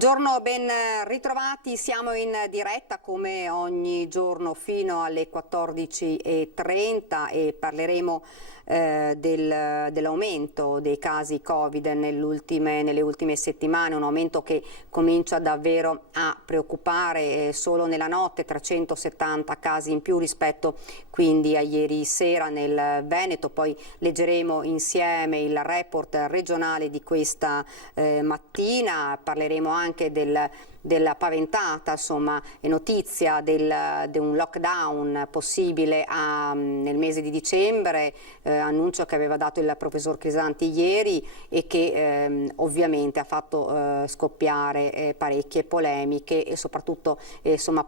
Buongiorno, ben ritrovati. Siamo in diretta come ogni giorno fino alle 14:30 e parleremo dell'aumento dei casi Covid nelle ultime settimane, un aumento che comincia davvero a preoccupare. Solo nella notte 370 casi in più rispetto quindi a ieri sera nel Veneto. Poi leggeremo insieme il report regionale di questa mattina, parleremo anche della paventata notizia di un lockdown possibile nel mese di dicembre, annuncio che aveva dato il professor Crisanti ieri e che ovviamente ha fatto scoppiare parecchie polemiche e soprattutto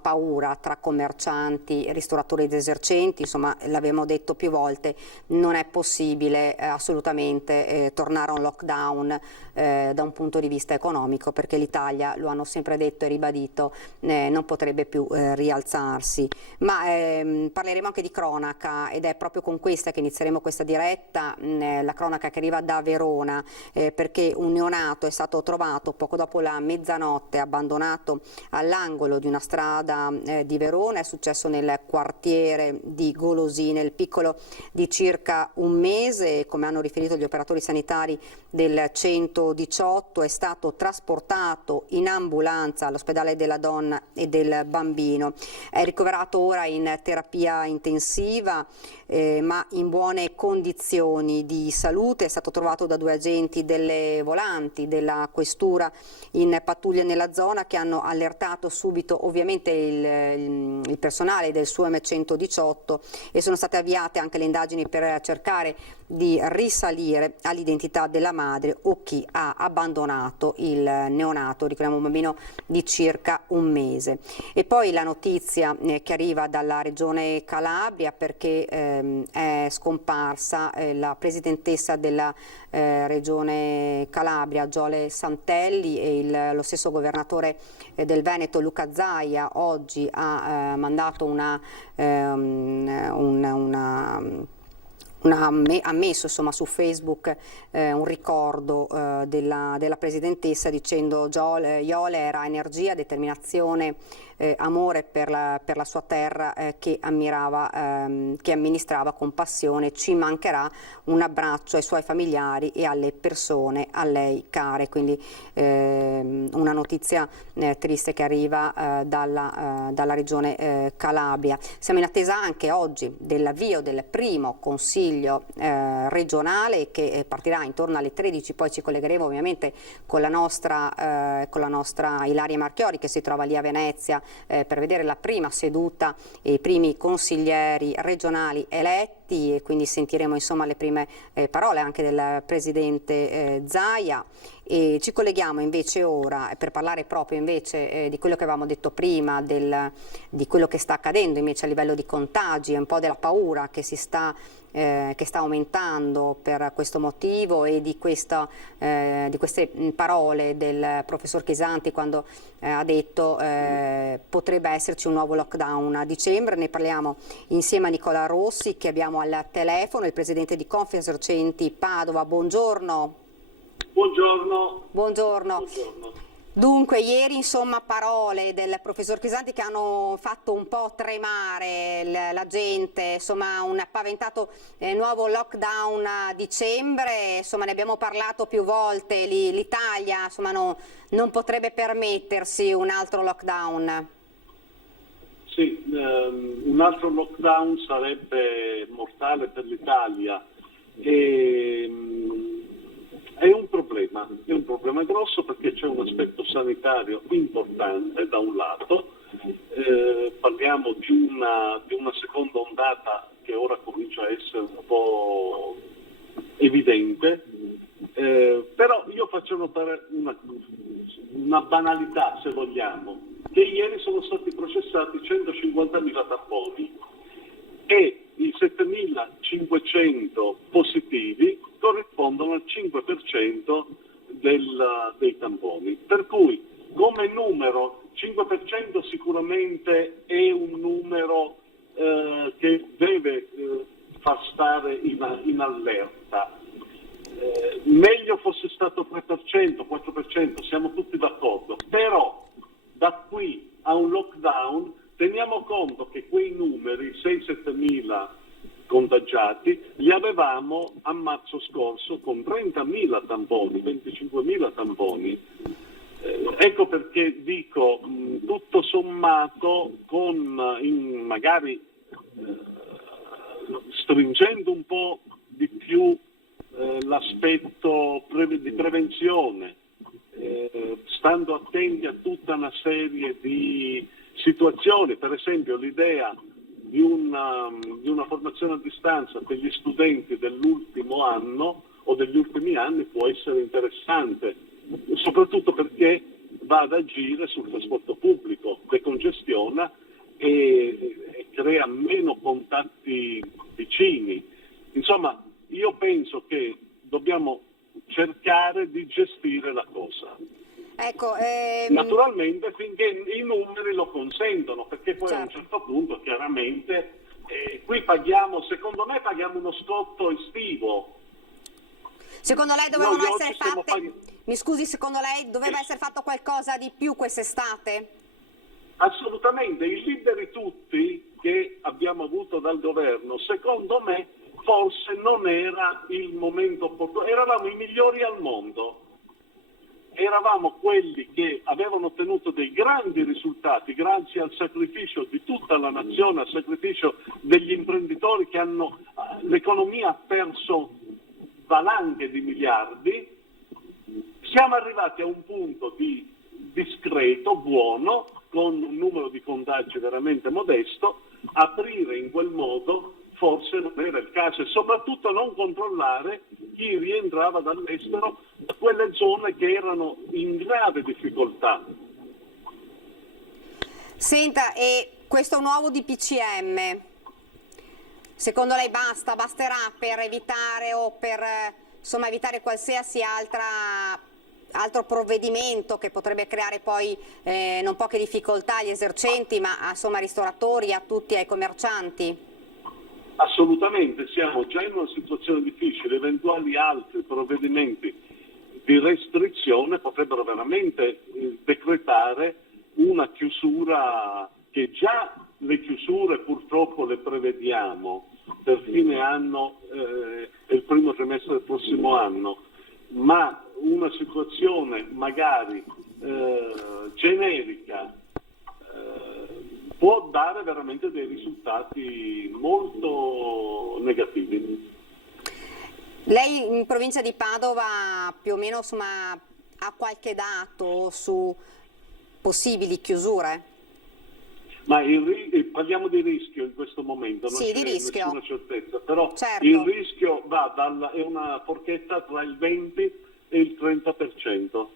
paura tra commercianti, ristoratori ed esercenti. L'abbiamo detto più volte, non è possibile assolutamente tornare a un lockdown da un punto di vista economico, perché l'Italia, lo hanno sempre detto e ribadito, non potrebbe più rialzarsi. Ma parleremo anche di cronaca ed è proprio con questa che inizieremo questa diretta, la cronaca che arriva da Verona, perché un neonato è stato trovato poco dopo la mezzanotte abbandonato all'angolo di una strada di Verona. È successo nel quartiere di Golosine, il piccolo di circa un mese, come hanno riferito gli operatori sanitari del 118, è stato trasportato in ambulanza all'ospedale della donna e del bambino. È ricoverato ora in terapia intensiva, ma in buone condizioni di salute. È stato trovato da 2 agenti delle volanti della questura in pattuglia nella zona, che hanno allertato subito ovviamente il personale del SUAM 118 e sono state avviate anche le indagini per cercare di risalire all'identità della madre o chi ha abbandonato il neonato, ricordiamo un bambino di circa un mese. E poi la notizia che arriva dalla regione Calabria, perché è scomparsa la presidentessa della regione Calabria, Giole Santelli, e lo stesso governatore del Veneto, Luca Zaia, oggi ha mandato ha messo su Facebook un ricordo della presidentessa, dicendo: Iole era energia, determinazione, amore per la sua terra, che amministrava con passione. Ci mancherà. Un abbraccio ai suoi familiari e alle persone a lei care. Quindi una notizia triste che arriva dalla regione Calabria. Siamo in attesa anche oggi dell'avvio del primo consiglio regionale, che partirà intorno alle 13. Poi ci collegheremo ovviamente con la nostra Ilaria Marchiori, che si trova lì a Venezia, per vedere la prima seduta e i primi consiglieri regionali eletti, e quindi sentiremo le prime parole anche del presidente Zaia. E ci colleghiamo invece ora per parlare proprio invece di quello che avevamo detto prima, di quello che sta accadendo invece a livello di contagi, e un po' della paura che sta aumentando per questo motivo, e di queste parole del professor Crisanti quando ha detto potrebbe esserci un nuovo lockdown a dicembre. Ne parliamo insieme a Nicola Rossi, che abbiamo al telefono, il presidente di Confesercenti Padova. Buongiorno. Buongiorno. Buongiorno. Buongiorno. Dunque, ieri parole del professor Crisanti che hanno fatto un po' tremare la gente, un paventato nuovo lockdown a dicembre. Ne abbiamo parlato più volte, l'Italia non potrebbe permettersi un altro lockdown. Sì, un altro lockdown sarebbe mortale per l'Italia. È un problema grosso, perché c'è un aspetto sanitario importante da un lato. Parliamo di una seconda ondata che ora comincia a essere un po' evidente, però io faccio notare una banalità, se vogliamo, che ieri sono stati processati 150.000 tamponi e i 7.500 positivi corrispondono al 5% dei tamponi, per cui come numero 5% sicuramente è un numero che deve far stare in allerta. Meglio fosse stato 3%, 4%, siamo tutti d'accordo, però da qui a un lockdown teniamo conto che quei numeri, 6-7 mila contagiati, li avevamo a marzo scorso con 30.000 tamponi, 25.000 tamponi. Ecco perché dico, tutto sommato, magari stringendo un po' di più l'aspetto di prevenzione, stando attenti a tutta una serie di situazioni, per esempio l'idea di una formazione a distanza per gli studenti dell'ultimo anno o degli ultimi anni può essere interessante, soprattutto perché va ad agire sul trasporto pubblico, decongestiona e crea meno contatti vicini. Insomma, io penso che dobbiamo cercare di gestire la cosa. Ecco, naturalmente finché i numeri lo consentono, perché poi certo. a un certo punto chiaramente qui paghiamo, secondo me paghiamo uno scotto estivo. Secondo lei dovevano essere fatte, mi scusi, secondo lei doveva essere fatto qualcosa di più quest'estate? Assolutamente, i liberi tutti che abbiamo avuto dal governo, secondo me forse non era il momento opportuno, eravamo i migliori al mondo. Eravamo quelli che avevano ottenuto dei grandi risultati grazie al sacrificio di tutta la nazione, al sacrificio degli imprenditori che hanno, l'economia ha perso valanghe di miliardi. Siamo arrivati a un punto di discreto, buono, con un numero di contagi veramente modesto. Aprire in quel modo forse non era il caso e soprattutto non controllare chi rientrava dall'estero da quelle zone che erano in grave difficoltà. Senta, e questo nuovo DPCM, secondo lei basterà per evitare o per evitare qualsiasi altro provvedimento che potrebbe creare poi non poche difficoltà agli esercenti, ma ai ristoratori, a tutti, ai commercianti? Assolutamente, siamo già in una situazione difficile, eventuali altri provvedimenti di restrizione potrebbero veramente decretare una chiusura, che già le chiusure purtroppo le prevediamo per fine anno e il primo trimestre del prossimo anno, ma una situazione magari generica può dare veramente dei risultati molto negativi. Lei in provincia di Padova più o meno ha qualche dato su possibili chiusure? Ma parliamo di rischio in questo momento, non c'è nessuna certezza, però certo. Il rischio è una forchetta tra il 20 e il 30%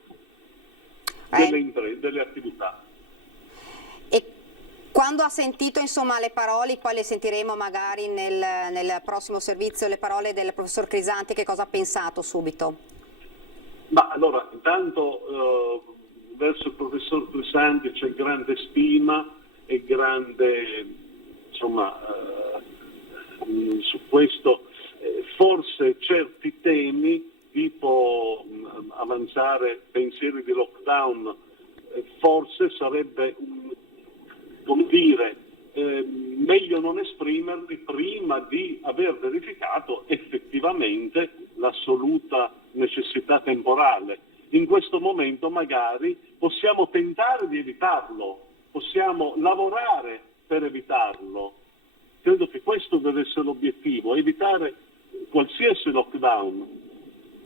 delle attività. E quando ha sentito le parole, poi le sentiremo magari nel prossimo servizio, le parole del professor Crisanti, che cosa ha pensato subito? Ma allora, intanto verso il professor Crisanti c'è grande stima e grande, su questo forse certi temi, tipo avanzare pensieri di lockdown, forse sarebbe meglio non esprimerli prima di aver verificato effettivamente l'assoluta necessità temporale. In questo momento magari possiamo tentare di evitarlo, possiamo lavorare per evitarlo. Credo che questo deve essere l'obiettivo, evitare qualsiasi lockdown.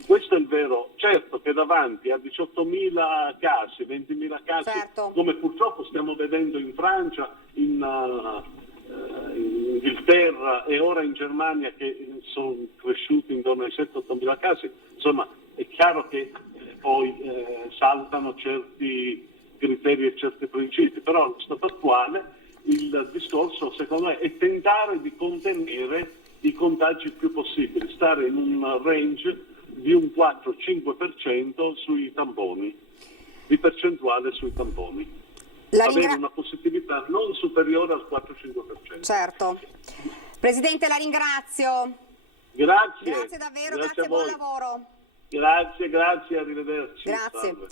Questo è il vero. Certo che davanti a 18.000 casi, 20.000 casi, certo, come purtroppo stiamo vedendo in Francia, in Inghilterra e ora in Germania, che sono cresciuti intorno ai 7-8.000 casi, insomma è chiaro che poi saltano certi criteri e certi principi, però allo stato attuale il discorso secondo me è tentare di contenere i contagi il più possibile, stare in un range di un 4-5% sui tamponi, di percentuale sui tamponi. Avere una positività non superiore al 4-5%. Certo. Presidente, la ringrazio. Grazie. Grazie davvero, grazie buon lavoro. Grazie, arrivederci. Grazie. Salve.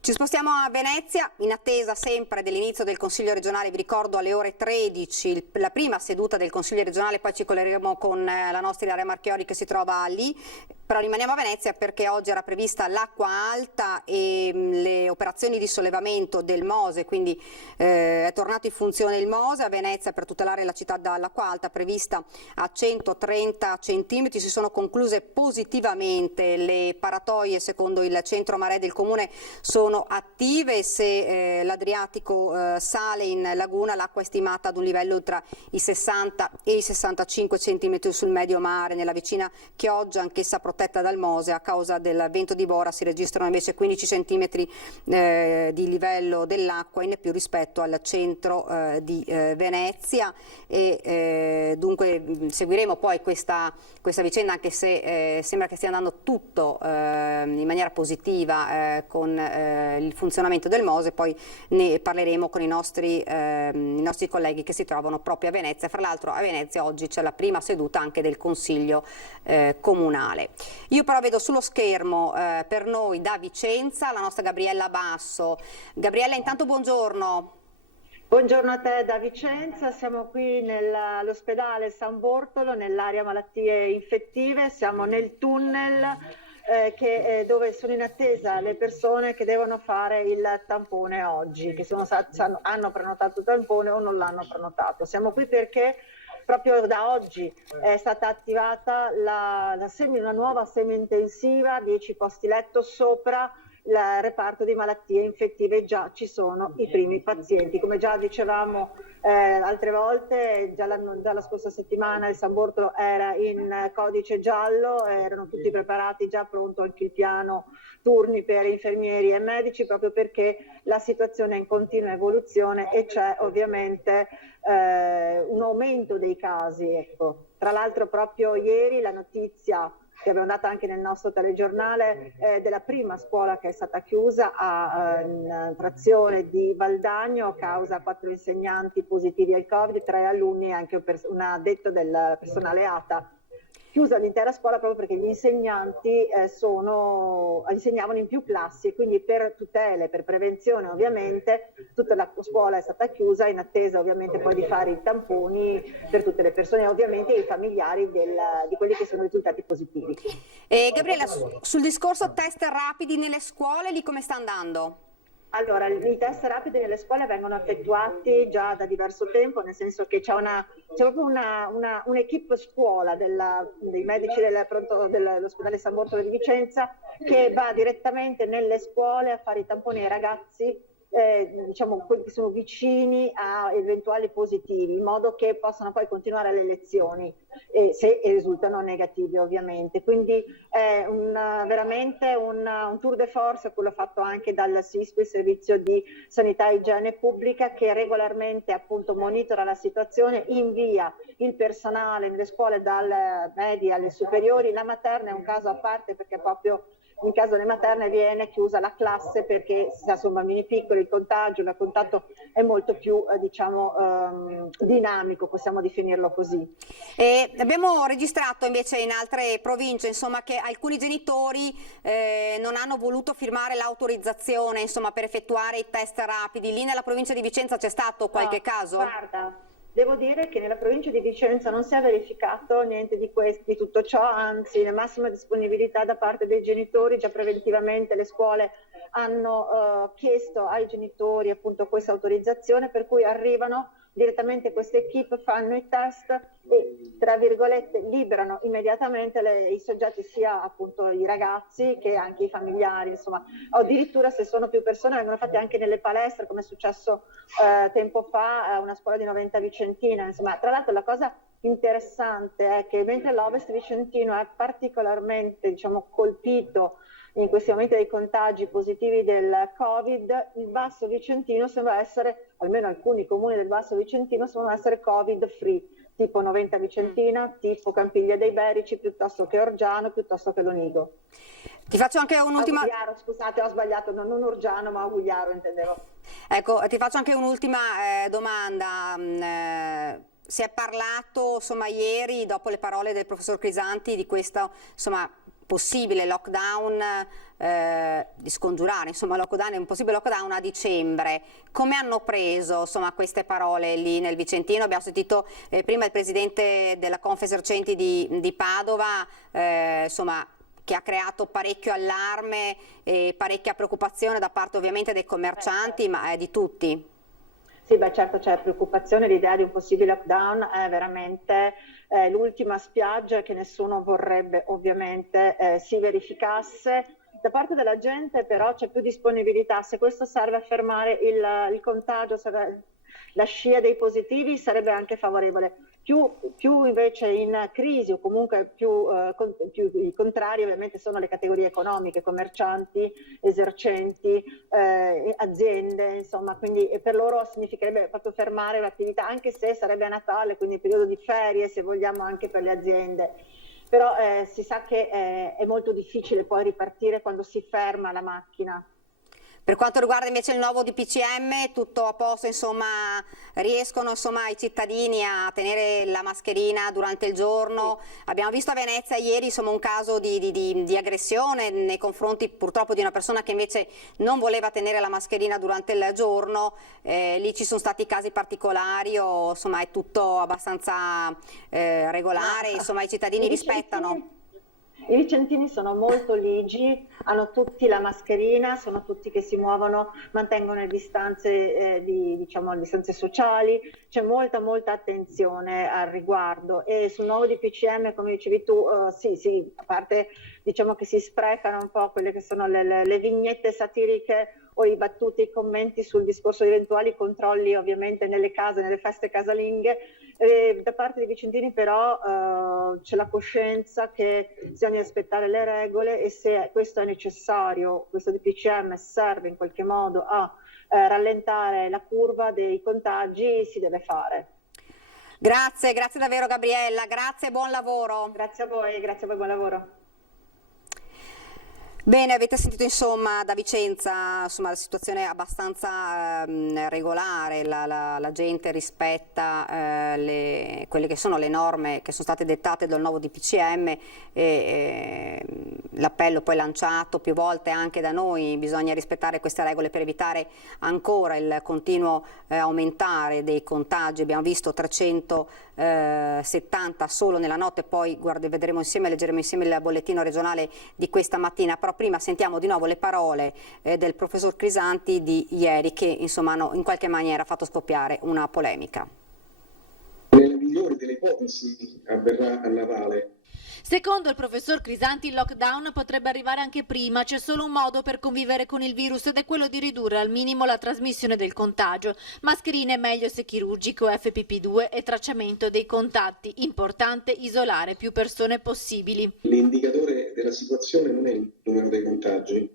Ci spostiamo a Venezia, in attesa sempre dell'inizio del Consiglio regionale, vi ricordo alle ore 13, la prima seduta del Consiglio regionale, poi ci collegheremo con la nostra Ilaria Marchiori che si trova lì, però rimaniamo a Venezia perché oggi era prevista l'acqua alta e le operazioni di sollevamento del Mose, quindi è tornato in funzione il Mose a Venezia per tutelare la città dall'acqua alta, prevista a 130 centimetri, si sono concluse positivamente le paratoie secondo il centro mare del comune sono attive, se l'Adriatico sale in laguna l'acqua è stimata ad un livello tra i 60 e i 65 centimetri sul medio mare, nella vicina Chioggia, anch'essa protetta dal Mose, a causa del vento di Bora si registrano invece 15 centimetri di livello dell'acqua in più rispetto al centro di Venezia e dunque seguiremo poi questa vicenda, anche se sembra che stia andando tutto in maniera positiva con il funzionamento del Mose, poi ne parleremo con i nostri colleghi che si trovano proprio a Venezia. Fra l'altro a Venezia oggi c'è la prima seduta anche del Consiglio comunale. Io però vedo sullo schermo per noi da Vicenza la nostra Gabriella Basso. Gabriella, intanto buongiorno. Buongiorno a te da Vicenza, siamo qui nell'ospedale San Bortolo, nell'area malattie infettive, siamo nel tunnel dove sono in attesa le persone che devono fare il tampone oggi, che hanno prenotato il tampone o non l'hanno prenotato. Siamo qui perché proprio da oggi è stata attivata una nuova semi-intensiva, 10 posti letto sopra il reparto di malattie infettive. Già ci sono i primi pazienti, come già dicevamo altre volte, già la scorsa settimana il San Bortolo era in codice giallo, erano tutti preparati, già pronto anche il piano turni per infermieri e medici, proprio perché la situazione è in continua evoluzione e c'è ovviamente un aumento dei casi. Ecco. Tra l'altro proprio ieri la notizia che abbiamo dato anche nel nostro telegiornale della prima scuola che è stata chiusa in frazione di Valdagno a causa 4 insegnanti positivi al Covid, 3 alunni e anche un addetto del personale ATA. Chiusa l'intera scuola proprio perché gli insegnanti insegnavano in più classi e quindi per tutele, per prevenzione ovviamente tutta la scuola è stata chiusa in attesa ovviamente poi di fare i tamponi per tutte le persone e ovviamente i familiari di quelli che sono risultati positivi. Gabriella, sul discorso test rapidi nelle scuole, lì come sta andando? Allora, i test rapidi nelle scuole vengono effettuati già da diverso tempo, nel senso che c'è proprio un'equipe scuola dei medici dell'ospedale San Bortolo di Vicenza che va direttamente nelle scuole a fare i tamponi ai ragazzi, diciamo quelli che sono vicini a eventuali positivi, in modo che possano poi continuare le lezioni se risultano negativi ovviamente. Quindi è veramente un tour de force, quello fatto anche dal SISP, il Servizio di Sanità e Igiene Pubblica, che regolarmente appunto monitora la situazione, invia il personale nelle scuole dalle medie alle superiori. La materna è un caso a parte perché proprio in caso delle materne viene chiusa la classe perché sono bambini piccoli, il contatto è molto più dinamico, possiamo definirlo così. Abbiamo registrato invece in altre province insomma, che alcuni genitori non hanno voluto firmare l'autorizzazione per effettuare i test rapidi. Lì nella provincia di Vicenza c'è stato qualche caso? Guarda, devo dire che nella provincia di Vicenza non si è verificato niente di tutto ciò, anzi la massima disponibilità da parte dei genitori. Già preventivamente le scuole hanno chiesto ai genitori appunto questa autorizzazione, per cui arrivano direttamente queste equip, fanno i test e tra virgolette liberano immediatamente i soggetti, sia appunto i ragazzi che anche i familiari, insomma, o addirittura se sono più persone vengono fatti anche nelle palestre, come è successo tempo fa a una scuola di Noventa Vicentina. Insomma, tra l'altro la cosa interessante è che mentre l'Ovest Vicentino è particolarmente colpito in questi momenti dei contagi positivi del Covid, il Basso Vicentino sembra essere, almeno alcuni comuni del Basso Vicentino sembrano essere Covid free, tipo Noventa Vicentina, tipo Campiglia dei Berici, piuttosto che Orgiano, piuttosto che Lonigo. Ti faccio anche un'ultima... Agugliaro, scusate, ho sbagliato, non Orgiano ma Agugliaro intendevo. Ecco, ti faccio anche un'ultima domanda. Si è parlato ieri, dopo le parole del professor Crisanti, di questo possibile lockdown, di scongiurare insomma un possibile lockdown a dicembre. Come hanno preso insomma queste parole lì nel Vicentino? Abbiamo sentito prima il presidente della Confesercenti di Padova, insomma, che ha creato parecchio allarme e parecchia preoccupazione da parte ovviamente dei commercianti, ma di tutti. Sì, beh, certo c'è preoccupazione, l'idea di un possibile lockdown è veramente l'ultima spiaggia che nessuno vorrebbe ovviamente si verificasse. Da parte della gente però c'è più disponibilità, se questo serve a fermare il contagio, la scia dei positivi sarebbe anche favorevole. Più invece in crisi o comunque più i contrari ovviamente sono le categorie economiche, commercianti, esercenti, aziende, insomma, quindi per loro significherebbe proprio fermare l'attività, anche se sarebbe a Natale, quindi periodo di ferie se vogliamo anche per le aziende. Però si sa che è molto difficile poi ripartire quando si ferma la macchina. Per quanto riguarda invece il nuovo DPCM, tutto a posto, insomma, riescono insomma, i cittadini a tenere la mascherina durante il giorno. Sì. Abbiamo visto a Venezia ieri insomma, un caso di aggressione nei confronti purtroppo di una persona che invece non voleva tenere la mascherina durante il giorno. Lì ci sono stati casi particolari o insomma, è tutto abbastanza regolare, insomma, i cittadini rispettano. I vicentini sono molto ligi, hanno tutti la mascherina, sono tutti che si muovono, mantengono le distanze, diciamo, distanze sociali, c'è molta attenzione al riguardo e sul nuovo DPCM, come dicevi tu, sì, a parte diciamo che si sprecano un po' quelle che sono le vignette satiriche o i battuti, i commenti sul discorso di eventuali controlli ovviamente nelle case, nelle feste casalinghe. Da parte dei vicentini però c'è la coscienza che bisogna rispettare le regole e se questo è necessario, questo DPCM serve in qualche modo a rallentare la curva dei contagi, si deve fare. Grazie davvero Gabriella, grazie e buon lavoro. Grazie a voi, buon lavoro. Bene, avete sentito insomma da Vicenza insomma, la situazione è abbastanza regolare, la gente rispetta quelle che sono le norme che sono state dettate dal nuovo DPCM e l'appello poi lanciato più volte anche da noi, bisogna rispettare queste regole per evitare ancora il continuo aumentare dei contagi. Abbiamo visto 370 solo nella notte, poi vedremo insieme, leggeremo insieme il bollettino regionale di questa mattina. Però prima sentiamo di nuovo le parole del professor Crisanti di ieri che insomma hanno in qualche maniera fatto scoppiare una polemica. Nelle migliori delle ipotesi avverrà a Natale. Secondo il professor Crisanti il lockdown potrebbe arrivare anche prima, c'è solo un modo per convivere con il virus ed è quello di ridurre al minimo la trasmissione del contagio. Mascherine meglio se chirurgico, FPP2 e tracciamento dei contatti. Importante isolare più persone possibili. L'indicatore della situazione non è il numero dei contagi,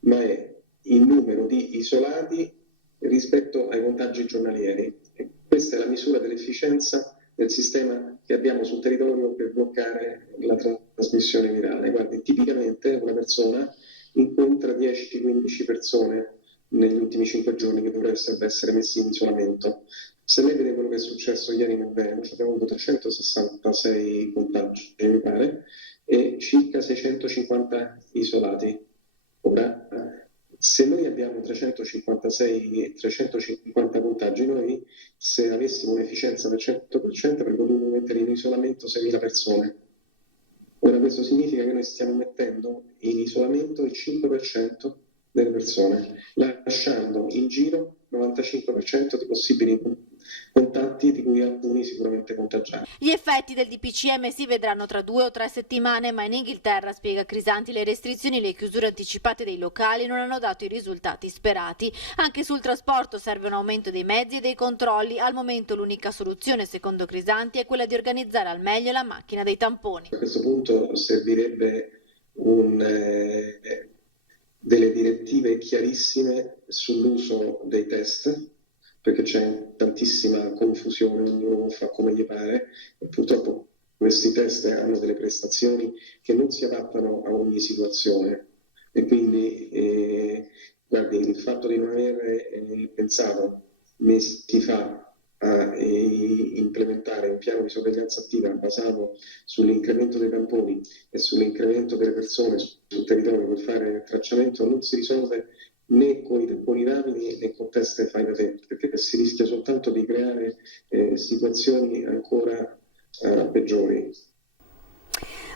ma è il numero di isolati rispetto ai contagi giornalieri. E questa è la misura dell'efficienza del sistema che abbiamo sul territorio per bloccare la trasmissione virale. Guardi, tipicamente una persona incontra 10-15 persone negli ultimi 5 giorni che dovrebbero essere messi in isolamento. Se lei vede quello che è successo ieri nel Veneto, abbiamo avuto 366 contagi, mi pare, e circa 650 isolati. Ora, se noi abbiamo 350 contagi, noi se avessimo un'efficienza del 100% avremmo dovuto mettere in isolamento 6.000 persone. Ora questo significa che noi stiamo mettendo in isolamento il 5% delle persone, lasciando in giro il 95% di possibili contatti, di cui alcuni sicuramente contagiati. Gli effetti del DPCM si vedranno tra 2 o 3 settimane, ma in Inghilterra, spiega Crisanti, le restrizioni e le chiusure anticipate dei locali non hanno dato i risultati sperati. Anche sul trasporto serve un aumento dei mezzi e dei controlli. Al momento l'unica soluzione, secondo Crisanti, è quella di organizzare al meglio la macchina dei tamponi. A questo punto servirebbe delle direttive chiarissime sull'uso dei test, perché c'è tantissima confusione, ognuno fa come gli pare e purtroppo questi test hanno delle prestazioni che non si adattano a ogni situazione e quindi guardi, il fatto di non aver pensato mesi fa a implementare un piano di sorveglianza attiva basato sull'incremento dei tamponi e sull'incremento delle persone sul territorio per fare tracciamento non si risolve né con i tamponi rapidi né con test fai da te, perché si rischia soltanto di creare situazioni ancora peggiori.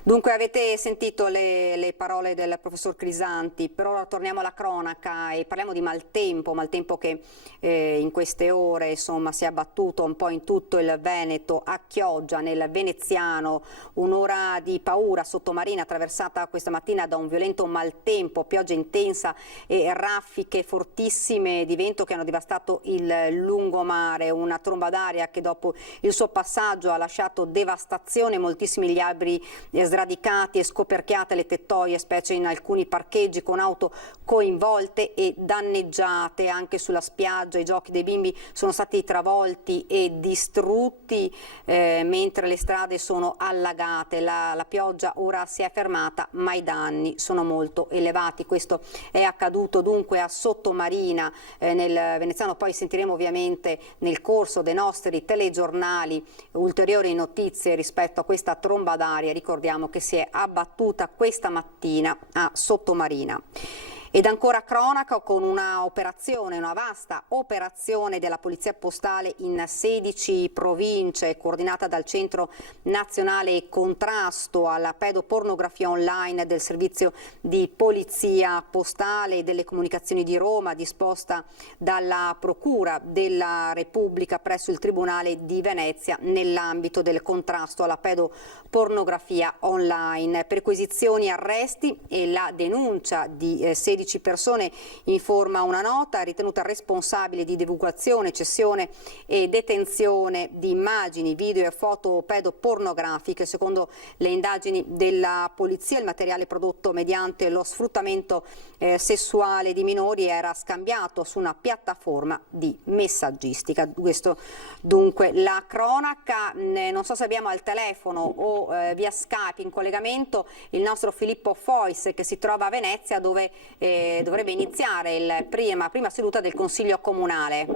Dunque avete sentito le parole del professor Crisanti, però ora torniamo alla cronaca e parliamo di maltempo che in queste ore insomma si è abbattuto un po' in tutto il Veneto, a Chioggia nel veneziano, un'ora di paura sottomarina attraversata questa mattina da un violento maltempo, pioggia intensa e raffiche fortissime di vento che hanno devastato il lungomare, una tromba d'aria che dopo il suo passaggio ha lasciato devastazione, moltissimi gli alberi sradicati e scoperchiate le tettoie, specie in alcuni parcheggi, con auto coinvolte e danneggiate. Anche sulla spiaggia i giochi dei bimbi sono stati travolti e distrutti, mentre le strade sono allagate. La pioggia ora si è fermata, ma i danni sono molto elevati. Questo è accaduto dunque a Sottomarina nel veneziano. Poi sentiremo ovviamente nel corso dei nostri telegiornali ulteriori notizie rispetto a questa tromba d'aria. Ricordiamo che si è abbattuta questa mattina a Sottomarina. Ed ancora cronaca con una vasta operazione della Polizia Postale in 16 province, coordinata dal Centro Nazionale Contrasto alla Pedopornografia Online del Servizio di Polizia Postale e delle Comunicazioni di Roma, disposta dalla Procura della Repubblica presso il Tribunale di Venezia nell'ambito del contrasto alla pedopornografia online. Perquisizioni, arresti e la denuncia di 16 persone, informa una nota, ritenuta responsabile di divulgazione, cessione e detenzione di immagini, video e foto pedopornografiche. Secondo le indagini della polizia, il materiale prodotto mediante lo sfruttamento sessuale di minori era scambiato su una piattaforma di messaggistica. Questo dunque la cronaca. Non so se abbiamo al telefono o via Skype in collegamento il nostro Filippo Fois, che si trova a Venezia, dove dovrebbe iniziare la prima seduta del Consiglio Comunale.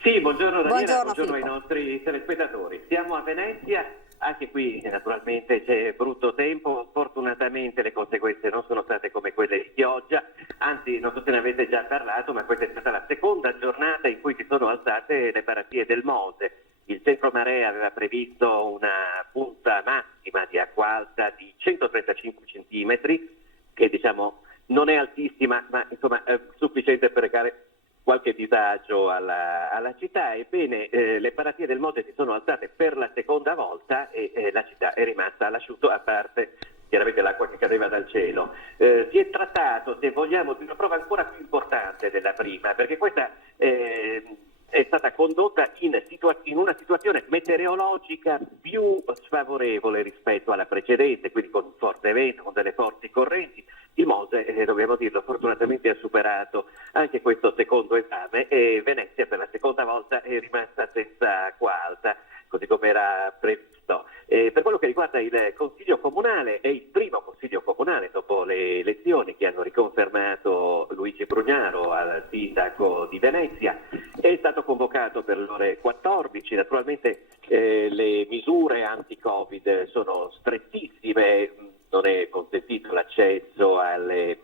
Sì, buongiorno Daniela, buongiorno Filippo. ai nostri telespettatori. Siamo a Venezia, anche qui naturalmente c'è brutto tempo, fortunatamente le conseguenze non sono state come quelle di Chioggia, anzi non so se ne avete già parlato, ma questa è stata la seconda giornata in cui si sono alzate le paratie del Mose. Il centro marea aveva previsto una punta massima di acqua alta di 135 centimetri, che diciamo non è altissima, ma insomma è sufficiente per recare qualche disagio alla città. Ebbene, le paratie del Mose si sono alzate per la seconda volta e la città è rimasta all'asciutto, a parte chiaramente l'acqua che cadeva dal cielo. Si è trattato, se vogliamo, di una prova ancora più importante della prima, perché questa è stata condotta in una situazione meteorologica più sfavorevole rispetto alla precedente, quindi con un forte vento, con delle forti correnti. Il Mose, dobbiamo dirlo, fortunatamente ha superato anche questo secondo esame e Venezia per la seconda volta è rimasta senza acqua alta, così come era previsto. Per quello che riguarda il Consiglio Comunale, è il primo Consiglio Comunale dopo le elezioni che hanno riconfermato Luigi Brugnaro al sindaco di Venezia. È stato convocato per le ore 14, naturalmente le misure anti-Covid sono strettissime, non è consentito l'accesso alle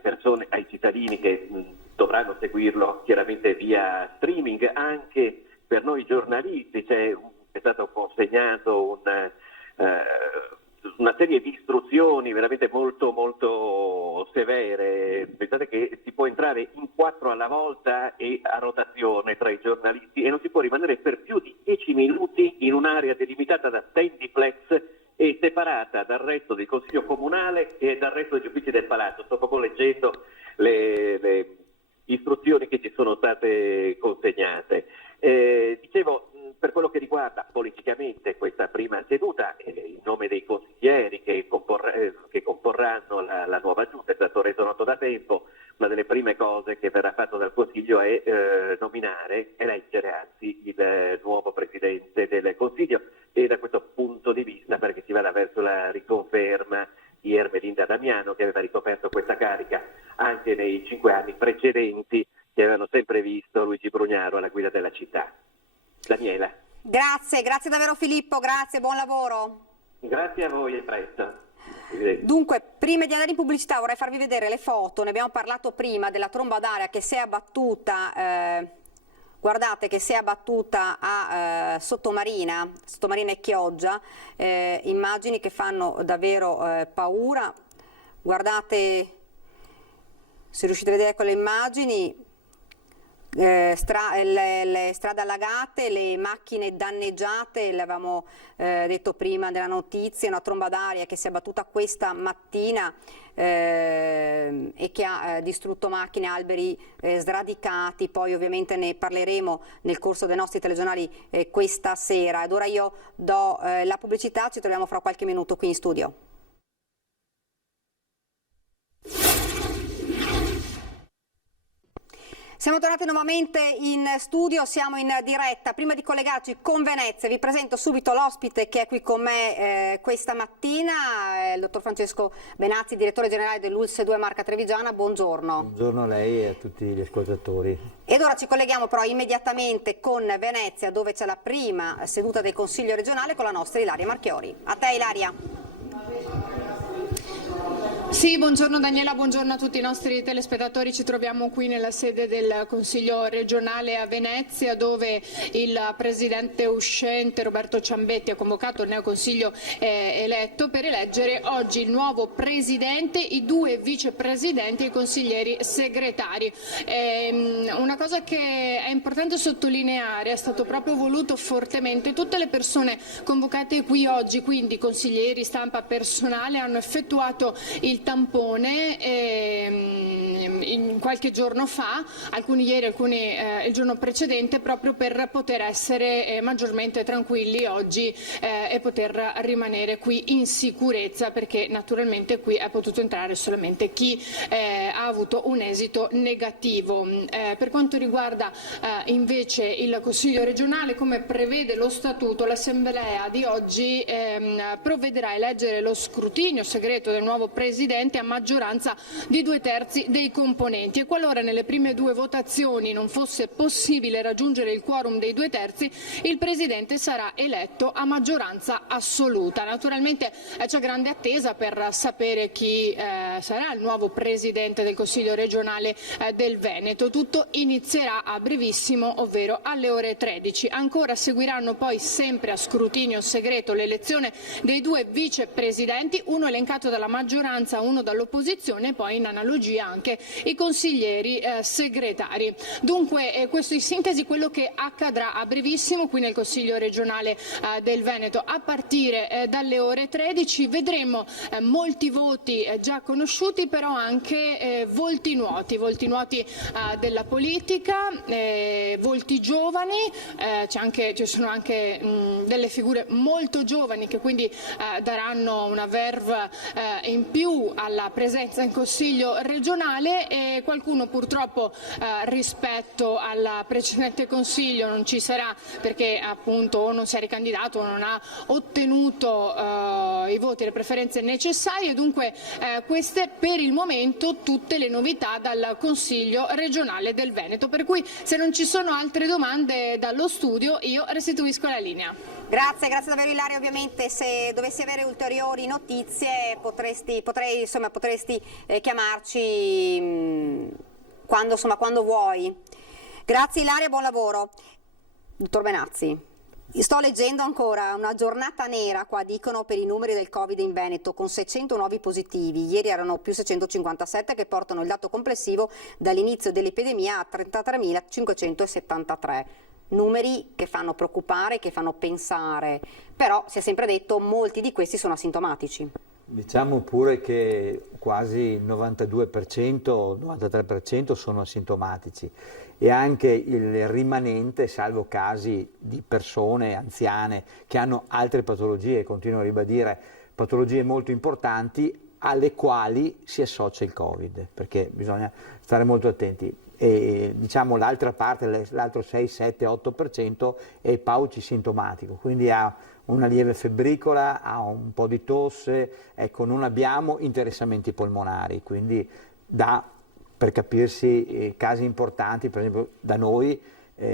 persone, ai cittadini che dovranno seguirlo chiaramente via streaming. Anche per noi giornalisti è stato consegnato una serie di istruzioni veramente molto molto severe. Pensate che si può entrare in 4 alla volta e a rotazione tra i giornalisti e non si può rimanere per più di 10 minuti in un'area delimitata da standiplex e separata dal resto del Consiglio Comunale e dal resto degli uffici del Palazzo. Sto proprio leggendo le istruzioni che ci sono state consegnate. Dicevo, per quello che riguarda politicamente questa prima seduta, in nome dei consiglieri che comporranno la nuova giunta, è stato reso noto da tempo, una delle prime cose che verrà fatto dal Consiglio è eleggere anzi il nuovo Presidente del Consiglio, e da questo punto di vista perché si vada verso la riconferma di Ermelinda Damiano, che aveva ricoperto questa carica anche nei 5 anni precedenti, che avevano sempre visto Luigi Brugnaro Brugnaro alla guida della città. Daniela. Grazie davvero Filippo, grazie, buon lavoro. Grazie a voi, a presto. Dunque, prima di andare in pubblicità vorrei farvi vedere le foto, ne abbiamo parlato prima, della tromba d'aria che si è abbattuta, guardate che si è abbattuta a Sottomarina e Chioggia, immagini che fanno davvero paura. Guardate, se riuscite a vedere quelle immagini, le strade allagate, le macchine danneggiate, l'avevamo detto prima nella notizia, una tromba d'aria che si è abbattuta questa mattina e che ha distrutto macchine, alberi sradicati. Poi ovviamente ne parleremo nel corso dei nostri telegiornali questa sera. Ed ora io do la pubblicità, ci troviamo fra qualche minuto qui in studio. Siamo tornati nuovamente in studio, siamo in diretta. Prima di collegarci con Venezia vi presento subito l'ospite che è qui con me questa mattina, il dottor Francesco Benazzi, direttore generale dell'ULSS 2 Marca Trevigiana. Buongiorno. Buongiorno a lei e a tutti gli ascoltatori. Ed ora ci colleghiamo però immediatamente con Venezia, dove c'è la prima seduta del Consiglio regionale con la nostra Ilaria Marchiori. A te Ilaria. Sì, buongiorno Daniela, buongiorno a tutti i nostri telespettatori. Ci troviamo qui nella sede del Consiglio regionale a Venezia, dove il presidente uscente Roberto Ciambetti ha convocato il neoconsiglio eletto per eleggere oggi il nuovo presidente, i 2 vicepresidenti e i consiglieri segretari. Una cosa che è importante sottolineare, è stato proprio voluto fortemente, tutte le persone convocate qui oggi, quindi consiglieri, stampa, personale, hanno effettuato il tampone qualche giorno fa, alcuni ieri, alcuni il giorno precedente, proprio per poter essere maggiormente tranquilli oggi e poter rimanere qui in sicurezza, perché naturalmente qui è potuto entrare solamente chi ha avuto un esito negativo. Per quanto riguarda invece il Consiglio regionale, come prevede lo Statuto, l'Assemblea di oggi provvederà a eleggere lo scrutinio segreto del nuovo presidente a maggioranza di 2/3 dei componenti, e qualora nelle prime 2 votazioni non fosse possibile raggiungere il quorum dei 2/3, il presidente sarà eletto a maggioranza assoluta. Naturalmente c'è grande attesa per sapere chi sarà il nuovo presidente del Consiglio regionale del Veneto. Tutto inizierà a brevissimo, ovvero alle ore 13. Ancora seguiranno poi, sempre a scrutinio segreto, l'elezione dei 2 vicepresidenti, uno elencato dalla maggioranza, uno dall'opposizione, e poi in analogia anche i consiglieri segretari. Dunque questo in sintesi quello che accadrà a brevissimo qui nel Consiglio regionale del Veneto. A partire dalle ore 13 vedremo molti voti già conosciuti, però anche volti nuoti della politica, volti giovani, ci sono anche delle figure molto giovani che quindi daranno una verve in più alla presenza in Consiglio regionale, e qualcuno purtroppo rispetto al precedente Consiglio non ci sarà, perché appunto o non si è ricandidato o non ha ottenuto i voti e le preferenze necessarie. Dunque queste per il momento tutte le novità dal Consiglio regionale del Veneto, per cui se non ci sono altre domande dallo studio io restituisco la linea. Grazie davvero Ilaria. Ovviamente se dovessi avere ulteriori notizie potresti chiamarci quando vuoi. Grazie Ilaria, buon lavoro. Dottor Benazzi, sto leggendo ancora una giornata nera, qua dicono, per i numeri del Covid in Veneto, con 600 nuovi positivi. Ieri erano più 657, che portano il dato complessivo dall'inizio dell'epidemia a 33.573. Numeri che fanno preoccupare, che fanno pensare, però si è sempre detto molti di questi sono asintomatici. Diciamo pure che quasi il 92%, 93% sono asintomatici, e anche il rimanente, salvo casi di persone anziane che hanno altre patologie, continuo a ribadire, patologie molto importanti alle quali si associa il Covid, perché bisogna stare molto attenti. E diciamo l'altra parte, l'altro 6, 7, 8% è paucisintomatico, quindi ha una lieve febbricola, ha un po' di tosse, ecco, non abbiamo interessamenti polmonari, quindi per capirsi casi importanti, per esempio da noi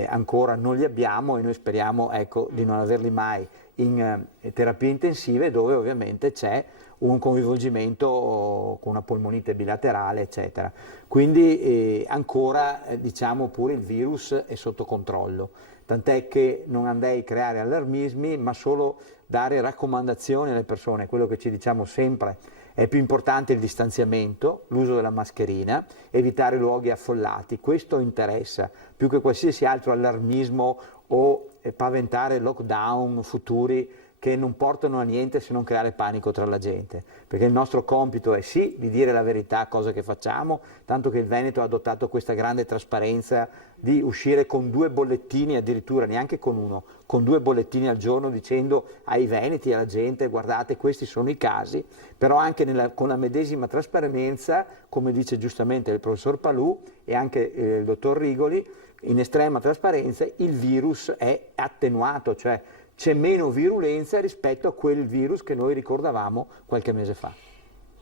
ancora non li abbiamo e noi speriamo, ecco, di non averli mai in terapie intensive, dove ovviamente c'è un coinvolgimento con una polmonite bilaterale, eccetera. Quindi ancora diciamo pure il virus è sotto controllo, tant'è che non andrei a creare allarmismi, ma solo dare raccomandazioni alle persone. Quello che ci diciamo sempre: è più importante il distanziamento, l'uso della mascherina, evitare luoghi affollati. Questo interessa più che qualsiasi altro allarmismo o paventare lockdown futuri che non portano a niente se non creare panico tra la gente, perché il nostro compito è sì di dire la verità, cosa che facciamo, tanto che il Veneto ha adottato questa grande trasparenza di uscire con 2 bollettini, addirittura neanche con uno, con 2 bollettini al giorno, dicendo ai veneti e alla gente: guardate, questi sono i casi, però anche con la medesima trasparenza, come dice giustamente il professor Palù e anche il dottor Rigoli, in estrema trasparenza il virus è attenuato, cioè c'è meno virulenza rispetto a quel virus che noi ricordavamo qualche mese fa.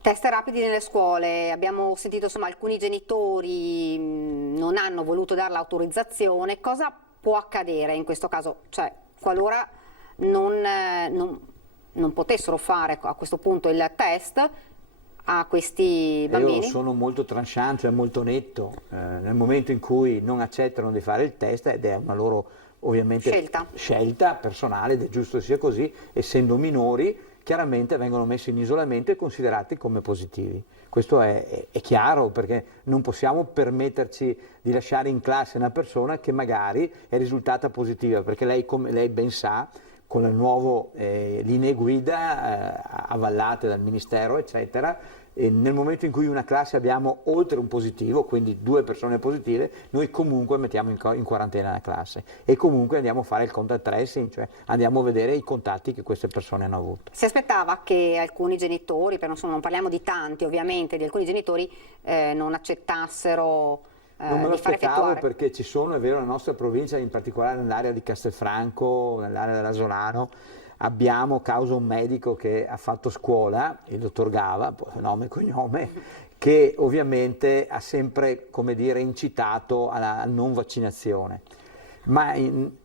Test rapidi nelle scuole, abbiamo sentito insomma alcuni genitori non hanno voluto dare l'autorizzazione. Cosa può accadere in questo caso? Cioè, qualora non potessero fare a questo punto il test a questi bambini? Io sono molto tranchant, cioè molto netto, nel momento in cui non accettano di fare il test, ed è una loro ovviamente scelta personale, ed è giusto sia così, essendo minori chiaramente vengono messi in isolamento e considerati come positivi. Questo è chiaro, perché non possiamo permetterci di lasciare in classe una persona che magari è risultata positiva, perché lei, come lei ben sa, con le nuove linee guida avallate dal Ministero, eccetera, e nel momento in cui in una classe abbiamo oltre un positivo, quindi 2 persone positive, noi comunque mettiamo in quarantena la classe e comunque andiamo a fare il contact tracing, cioè andiamo a vedere i contatti che queste persone hanno avuto. Si aspettava che alcuni genitori, per non parliamo di tanti ovviamente, di alcuni genitori non accettassero non me lo di far aspettavo, effettuare? perché ci sono, è vero, nella nostra provincia, in particolare nell'area di Castelfranco, nell'area della Solano, abbiamo causa un medico che ha fatto scuola, il dottor Gava, nome e cognome, che ovviamente ha sempre, come dire, incitato alla non vaccinazione. Ma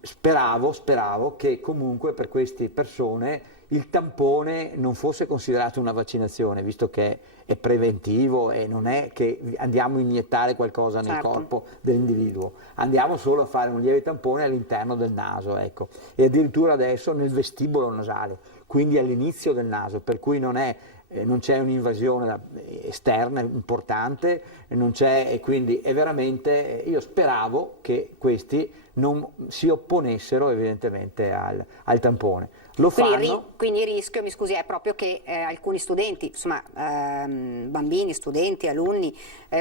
speravo che comunque per queste persone il tampone non fosse considerato una vaccinazione, visto che è preventivo e non è che andiamo a iniettare qualcosa nel corpo dell'individuo, andiamo solo a fare un lieve tampone all'interno del naso, ecco, e addirittura adesso nel vestibolo nasale, quindi all'inizio del naso, per cui non c'è un'invasione esterna importante, non c'è, e quindi è veramente, io speravo che questi non si opponessero evidentemente al tampone. Lo fanno. Quindi il rischio, mi scusi, è proprio che alcuni studenti, insomma bambini, studenti, alunni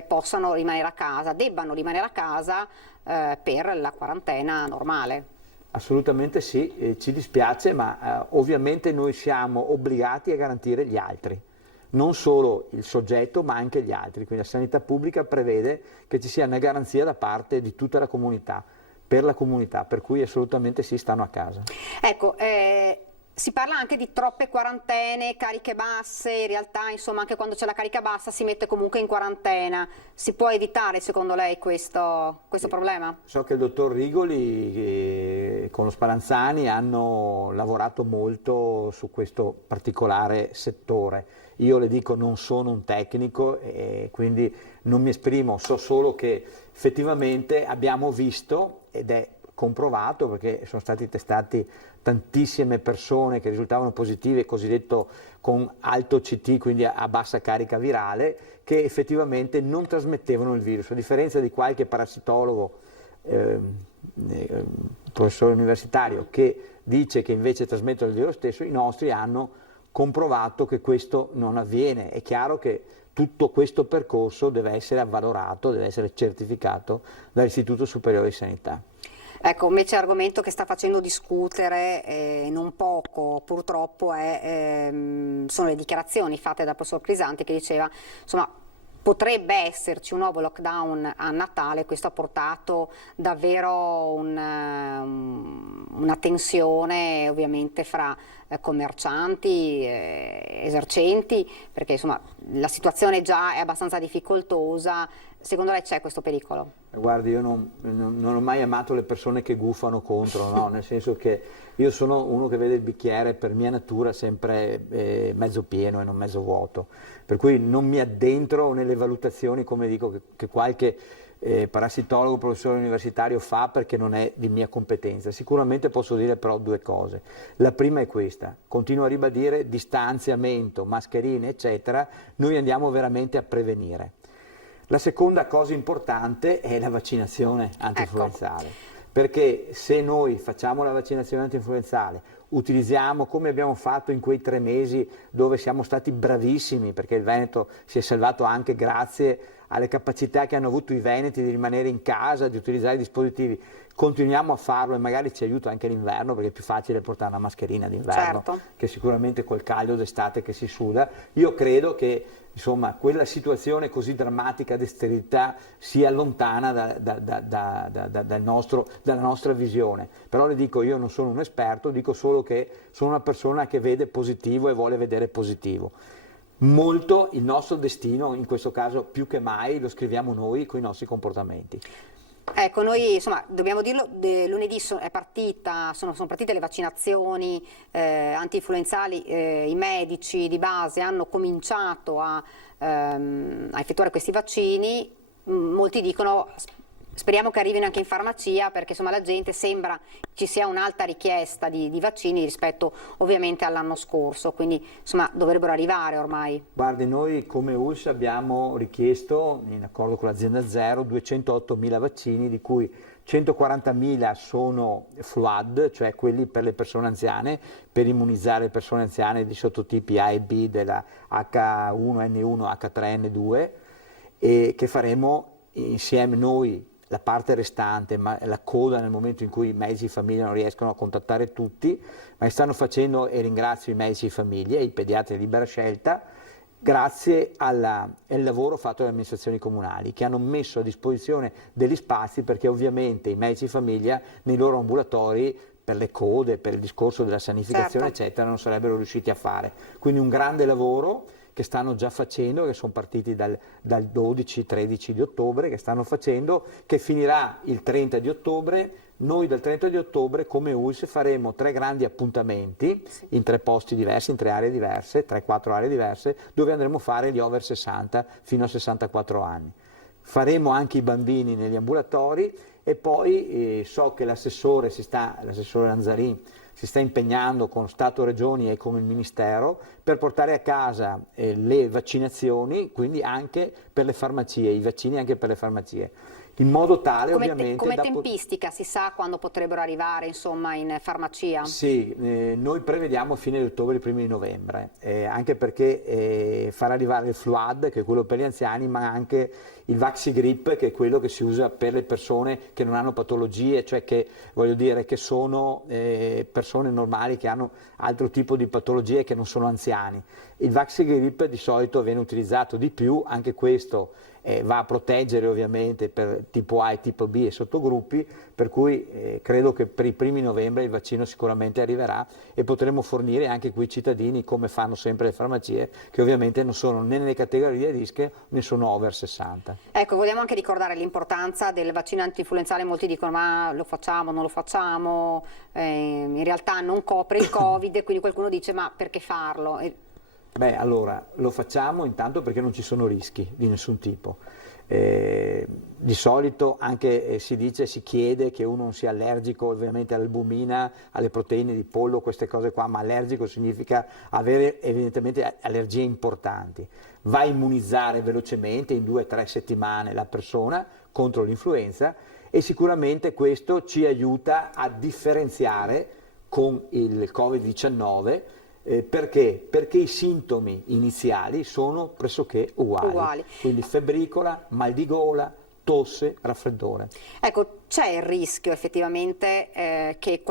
possano rimanere a casa, debbano rimanere a casa per la quarantena normale. Assolutamente sì, ci dispiace, ma ovviamente noi siamo obbligati a garantire gli altri, non solo il soggetto ma anche gli altri, quindi la sanità pubblica prevede che ci sia una garanzia da parte di tutta la comunità, per cui assolutamente sì, stanno a casa. Ecco, si parla anche di troppe quarantene, cariche basse, in realtà insomma anche quando c'è la carica bassa si mette comunque in quarantena. Si può evitare secondo lei questo problema? So che il dottor Rigoli con lo Spallanzani hanno lavorato molto su questo particolare settore. Io le dico, non sono un tecnico e quindi non mi esprimo, so solo che effettivamente abbiamo visto, ed è comprovato perché sono stati testati tantissime persone che risultavano positive, cosiddetto con alto CT, quindi a bassa carica virale, che effettivamente non trasmettevano il virus, a differenza di qualche parassitologo, professore universitario, che dice che invece trasmettono il virus stesso. I nostri hanno comprovato che questo non avviene. È chiaro che tutto questo percorso deve essere avvalorato, deve essere certificato dall'Istituto Superiore di Sanità. Ecco, invece argomento che sta facendo discutere non poco purtroppo sono le dichiarazioni fatte dal professor Crisanti, che diceva insomma potrebbe esserci un nuovo lockdown a Natale. Questo ha portato davvero una tensione ovviamente fra commercianti, esercenti, perché insomma la situazione già è abbastanza difficoltosa. Secondo lei c'è questo pericolo? Guardi, io non ho mai amato le persone che gufano contro, no? Nel senso che io sono uno che vede il bicchiere per mia natura sempre mezzo pieno e non mezzo vuoto, per cui non mi addentro nelle valutazioni, come dico, che qualche parassitologo, professore universitario fa, perché non è di mia competenza. Sicuramente posso dire però due cose. La prima è questa: continuo a ribadire distanziamento, mascherine eccetera, noi andiamo veramente a prevenire. La seconda cosa importante è la vaccinazione antinfluenzale, perché se noi facciamo la vaccinazione antinfluenzale, utilizziamo, come abbiamo fatto in quei 3 mesi dove siamo stati bravissimi, perché il Veneto si è salvato anche grazie alle capacità che hanno avuto i veneti di rimanere in casa, di utilizzare i dispositivi, continuiamo a farlo e magari ci aiuta anche l'inverno, perché è più facile portare una mascherina d'inverno, certo, che sicuramente col caldo d'estate che si suda. Io credo che insomma quella situazione così drammatica di sterilità sia lontana dalla nostra visione. Però le dico, io non sono un esperto, dico solo che sono una persona che vede positivo e vuole vedere positivo. Molto il nostro destino, in questo caso più che mai, lo scriviamo noi con i nostri comportamenti. Ecco, noi insomma dobbiamo dirlo, lunedì sono partite le vaccinazioni antinfluenzali, i medici di base hanno cominciato a effettuare questi vaccini, molti dicono speriamo che arrivino anche in farmacia, perché insomma la gente sembra ci sia un'alta richiesta di vaccini rispetto ovviamente all'anno scorso, quindi insomma dovrebbero arrivare ormai. Guardi, noi come ULSS abbiamo richiesto, in accordo con l'azienda Zero, 208.000 vaccini, di cui 140.000 sono FLUAD, cioè quelli per le persone anziane, per immunizzare le persone anziane di sottotipi A e B della H1N1, H3N2, e che faremo insieme noi la parte restante, ma la coda nel momento in cui i medici di famiglia non riescono a contattare tutti, ma stanno facendo, e ringrazio i medici di famiglia e i pediatri di libera scelta, grazie al lavoro fatto dalle amministrazioni comunali, che hanno messo a disposizione degli spazi, perché ovviamente i medici di famiglia nei loro ambulatori, per le code, per il discorso della sanificazione, certo, eccetera, non sarebbero riusciti a fare. Quindi un grande lavoro che stanno già facendo, che sono partiti dal 12-13 di ottobre, che stanno facendo, che finirà il 30 di ottobre. Noi dal 30 di ottobre come ULSS faremo 3 grandi appuntamenti in 3 posti diversi, in 3 aree diverse, 3-4 aree diverse, dove andremo a fare gli over 60 fino a 64 anni. Faremo anche i bambini negli ambulatori e poi so che l'assessore Lanzarin si sta impegnando con Stato, Regioni e con il Ministero per portare a casa le vaccinazioni, quindi anche per le farmacie, i vaccini anche per le farmacie, in modo tale ovviamente... Come tempistica si sa quando potrebbero arrivare insomma in farmacia? Sì, noi prevediamo fine di ottobre, primi di novembre, anche perché far arrivare il FLUAD, che è quello per gli anziani, ma anche il Vaxigrip, che è quello che si usa per le persone che non hanno patologie, cioè che, voglio dire, che sono persone normali che hanno altro tipo di patologie, che non sono anziani. Il Vaxigrip di solito viene utilizzato di più, anche questo va a proteggere ovviamente per tipo A e tipo B e sottogruppi, per cui credo che per i primi novembre il vaccino sicuramente arriverà e potremo fornire anche qui i cittadini, come fanno sempre le farmacie, che ovviamente non sono né nelle categorie di rischio né sono over 60. Ecco, vogliamo anche ricordare l'importanza del vaccino antinfluenzale. Molti dicono ma lo facciamo, non lo facciamo, in realtà non copre il Covid, quindi qualcuno dice ma perché farlo? Beh, allora, lo facciamo intanto perché non ci sono rischi di nessun tipo. Di solito anche si chiede che uno non sia allergico ovviamente all'albumina, alle proteine di pollo, queste cose qua, ma allergico significa avere evidentemente allergie importanti. Va a immunizzare velocemente in 2-3 settimane la persona contro l'influenza e sicuramente questo ci aiuta a differenziare con il Covid-19. Perché? Perché i sintomi iniziali sono pressoché uguali. Quindi febbricola, mal di gola, tosse, raffreddore. Ecco, c'è il rischio effettivamente che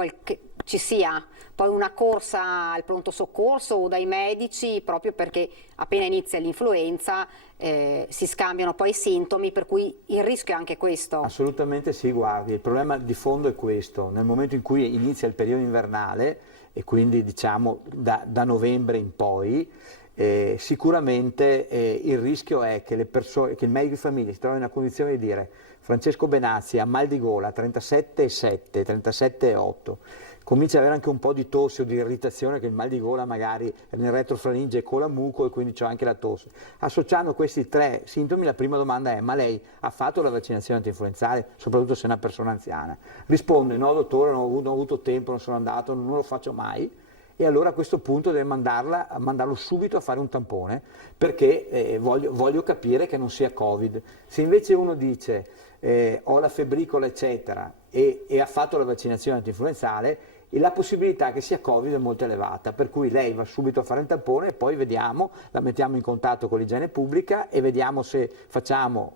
ci sia poi una corsa al pronto soccorso o dai medici, proprio perché appena inizia l'influenza si scambiano poi i sintomi, per cui il rischio è anche questo. Assolutamente sì, guardi, il problema di fondo è questo: nel momento in cui inizia il periodo invernale, e quindi diciamo da novembre in poi, sicuramente il rischio è che che il medico di famiglia si trovi in una condizione di dire: Francesco Benazzi ha mal di gola 37,7, 37,8, comincia ad avere anche un po' di tosse o di irritazione, che il mal di gola magari è nel retrofaringe con la muco e quindi c'è anche la tosse. Associando questi 3 sintomi, la prima domanda è: ma lei ha fatto la vaccinazione antinfluenzale, soprattutto se è una persona anziana? Risponde: no dottore, non ho avuto tempo, non sono andato, non lo faccio mai. E allora a questo punto deve mandarlo subito a fare un tampone, perché voglio capire che non sia Covid. Se invece uno dice ho la febbricola eccetera e ha fatto la vaccinazione antinfluenzale, la possibilità che sia Covid è molto elevata, per cui lei va subito a fare il tampone e poi vediamo, la mettiamo in contatto con l'igiene pubblica e vediamo se facciamo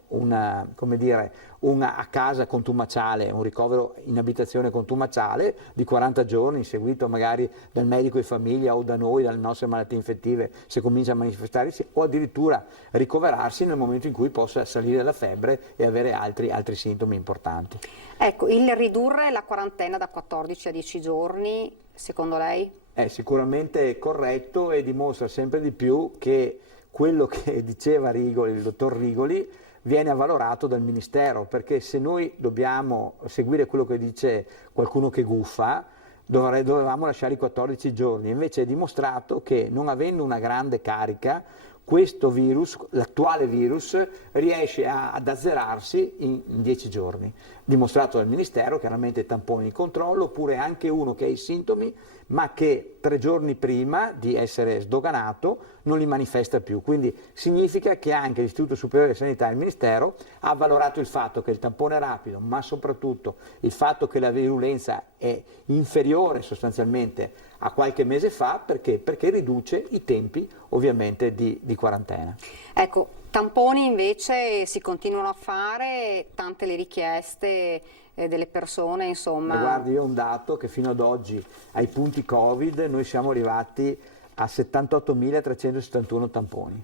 a casa contumaciale, un ricovero in abitazione contumaciale di 40 giorni, seguito magari dal medico di famiglia o da noi, dalle nostre malattie infettive, se comincia a manifestarsi, o addirittura ricoverarsi nel momento in cui possa salire la febbre e avere altri sintomi importanti. Ecco, il ridurre la quarantena da 14 a 10 giorni, secondo lei? È sicuramente corretto e dimostra sempre di più che quello che diceva Rigoli, il dottor Rigoli, viene avvalorato dal Ministero, perché se noi dobbiamo seguire quello che dice qualcuno che guffa, dovevamo lasciare i 14 giorni, invece è dimostrato che non avendo una grande carica, questo virus, l'attuale virus, riesce ad azzerarsi in 10 giorni. Dimostrato dal Ministero, chiaramente tamponi di controllo, oppure anche uno che ha i sintomi, ma che 3 giorni prima di essere sdoganato non li manifesta più. Quindi significa che anche l'Istituto Superiore di Sanità e il Ministero ha valorato il fatto che il tampone è rapido, ma soprattutto il fatto che la virulenza è inferiore sostanzialmente a qualche mese fa, perché riduce i tempi ovviamente di quarantena. Ecco, tamponi invece si continuano a fare, tante le richieste delle persone, insomma. Guardi, io ho un dato che fino ad oggi ai punti Covid noi siamo arrivati a 78.371 tamponi,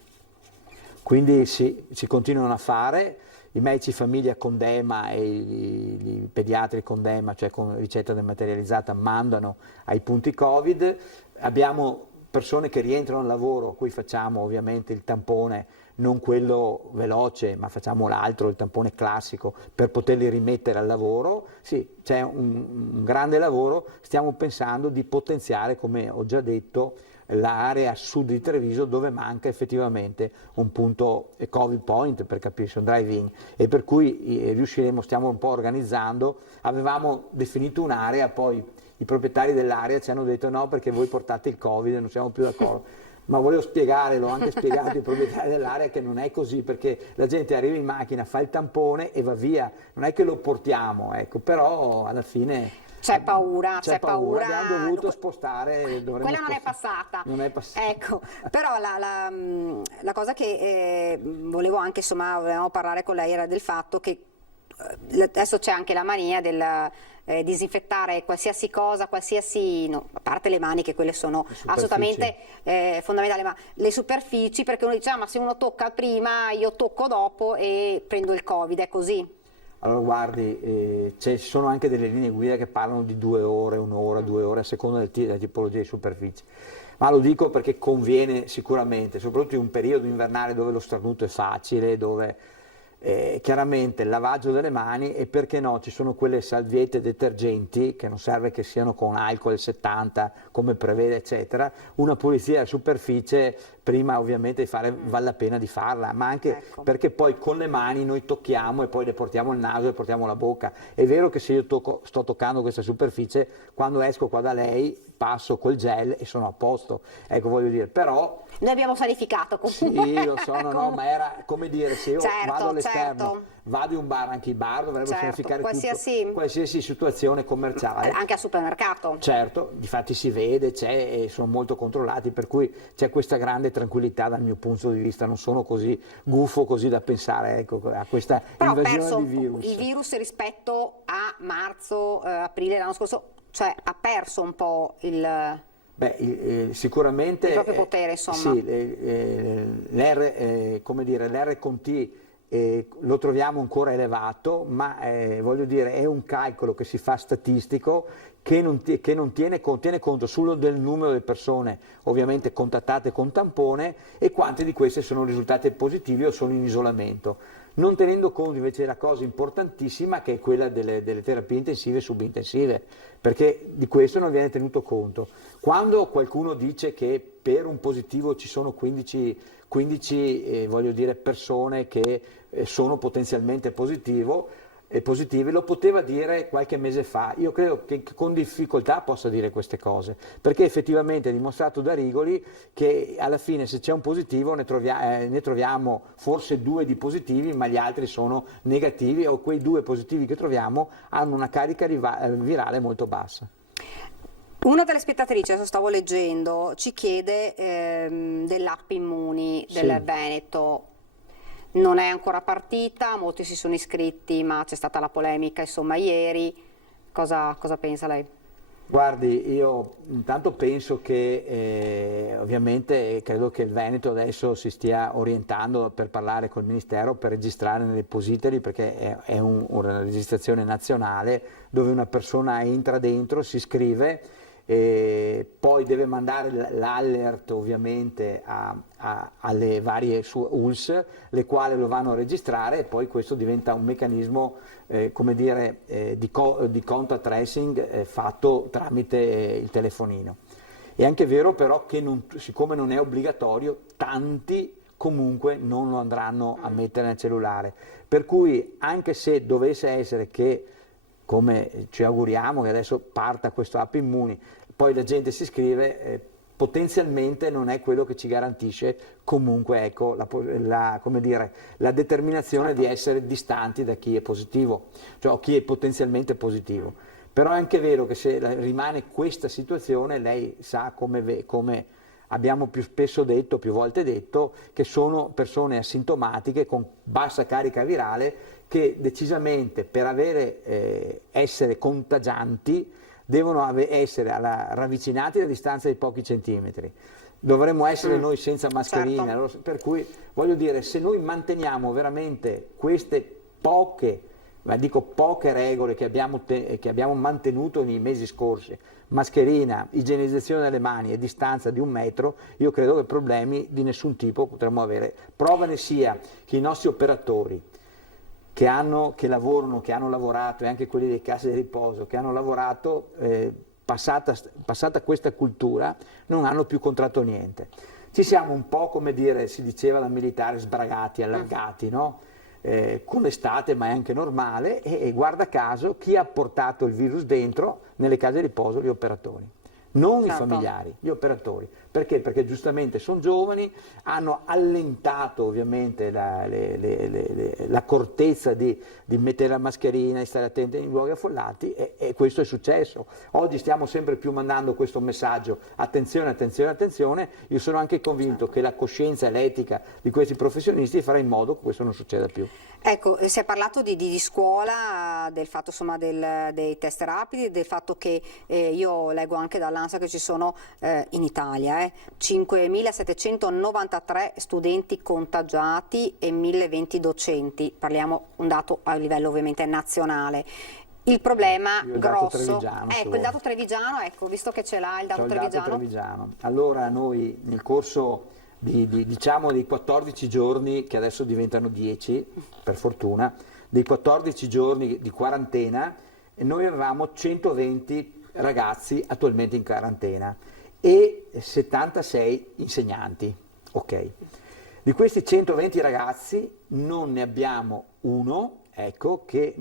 quindi sì, si continuano a fare. I medici famiglia con DEMA e i pediatri con DEMA, cioè con ricetta dematerializzata, mandano ai punti Covid. Abbiamo persone che rientrano al lavoro, a cui facciamo ovviamente il tampone, non quello veloce, ma facciamo l'altro, il tampone classico, per poterli rimettere al lavoro. Sì, c'è un grande lavoro, stiamo pensando di potenziare, come ho già detto, l'area sud di Treviso, dove manca effettivamente un punto Covid point, per capirsi, un drive-in, e per cui riusciremo, stiamo un po' organizzando. Avevamo definito un'area, poi i proprietari dell'area ci hanno detto no, perché voi portate il Covid e non siamo più d'accordo. Ma volevo spiegare, l'ho anche spiegato ai proprietari dell'area, che non è così, perché la gente arriva in macchina, fa il tampone e va via, non è che lo portiamo, ecco, però alla fine c'è paura. Abbiamo dovuto spostare, quella non è passata. Non è passata. Ecco, però la cosa che volevo anche, insomma, volevamo parlare con lei era del fatto che adesso c'è anche la mania del disinfettare qualsiasi cosa, a parte le mani, che quelle sono assolutamente fondamentali, ma le superfici, perché uno dice ma se uno tocca prima io tocco dopo e prendo il Covid, è così? Allora guardi, ci sono anche delle linee guida che parlano di 2 ore, 1 ora, 2 ore, a seconda della tipologia di superficie. Ma lo dico perché conviene sicuramente, soprattutto in un periodo invernale dove lo starnuto è facile, dove chiaramente il lavaggio delle mani, e perché no, ci sono quelle salviette detergenti che non serve che siano con alcol 70 come prevede eccetera, una pulizia della superficie prima ovviamente di fare vale la pena di farla, ma anche perché poi con le mani noi tocchiamo e poi le portiamo il naso e portiamo la bocca. È vero che se io sto toccando questa superficie, quando esco qua da lei passo col gel e sono a posto, ecco, voglio dire, però noi abbiamo sanificato comunque. Sì, lo so, no, ma era come dire, se io vado all'esterno, vado in un bar, anche i bar dovrebbero sanificare qualsiasi situazione commerciale. Anche al supermercato. Certo, difatti si vede, e sono molto controllati, per cui c'è questa grande tranquillità dal mio punto di vista, non sono così gufo così da pensare, ecco, a questa invasione di virus. Il virus rispetto a marzo, aprile l'anno scorso, cioè ha perso un po' il... sicuramente il proprio potere, insomma. Sì, l'R con T lo troviamo ancora elevato, ma voglio dire è un calcolo che si fa statistico che non tiene conto solo del numero di persone ovviamente contattate con tampone e quante di queste sono risultate positive o sono in isolamento, non tenendo conto invece della cosa importantissima che è quella delle terapie intensive e subintensive, perché di questo non viene tenuto conto. Quando qualcuno dice che per un positivo ci sono 15 voglio dire, persone che sono potenzialmente positive, lo poteva dire qualche mese fa. Io credo che con difficoltà possa dire queste cose, perché effettivamente è dimostrato da Rigoli che alla fine se c'è un positivo ne troviamo forse 2 di positivi, ma gli altri sono negativi, o quei 2 positivi che troviamo hanno una carica virale molto bassa. Una delle spettatrici, adesso stavo leggendo, ci chiede dell'app Immuni del Veneto. Non è ancora partita, molti si sono iscritti, ma c'è stata la polemica insomma ieri. Cosa pensa lei? Guardi, io intanto penso che ovviamente credo che il Veneto adesso si stia orientando per parlare col Ministero per registrare nei depositari, perché è una registrazione nazionale dove una persona entra dentro, si iscrive e poi deve mandare l'allert ovviamente alle varie ULS, le quali lo vanno a registrare, e poi questo diventa un meccanismo come dire, di contact tracing fatto tramite il telefonino. È anche vero però che siccome non è obbligatorio, tanti comunque non lo andranno a mettere nel cellulare, per cui anche se dovesse essere che, come ci auguriamo che adesso parta questo app Immuni, poi la gente si iscrive, potenzialmente non è quello che ci garantisce comunque, ecco, come dire, la determinazione di essere distanti da chi è positivo, cioè chi è potenzialmente positivo. Però è anche vero che se rimane questa situazione, lei sa come abbiamo più volte detto, che sono persone asintomatiche con bassa carica virale che decisamente per essere contagianti devono essere ravvicinati a distanza di pochi centimetri. Dovremmo essere noi senza mascherina, certo. Per cui voglio dire, se noi manteniamo veramente queste poche regole che abbiamo mantenuto nei mesi scorsi, mascherina, igienizzazione delle mani e distanza di 1 metro, io credo che problemi di nessun tipo potremmo avere. Prova ne sia che i nostri operatori che hanno lavorato, e anche quelli delle case di riposo che hanno lavorato, passata questa cultura, non hanno più contratto niente. Ci siamo un po', come dire, si diceva da militare, sbragati, allargati, no? Con l'estate, ma è anche normale, e guarda caso chi ha portato il virus dentro nelle case di riposo? Gli operatori. Non i familiari, gli operatori. Perché? Perché giustamente sono giovani, hanno allentato ovviamente l'accortezza di mettere la mascherina, di stare attenti nei luoghi affollati, e questo è successo. Oggi stiamo sempre più mandando questo messaggio: attenzione, attenzione, attenzione. Io sono anche convinto che la coscienza e l'etica di questi professionisti farà in modo che questo non succeda più. Ecco, si è parlato di scuola, del fatto insomma dei test rapidi, del fatto che io leggo anche dall'ANSA che ci sono in Italia 5.793 studenti contagiati e 1.020 docenti, parliamo un dato a livello ovviamente nazionale. Il problema grosso, ecco il dato trevigiano, ecco, visto che ce l'ha il dato trevigiano. Allora noi nel corso diciamo dei 14 giorni, che adesso diventano 10 per fortuna, dei 14 giorni di quarantena, noi avevamo 120 ragazzi attualmente in quarantena e 76 insegnanti. Ok. Di questi 120 ragazzi non ne abbiamo uno, ecco, che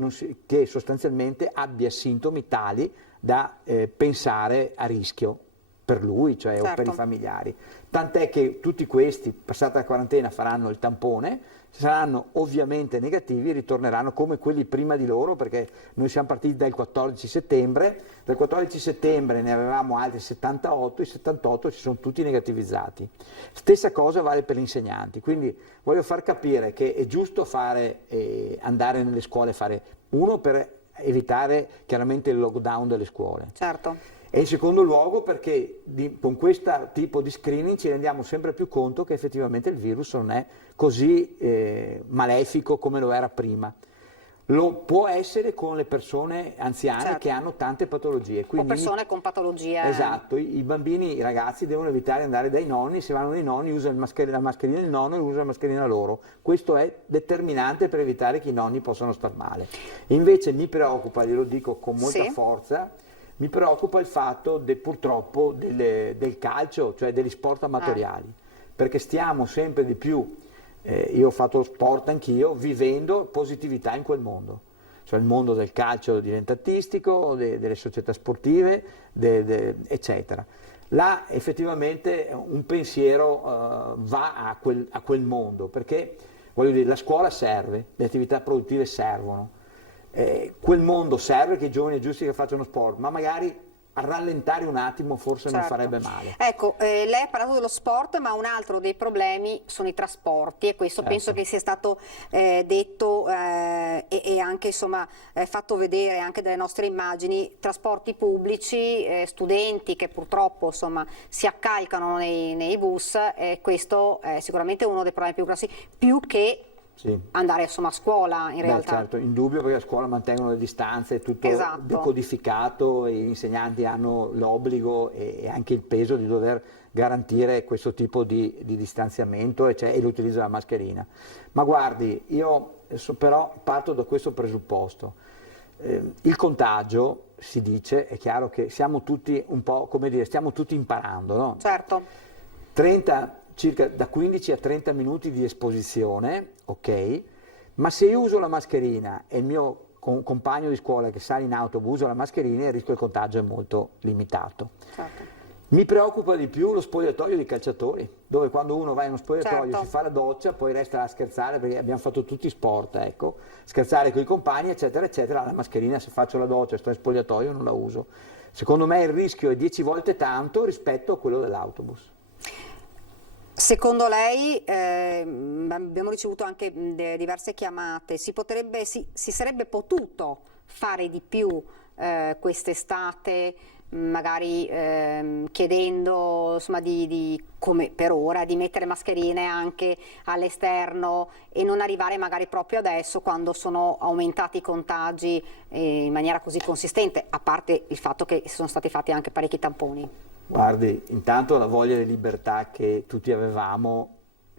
sostanzialmente abbia sintomi tali da pensare a rischio per lui, cioè o per i familiari. Tant'è che tutti questi, passata la quarantena, faranno il tampone, saranno ovviamente negativi e ritorneranno come quelli prima di loro, perché noi siamo partiti dal 14 settembre, dal 14 settembre ne avevamo altri 78, i 78 si sono tutti negativizzati. Stessa cosa vale per gli insegnanti, quindi voglio far capire che è giusto andare nelle scuole, per evitare chiaramente il lockdown delle scuole. Certo. E in secondo luogo perché con questo tipo di screening ci rendiamo sempre più conto che effettivamente il virus non è così malefico come lo era prima. Lo può essere con le persone anziane, certo, che hanno tante patologie. Quindi, o persone con patologie. Esatto, i bambini, i ragazzi devono evitare di andare dai nonni, se vanno dai nonni usano la mascherina del nonno e usano la mascherina loro. Questo è determinante per evitare che i nonni possano star male. Invece mi preoccupa, glielo dico con molta forza, mi preoccupa il fatto purtroppo del calcio, cioè degli sport amatoriali, perché stiamo sempre di più, io ho fatto sport anch'io, vivendo positività in quel mondo, cioè il mondo del calcio dilettantistico, delle società sportive, eccetera. Là effettivamente un pensiero va a quel mondo, perché voglio dire, la scuola serve, le attività produttive servono, quel mondo serve che i giovani è giusto che facciano sport, ma magari a rallentare un attimo forse non farebbe male. Ecco, lei ha parlato dello sport, ma un altro dei problemi sono i trasporti, e questo penso che sia stato detto e anche insomma fatto vedere anche dalle nostre immagini, trasporti pubblici, studenti che purtroppo insomma si accalcano nei bus, questo è sicuramente uno dei problemi più grossi, più che andare insomma a scuola in realtà. Certo, indubbio, perché a scuola mantengono le distanze, è tutto decodificato e gli insegnanti hanno l'obbligo e anche il peso di dover garantire questo tipo di distanziamento e l'utilizzo della mascherina. Ma guardi, io però parto da questo presupposto. Il contagio, si dice, è chiaro che siamo tutti un po', come dire, stiamo tutti imparando, no? Certo. Circa da 15 a 30 minuti di esposizione, ok, ma se io uso la mascherina e il mio compagno di scuola che sale in autobus usa la mascherina, il rischio del contagio è molto limitato. Certo. Mi preoccupa di più lo spogliatoio dei calciatori, dove quando uno va in uno spogliatoio si fa la doccia, poi resta a scherzare, perché abbiamo fatto tutti sport, ecco, scherzare con i compagni, eccetera, eccetera. La mascherina, se faccio la doccia e sto in spogliatoio, non la uso. Secondo me il rischio è 10 volte tanto rispetto a quello dell'autobus. Secondo lei, abbiamo ricevuto anche diverse chiamate, si sarebbe potuto fare di più quest'estate, magari chiedendo insomma, come per ora, di mettere mascherine anche all'esterno e non arrivare magari proprio adesso quando sono aumentati i contagi in maniera così consistente, a parte il fatto che sono stati fatti anche parecchi tamponi. Guardi, intanto la voglia di libertà che tutti avevamo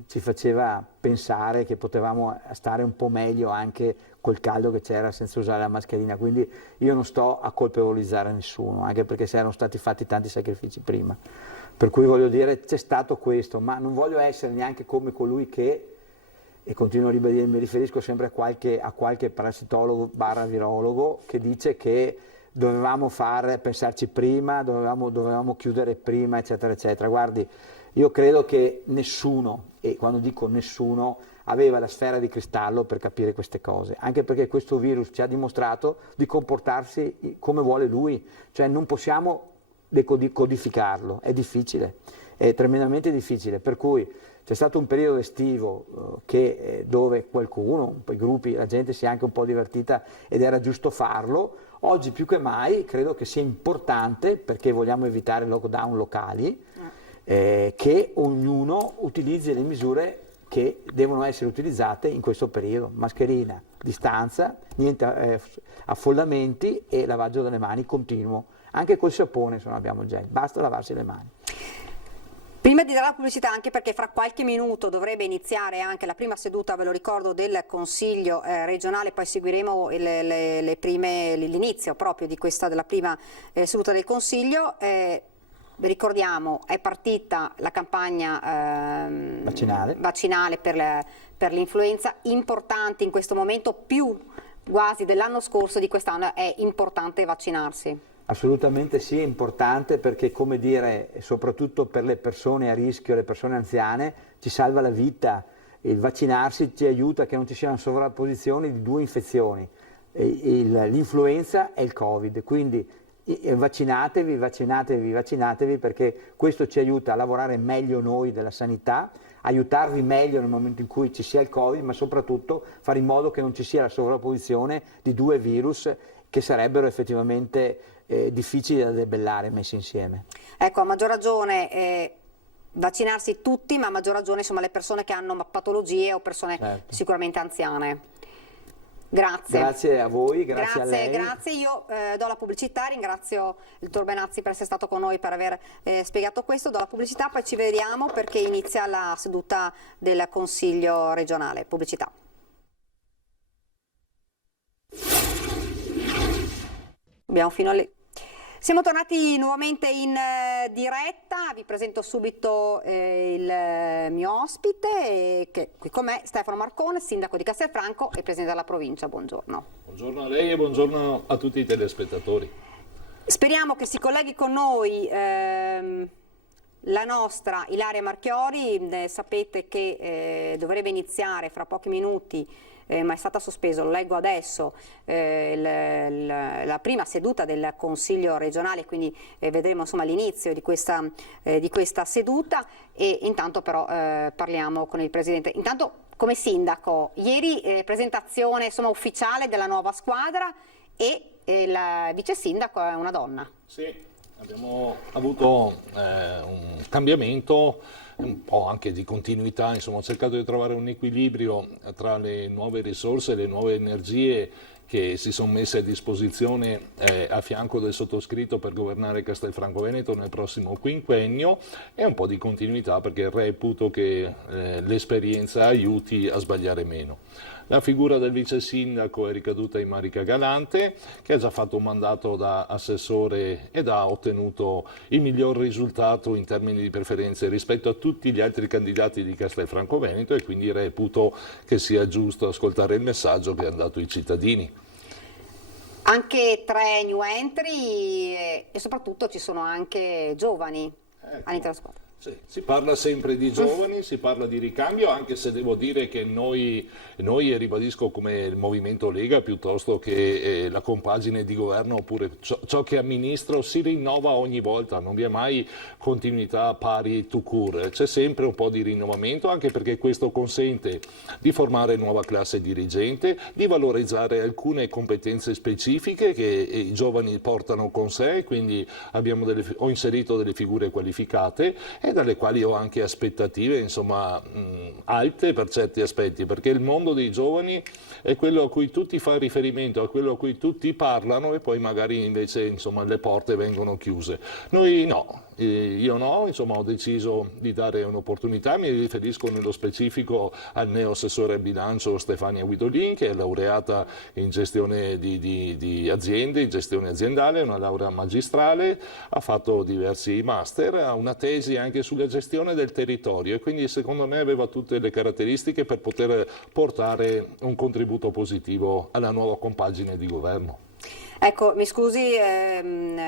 ci faceva pensare che potevamo stare un po' meglio anche col caldo che c'era senza usare la mascherina, quindi io non sto a colpevolizzare nessuno, anche perché si erano stati fatti tanti sacrifici prima. Per cui voglio dire, c'è stato questo, ma non voglio essere neanche come colui che, e continuo a ribadire, mi riferisco sempre a qualche parassitologo / virologo che dice che dovevamo pensarci prima, dovevamo chiudere prima, eccetera, eccetera. Guardi, io credo che nessuno, e quando dico nessuno, aveva la sfera di cristallo per capire queste cose, anche perché questo virus ci ha dimostrato di comportarsi come vuole lui, cioè non possiamo decodificarlo, è difficile, è tremendamente difficile, per cui c'è stato un periodo estivo dove qualcuno, un po' i gruppi, la gente si è anche un po' divertita ed era giusto farlo. Oggi più che mai credo che sia importante, perché vogliamo evitare lockdown locali, che ognuno utilizzi le misure che devono essere utilizzate in questo periodo: mascherina, distanza, niente affollamenti e lavaggio delle mani continuo, anche col sapone se non abbiamo il gel, basta lavarsi le mani. Prima di dare la pubblicità, anche perché fra qualche minuto dovrebbe iniziare anche la prima seduta, ve lo ricordo, del Consiglio regionale, poi seguiremo l'inizio proprio della prima seduta del Consiglio. Ricordiamo, è partita la campagna vaccinale per l'influenza, importante in questo momento, più quasi dell'anno scorso, di quest'anno, è importante vaccinarsi. Assolutamente sì, è importante, perché, come dire, soprattutto per le persone a rischio, le persone anziane, ci salva la vita. Il vaccinarsi ci aiuta a che non ci siano sovrapposizioni di due infezioni, l'influenza e il Covid, quindi vaccinatevi, perché questo ci aiuta a lavorare meglio noi della sanità, aiutarvi meglio nel momento in cui ci sia il Covid, ma soprattutto fare in modo che non ci sia la sovrapposizione di due virus che sarebbero effettivamente difficili da debellare messi insieme. Ecco, a maggior ragione vaccinarsi tutti, ma a maggior ragione insomma le persone che hanno patologie o persone sicuramente anziane. Grazie. Grazie a voi, grazie a lei. Grazie, io do la pubblicità, ringrazio il dottor Benazzi per essere stato con noi, per aver spiegato questo, do la pubblicità, poi ci vediamo perché inizia la seduta del Consiglio regionale. Pubblicità. Abbiamo fino alle... Siamo tornati nuovamente in diretta, vi presento subito il mio ospite, che qui con me Stefano Marcone, sindaco di Castelfranco e presidente della provincia. Buongiorno. Buongiorno a lei e buongiorno a tutti i telespettatori. Speriamo che si colleghi con noi la nostra Ilaria Marchiori. Sapete che dovrebbe iniziare fra pochi minuti, ma è stata sospesa, lo leggo adesso, la prima seduta del Consiglio regionale, quindi vedremo insomma l'inizio di questa seduta, e intanto però parliamo con il Presidente. Intanto, come sindaco, ieri presentazione insomma ufficiale della nuova squadra, e il vice sindaco è una donna. Sì, abbiamo avuto un cambiamento, un po' anche di continuità, insomma ho cercato di trovare un equilibrio tra le nuove risorse e le nuove energie che si sono messe a disposizione a fianco del sottoscritto per governare Castelfranco Veneto nel prossimo quinquennio, e un po' di continuità perché reputo che l'esperienza aiuti a sbagliare meno. La figura del vice sindaco è ricaduta in Marica Galante, che ha già fatto un mandato da assessore ed ha ottenuto il miglior risultato in termini di preferenze rispetto a tutti gli altri candidati di Castelfranco Veneto, e quindi reputo che sia giusto ascoltare il messaggio che hanno dato i cittadini. Anche 3 new entry e soprattutto ci sono anche giovani all'interno della squadra. Sì, si parla sempre di giovani, si parla di ricambio, anche se devo dire che noi e ribadisco come il Movimento Lega, piuttosto che la compagine di governo oppure ciò che amministro, si rinnova ogni volta, non vi è mai continuità pari tout court, c'è sempre un po' di rinnovamento, anche perché questo consente di formare nuova classe dirigente, di valorizzare alcune competenze specifiche che i giovani portano con sé, quindi ho inserito delle figure qualificate e dalle quali ho anche aspettative insomma alte per certi aspetti, perché il mondo dei giovani è quello a cui tutti fanno riferimento, a quello a cui tutti parlano, e poi magari invece insomma le porte vengono chiuse. Noi no. Io no, insomma ho deciso di dare un'opportunità, mi riferisco nello specifico al neo assessore al bilancio Stefania Guidolin, che è laureata in gestione di aziende, in gestione aziendale, una laurea magistrale, ha fatto diversi master, ha una tesi anche sulla gestione del territorio, e quindi secondo me aveva tutte le caratteristiche per poter portare un contributo positivo alla nuova compagine di governo. Ecco, mi scusi,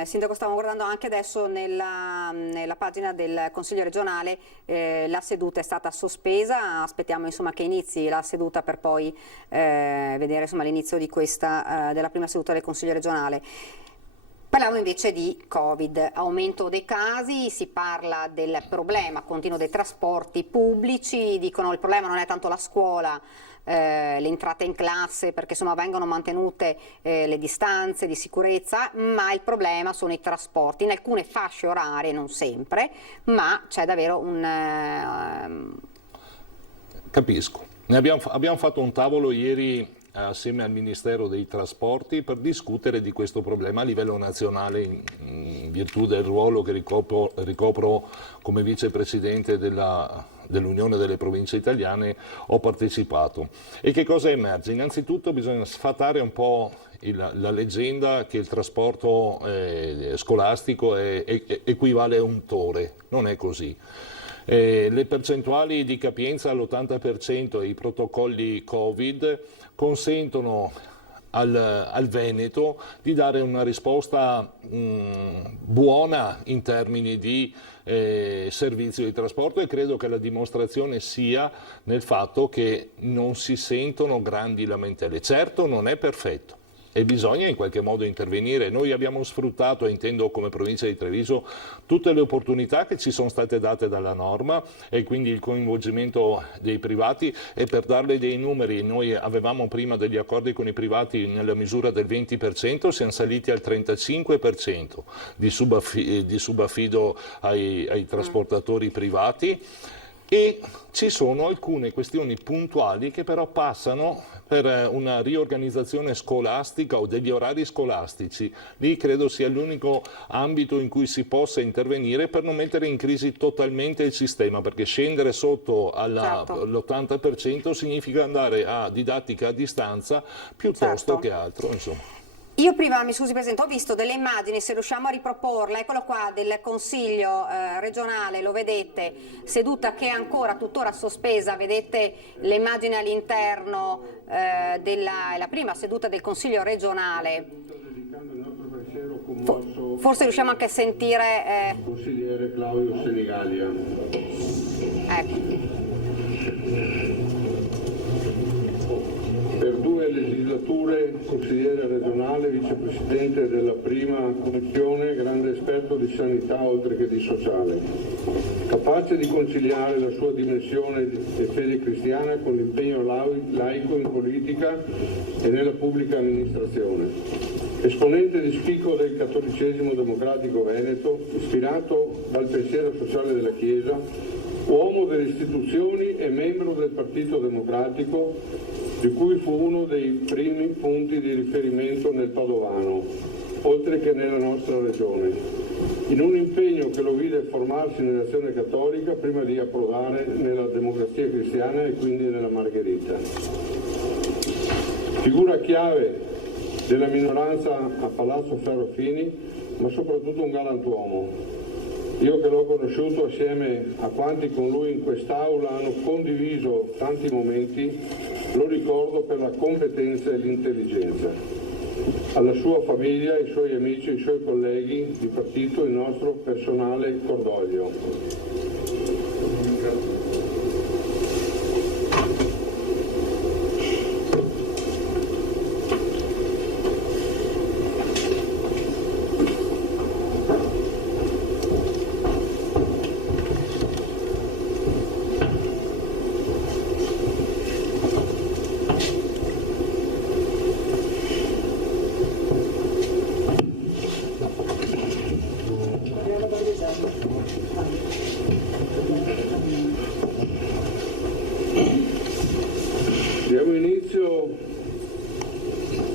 Sindaco, stavamo guardando anche adesso nella pagina del Consiglio regionale, la seduta è stata sospesa, aspettiamo insomma che inizi la seduta per poi vedere insomma l'inizio di della prima seduta del Consiglio regionale. Parliamo invece di Covid, aumento dei casi, si parla del problema continuo dei trasporti pubblici, dicono il problema non è tanto la scuola, le entrate in classe, perché insomma vengono mantenute le distanze di sicurezza, ma il problema sono i trasporti, in alcune fasce orarie, non sempre, ma c'è davvero un... Capisco. Abbiamo fatto un tavolo ieri assieme al Ministero dei Trasporti per discutere di questo problema a livello nazionale, in virtù del ruolo che ricopro come vicepresidente dell'Unione delle Province Italiane. Ho partecipato. E che cosa emerge? Innanzitutto bisogna sfatare un po' la leggenda che il trasporto scolastico equivale a un tore. Non è così. Le percentuali di capienza all'80% e i protocolli Covid consentono al Veneto di dare una risposta buona in termini di servizio di trasporto, e credo che la dimostrazione sia nel fatto che non si sentono grandi lamentele. Certo non è perfetto, e bisogna in qualche modo intervenire. Noi abbiamo sfruttato, intendo come provincia di Treviso, tutte le opportunità che ci sono state date dalla norma e quindi il coinvolgimento dei privati, e per darle dei numeri, noi avevamo prima degli accordi con i privati nella misura del 20%, siamo saliti al 35% di subaffido ai trasportatori privati. E ci sono alcune questioni puntuali che però passano per una riorganizzazione scolastica o degli orari scolastici. Lì credo sia l'unico ambito in cui si possa intervenire per non mettere in crisi totalmente il sistema, perché scendere sotto all'80% significa andare a didattica a distanza piuttosto che altro, insomma. Io prima, mi scusi Presidente, ho visto delle immagini, se riusciamo a riproporla, eccolo qua, del Consiglio regionale, lo vedete, seduta che è ancora tuttora sospesa, vedete le immagini all'interno della prima seduta del Consiglio regionale. Forse riusciamo anche a sentire... Consigliere Claudio Senigallia. Ecco. Per 2 legislature consigliere regionale, vicepresidente della prima commissione, grande esperto di sanità oltre che di sociale. Capace di conciliare la sua dimensione di fede cristiana con l'impegno laico in politica e nella pubblica amministrazione. Esponente di spicco del cattolicesimo democratico veneto, ispirato dal pensiero sociale della Chiesa, uomo delle istituzioni e membro del Partito Democratico, di cui fu uno dei primi punti di riferimento nel Padovano, oltre che nella nostra regione, in un impegno che lo vide formarsi nell'azione cattolica prima di approdare nella Democrazia Cristiana e quindi nella Margherita. Figura chiave della minoranza a Palazzo Ferrofini, ma soprattutto un galantuomo. Io che l'ho conosciuto assieme a quanti con lui in quest'Aula hanno condiviso tanti momenti, lo ricordo per la competenza e l'intelligenza. Alla sua famiglia, ai suoi amici e ai suoi colleghi di partito il nostro personale cordoglio. Diamo inizio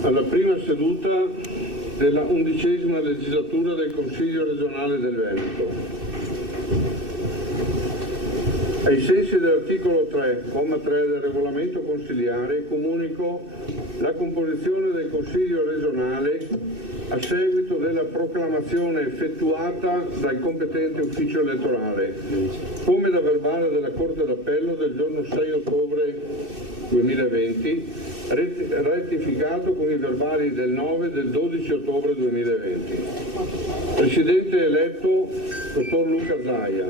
alla prima seduta della 11ª legislatura del Consiglio regionale del Veneto. Ai sensi dell'articolo 3, comma 3 del regolamento consiliare, comunico la composizione del Consiglio regionale a seguito della proclamazione effettuata dal competente ufficio elettorale, come da verbale della Corte d'Appello del giorno 6 ottobre 2020, rettificato con i verbali del 9 e del 12 ottobre 2020. Presidente eletto dottor Luca Zaia.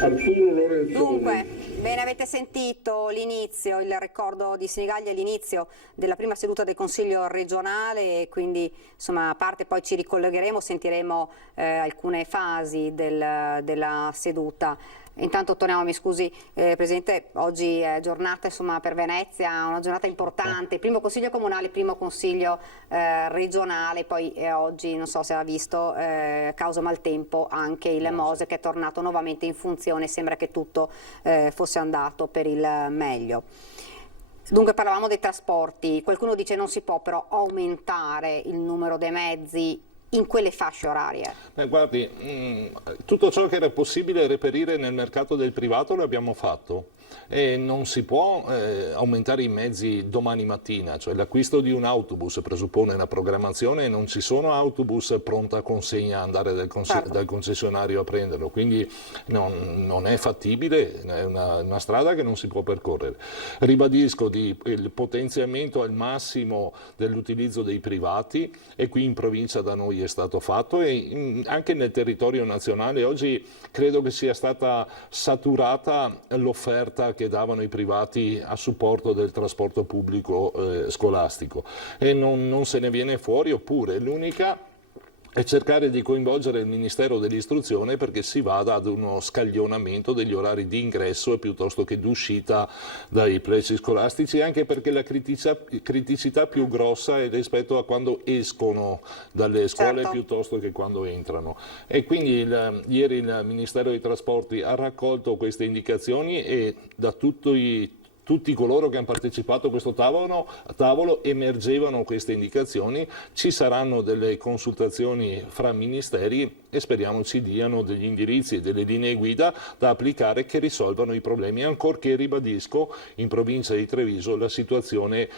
Arturo Lorenzoni. Dunque, bene, avete sentito l'inizio, il ricordo di Senigallia, l'inizio della prima seduta del Consiglio regionale, e quindi insomma a parte poi ci ricollegheremo, sentiremo alcune fasi della seduta. Intanto torniamo, mi scusi Presidente, oggi è giornata insomma per Venezia, una giornata importante, primo consiglio comunale, primo consiglio regionale, poi oggi non so se ha visto causa maltempo anche il Mose che è tornato nuovamente in funzione, sembra che tutto fosse andato per il meglio. Dunque parlavamo dei trasporti, qualcuno dice non si può però aumentare il numero dei mezzi in quelle fasce orarie? Guardi, tutto ciò che era possibile reperire nel mercato del privato lo abbiamo fatto. E non si può aumentare i mezzi domani mattina, cioè l'acquisto di un autobus presuppone una programmazione e non ci sono autobus pronta consegna andare dal concessionario a prenderlo, quindi non è fattibile, è una strada che non si può percorrere. Ribadisco il potenziamento al massimo dell'utilizzo dei privati, e qui in provincia da noi è stato fatto, e anche nel territorio nazionale oggi credo che sia stata saturata l'offerta immediata che davano i privati a supporto del trasporto pubblico scolastico, e non se ne viene fuori, oppure l'unica è cercare di coinvolgere il Ministero dell'Istruzione perché si vada ad uno scaglionamento degli orari di ingresso piuttosto che d'uscita dai plessi scolastici, anche perché la criticità più grossa è rispetto a quando escono dalle scuole, certo, piuttosto che quando entrano. E quindi ieri il Ministero dei Trasporti ha raccolto queste indicazioni e da tutti coloro che hanno partecipato a questo tavolo emergevano queste indicazioni. Ci saranno delle consultazioni fra ministeri e speriamo ci diano degli indirizzi e delle linee guida da applicare che risolvano i problemi, ancorché, ribadisco, in provincia di Treviso la situazione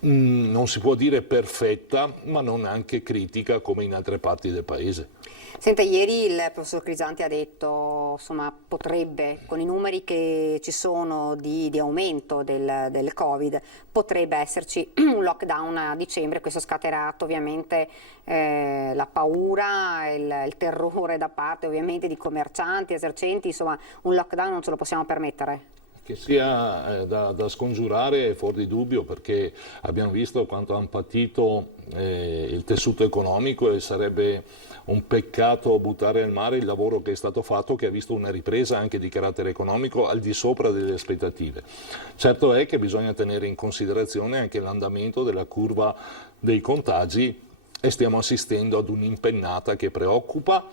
non si può dire perfetta, ma non anche critica come in altre parti del paese. Senta, ieri il professor Crisanti ha detto, insomma, potrebbe, con i numeri che ci sono di aumento del Covid, potrebbe esserci un lockdown a dicembre. Questo ha scatenato ovviamente la paura, il terrore da parte ovviamente di commercianti, esercenti, insomma un lockdown non ce lo possiamo permettere. Che sia da scongiurare è fuori di dubbio, perché abbiamo visto quanto hanno patito il tessuto economico e sarebbe un peccato buttare al mare il lavoro che è stato fatto, che ha visto una ripresa anche di carattere economico al di sopra delle aspettative. Certo è che bisogna tenere in considerazione anche l'andamento della curva dei contagi e stiamo assistendo ad un'impennata che preoccupa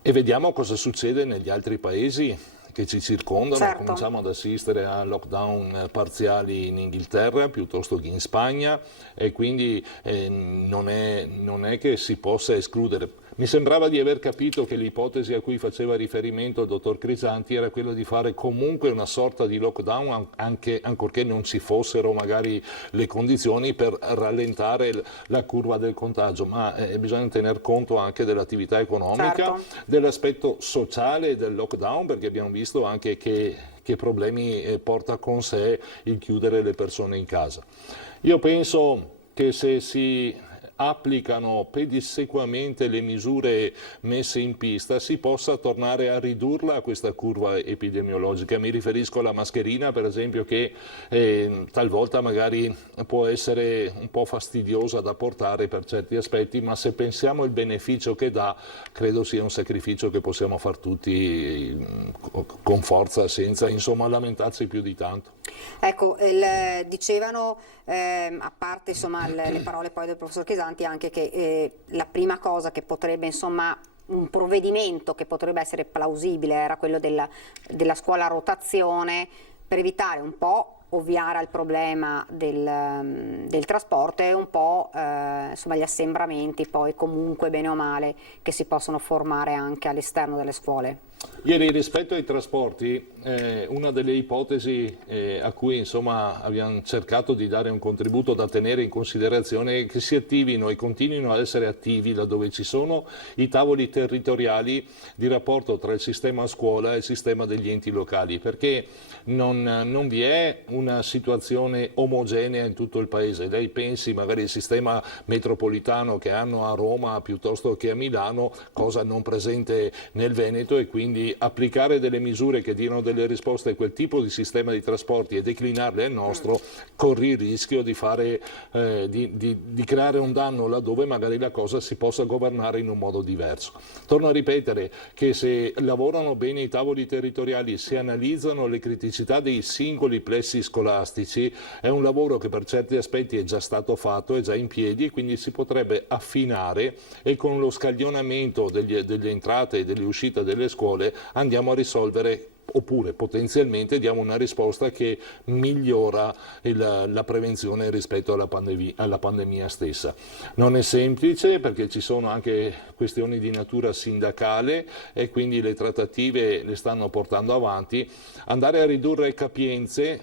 e vediamo cosa succede negli altri paesi che ci circondano. Certo. Cominciamo ad assistere a lockdown parziali in Inghilterra piuttosto che in Spagna e quindi non è che si possa escludere. Mi sembrava di aver capito che l'ipotesi a cui faceva riferimento il dottor Crisanti era quella di fare comunque una sorta di lockdown, ancorché non ci fossero magari le condizioni per rallentare la curva del contagio, ma bisogna tener conto anche dell'attività economica, certo, dell'aspetto sociale del lockdown, perché abbiamo visto anche che problemi porta con sé il chiudere le persone in casa. Io penso che se si applicano pedissequamente le misure messe in pista si possa tornare a ridurla questa curva epidemiologica. Mi riferisco alla mascherina, per esempio, che talvolta magari può essere un po' fastidiosa da portare per certi aspetti, ma se pensiamo al beneficio che dà, credo sia un sacrificio che possiamo far tutti con forza, senza insomma lamentarsi più di tanto. Ecco, dicevano, a parte insomma le parole poi del professor Crisanti, anche che la prima cosa che potrebbe, insomma, un provvedimento che potrebbe essere plausibile era quello della scuola a rotazione, per evitare un po', ovviare al problema del trasporto e un po' insomma gli assembramenti poi comunque bene o male che si possono formare anche all'esterno delle scuole. Ieri, rispetto ai trasporti, una delle ipotesi a cui insomma abbiamo cercato di dare un contributo da tenere in considerazione è che si attivino e continuino ad essere attivi laddove ci sono i tavoli territoriali di rapporto tra il sistema scuola e il sistema degli enti locali, perché non vi è una situazione omogenea in tutto il paese. Lei pensi magari al sistema metropolitano che hanno a Roma piuttosto che a Milano, cosa non presente nel Veneto, e quindi applicare delle misure che diano delle risposte a quel tipo di sistema di trasporti e declinarle al nostro, corri il rischio di creare un danno laddove magari la cosa si possa governare in un modo diverso. Torno a ripetere che se lavorano bene i tavoli territoriali, si analizzano le criticità dei singoli plessi scolastici, è un lavoro che per certi aspetti è già stato fatto, è già in piedi, e quindi si potrebbe affinare, e con lo scaglionamento delle entrate e delle uscite delle scuole andiamo a risolvere, oppure potenzialmente diamo una risposta che migliora la prevenzione rispetto alla pandemia stessa. Non è semplice perché ci sono anche questioni di natura sindacale e quindi le trattative le stanno portando avanti. Andare a ridurre capienze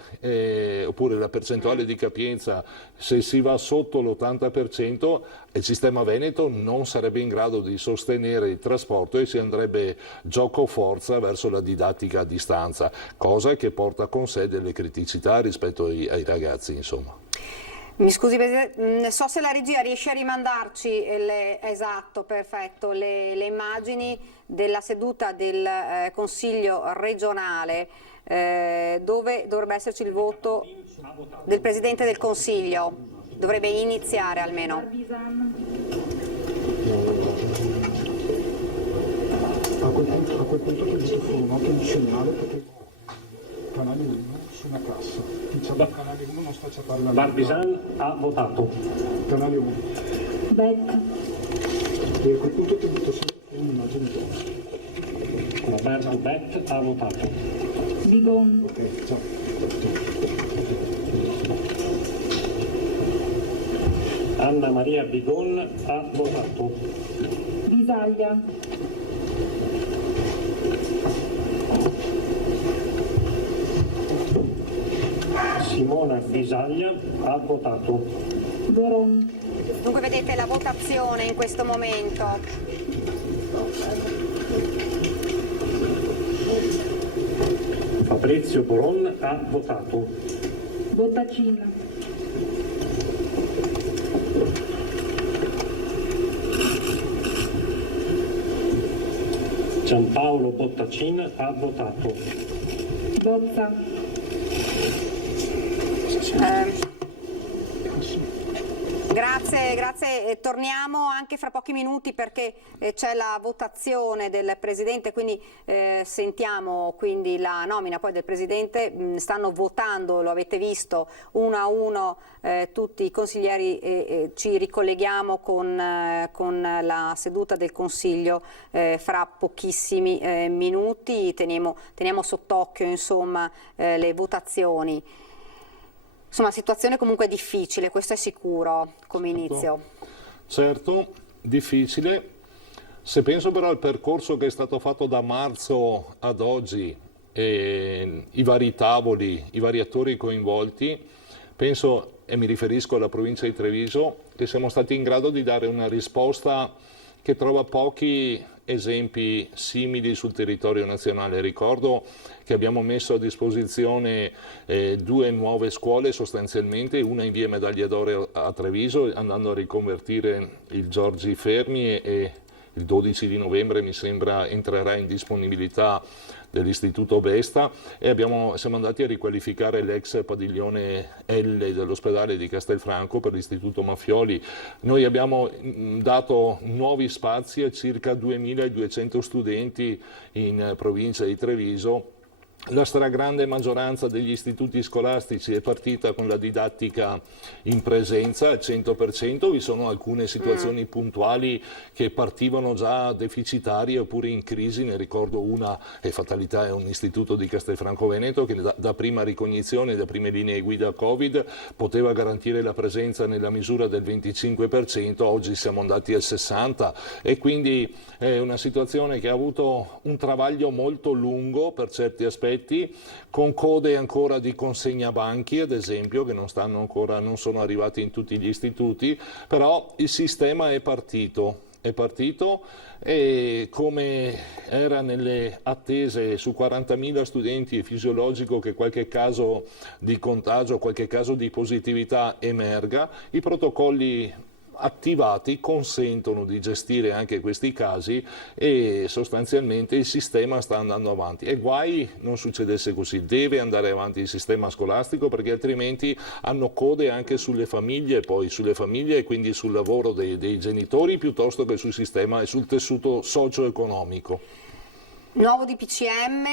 oppure la percentuale di capienza, se si va sotto l'80%, il sistema Veneto non sarebbe in grado di sostenere il trasporto e si andrebbe gioco forza verso la didattica a distanza, cosa che porta con sé delle criticità rispetto ai ragazzi, insomma. Mi scusi Presidente, so se la regia riesce a rimandarci esatto, perfetto, le immagini della seduta del Consiglio regionale dove dovrebbe esserci il voto del Presidente del Consiglio, dovrebbe iniziare almeno. A quel punto che visto formato un segnale perché canale 1 su una cassa. Diciamo canale 1 non sta parlando. Barbisan ha votato. Canale 1. Bet. E a quel punto ti metto solo un'immagine dopo. Roberto Bet ha votato. Bigon. Ok, ciao. Anna Maria Bigon ha votato. Bisaglia. Simona Bisaglia ha votato. Veron. Dunque vedete la votazione in questo momento. Fabrizio Boron ha votato. Bottacin. Giampaolo Bottacin ha votato. Bozza. Grazie, torniamo anche fra pochi minuti perché c'è la votazione del Presidente, quindi sentiamo quindi la nomina poi del Presidente, stanno votando, lo avete visto, uno a uno tutti i consiglieri e ci ricolleghiamo con la seduta del Consiglio fra pochissimi minuti, teniamo sott'occhio insomma le votazioni. Insomma, situazione comunque difficile, questo è sicuro come inizio. Certo, difficile. Se penso però al percorso che è stato fatto da marzo ad oggi, i vari tavoli, i vari attori coinvolti, penso, e mi riferisco alla provincia di Treviso, che siamo stati in grado di dare una risposta che trova pochi esempi simili sul territorio nazionale. Ricordo che abbiamo messo a disposizione 2 nuove scuole sostanzialmente, una in via Medaglia d'Oro a Treviso, andando a riconvertire il Giorgi Fermi e il 12 di novembre mi sembra entrerà in disponibilità dell'Istituto Vesta e siamo andati a riqualificare l'ex padiglione L dell'ospedale di Castelfranco per l'Istituto Maffioli. Noi abbiamo dato nuovi spazi a circa 2.200 studenti in provincia di Treviso. La stragrande maggioranza degli istituti scolastici è partita con la didattica in presenza al 100%, vi sono alcune situazioni puntuali che partivano già deficitarie oppure in crisi, ne ricordo una, e fatalità, è un istituto di Castelfranco Veneto che da prima ricognizione, da prime linee guida Covid, poteva garantire la presenza nella misura del 25%, oggi siamo andati al 60% e quindi è una situazione che ha avuto un travaglio molto lungo per certi aspetti, con code ancora di consegna banchi ad esempio che non sono arrivati in tutti gli istituti, però il sistema è partito e come era nelle attese su 40.000 studenti è fisiologico che qualche caso di contagio, qualche caso di positività emerga, i protocolli attivati consentono di gestire anche questi casi e sostanzialmente il sistema sta andando avanti e guai non succedesse così, deve andare avanti il sistema scolastico perché altrimenti hanno code anche sulle famiglie e quindi sul lavoro dei genitori piuttosto che sul sistema e sul tessuto socio-economico. Nuovo DPCM,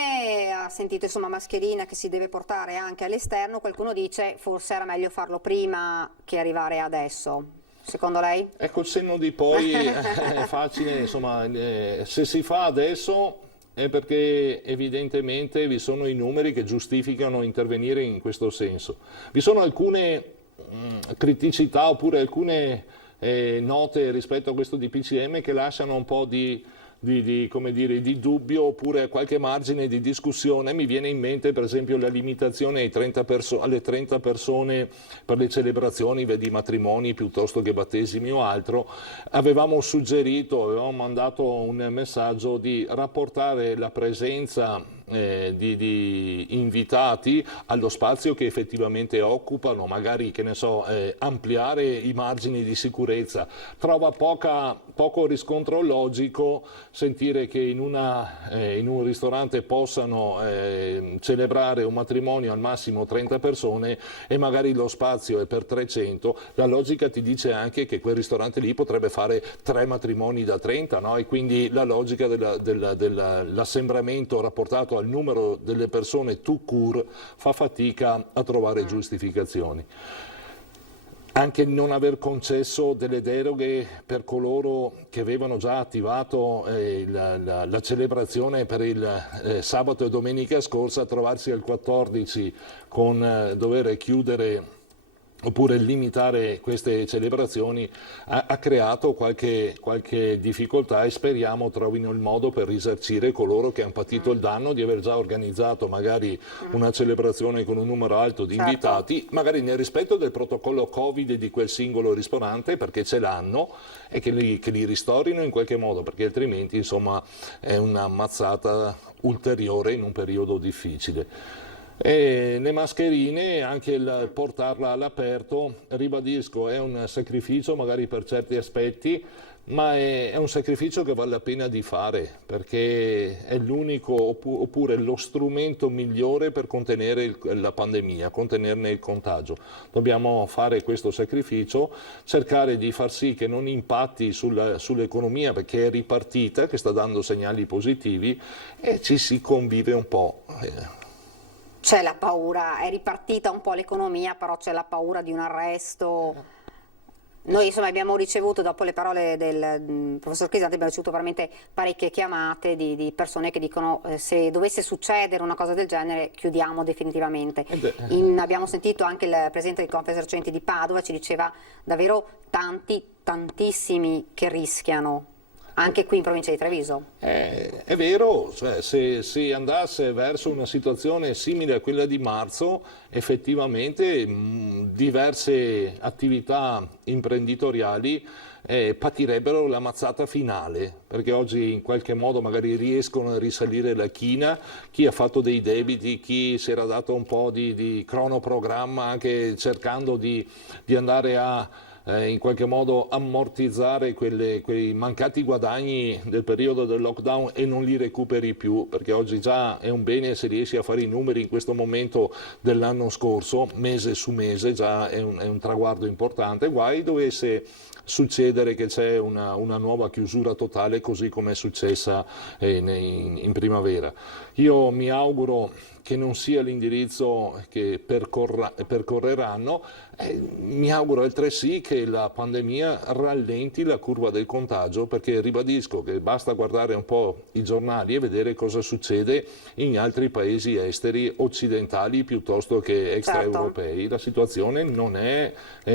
ha sentito insomma mascherina che si deve portare anche all'esterno, qualcuno dice forse era meglio farlo prima che arrivare adesso. Secondo lei? Ecco, il senno di poi è facile, insomma, se si fa adesso è perché evidentemente vi sono i numeri che giustificano intervenire in questo senso. Vi sono alcune criticità oppure alcune note rispetto a questo DPCM che lasciano un po' di dubbio oppure qualche margine di discussione. Mi viene in mente per esempio la limitazione alle 30 persone per le celebrazioni, vedi matrimoni piuttosto che battesimi o altro. Avevamo mandato un messaggio di rapportare la presenza di invitati allo spazio che effettivamente occupano, magari, che ne so, ampliare i margini di sicurezza. Trova poco riscontro logico sentire che in un ristorante possano celebrare un matrimonio al massimo 30 persone e magari lo spazio è per 300. La logica ti dice anche che quel ristorante lì potrebbe fare 3 matrimoni da 30, no? E quindi la logica dell'assembramento rapportato al numero delle persone tout court fa fatica a trovare giustificazioni. Anche non aver concesso delle deroghe per coloro che avevano già attivato la celebrazione per il sabato e domenica scorsa, trovarsi al 14 con dover chiudere oppure limitare queste celebrazioni ha creato qualche difficoltà, e speriamo trovino il modo per risarcire coloro che hanno patito il danno di aver già organizzato magari una celebrazione con un numero alto di invitati, magari nel rispetto del protocollo Covid di quel singolo ristorante, perché ce l'hanno, e che li ristorino in qualche modo, perché altrimenti insomma è una mazzata ulteriore in un periodo difficile. E le mascherine, anche il portarla all'aperto, ribadisco, è un sacrificio magari per certi aspetti, ma è un sacrificio che vale la pena di fare, perché è l'unico oppure lo strumento migliore per contenere la pandemia, contenerne il contagio. Dobbiamo fare questo sacrificio, cercare di far sì che non impatti sull'economia, perché è ripartita, che sta dando segnali positivi, e ci si convive un po'. C'è la paura, è ripartita un po' l'economia, però c'è la paura di un arresto. Noi insomma abbiamo ricevuto, dopo le parole del professor Crisanti, abbiamo ricevuto veramente parecchie chiamate di persone che dicono se dovesse succedere una cosa del genere chiudiamo definitivamente. Abbiamo sentito anche il presidente di Confesercenti di Padova, ci diceva davvero tantissimi che rischiano. Anche qui in provincia di Treviso. È vero, cioè, se si andasse verso una situazione simile a quella di marzo, effettivamente diverse attività imprenditoriali patirebbero la mazzata finale, perché oggi in qualche modo magari riescono a risalire la china, chi ha fatto dei debiti, chi si era dato un po' di cronoprogramma, anche cercando di andare a in qualche modo ammortizzare quei mancati guadagni del periodo del lockdown e non li recuperi più, perché oggi già è un bene se riesci a fare i numeri in questo momento dell'anno scorso, mese su mese, già è un traguardo importante. Guai dovesse succedere che c'è una nuova chiusura totale, così come è successa in primavera. Io mi auguro che non sia l'indirizzo che percorreranno, mi auguro altresì che la pandemia rallenti la curva del contagio, perché ribadisco che basta guardare un po' i giornali e vedere cosa succede in altri paesi esteri occidentali piuttosto che extraeuropei. La situazione non è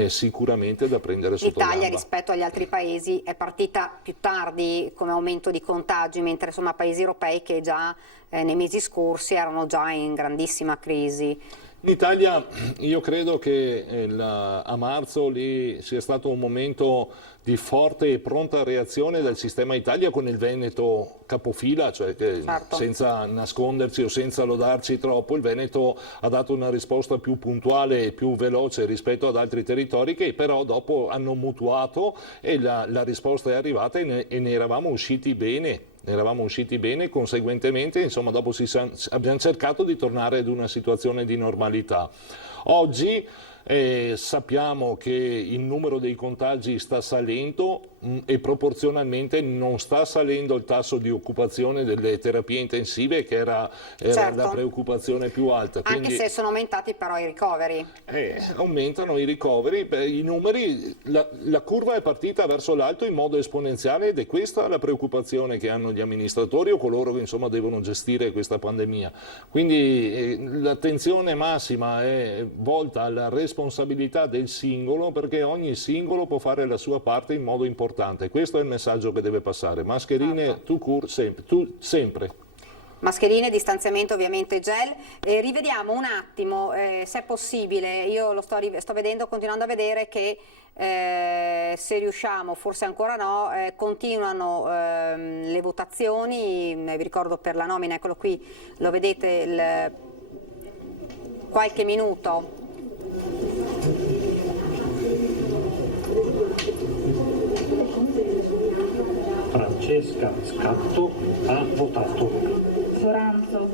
sicuramente da prendere sotto gamba. L'Italia rispetto agli altri paesi è partita più tardi come aumento di contagi, mentre insomma paesi europei che già nei mesi scorsi erano già in grandissima crisi. In Italia io credo che a marzo lì sia stato un momento di forte e pronta reazione del sistema Italia, con il Veneto capofila, cioè che senza nasconderci o senza lodarci troppo, il Veneto ha dato una risposta più puntuale e più veloce rispetto ad altri territori, che però dopo hanno mutuato e la risposta è arrivata e ne eravamo usciti bene. Conseguentemente insomma dopo abbiamo cercato di tornare ad una situazione di normalità. Oggi sappiamo che il numero dei contagi sta salendo e proporzionalmente non sta salendo il tasso di occupazione delle terapie intensive, che era la preoccupazione più alta. Quindi, anche se sono aumentati però i ricoveri. Aumentano i ricoveri, i numeri, la curva è partita verso l'alto in modo esponenziale, ed è questa la preoccupazione che hanno gli amministratori o coloro che insomma devono gestire questa pandemia. Quindi l'attenzione massima è volta alla responsabilità del singolo, perché ogni singolo può fare la sua parte in modo importante. Questo è il messaggio che deve passare. Mascherine tout court, sempre. Mascherine, distanziamento, ovviamente gel. Rivediamo un attimo, se è possibile, io lo sto vedendo, continuando a vedere che se riusciamo, forse ancora no, continuano le votazioni. Vi ricordo per la nomina, eccolo qui, lo vedete, qualche minuto. Francesca Scatto ha votato. Soranzo.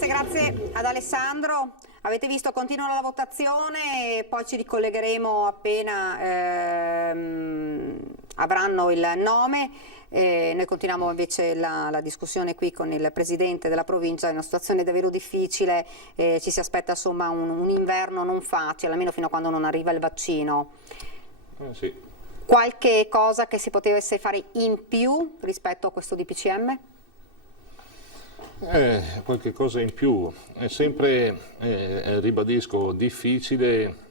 Grazie ad Alessandro. Avete visto, continua la votazione, poi ci ricollegheremo appena avranno il nome. Noi continuiamo invece la discussione qui con il Presidente della provincia, in una situazione davvero difficile, ci si aspetta insomma un inverno non facile, almeno fino a quando non arriva il vaccino. Sì. Qualche cosa che si potesse fare in più rispetto a questo DPCM? Qualche cosa in più, è sempre, ribadisco, difficile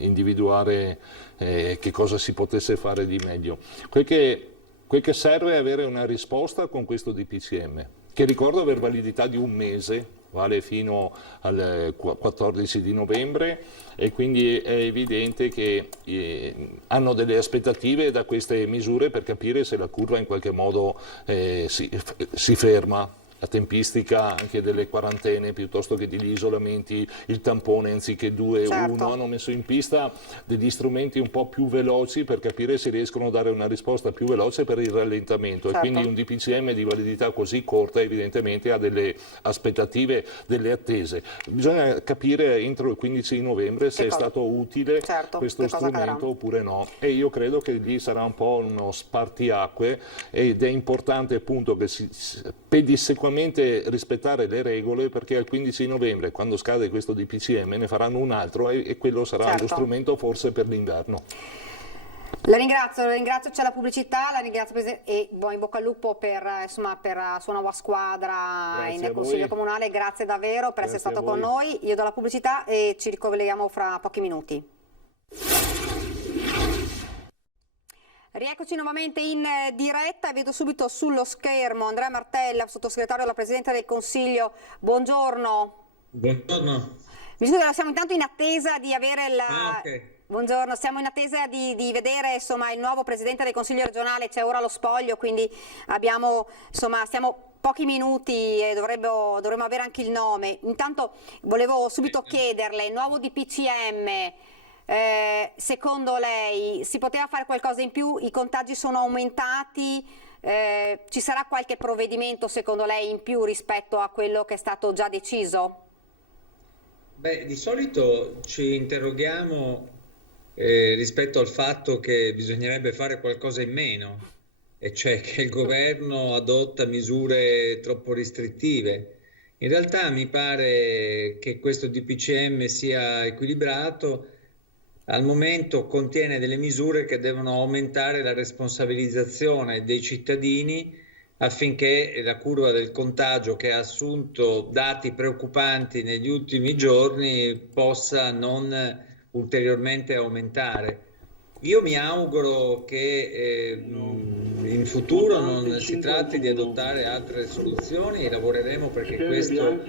individuare che cosa si potesse fare di meglio. Quel che serve è avere una risposta con questo DPCM, che ricordo aver validità di un mese, vale fino al 14 di novembre, e quindi è evidente che hanno delle aspettative da queste misure per capire se la curva in qualche modo si ferma. La tempistica anche delle quarantene piuttosto che degli isolamenti, il tampone anziché 2, 1, hanno messo in pista degli strumenti un po' più veloci per capire se riescono a dare una risposta più veloce per il rallentamento, e quindi un DPCM di validità così corta evidentemente ha delle aspettative, delle attese. Bisogna capire entro il 15 di novembre se è stato utile questo strumento oppure no, e io credo che lì sarà un po' uno spartiacque, ed è importante appunto che si pedissequamente rispettare le regole, perché al 15 di novembre, quando scade questo DPCM, ne faranno un altro e quello sarà lo strumento forse per l'inverno. La ringrazio, c'è la pubblicità, la ringrazio e in bocca al lupo per la sua nuova squadra in Consiglio Comunale, grazie davvero per essere stato con noi. Io do la pubblicità e ci ricolleghiamo fra pochi minuti. Rieccoci nuovamente in diretta e vedo subito sullo schermo Andrea Martella, sottosegretario della Presidenza del Consiglio. Buongiorno. Buongiorno. Mi scuso, siamo intanto in attesa di avere Buongiorno, siamo in attesa di vedere insomma il nuovo Presidente del Consiglio regionale, c'è ora lo spoglio, quindi stiamo pochi minuti e dovremmo avere anche il nome. Intanto volevo subito chiederle, nuovo DPCM, secondo lei si poteva fare qualcosa in più? I contagi sono aumentati, ci sarà qualche provvedimento secondo lei in più rispetto a quello che è stato già deciso? Beh, di solito ci interroghiamo rispetto al fatto che bisognerebbe fare qualcosa in meno, e cioè che il governo adotta misure troppo restrittive. In realtà mi pare che questo DPCM sia equilibrato. Al momento contiene delle misure che devono aumentare la responsabilizzazione dei cittadini affinché la curva del contagio, che ha assunto dati preoccupanti negli ultimi giorni, possa non ulteriormente aumentare. Io mi auguro che in futuro non si tratti di adottare altre soluzioni e lavoreremo perché questo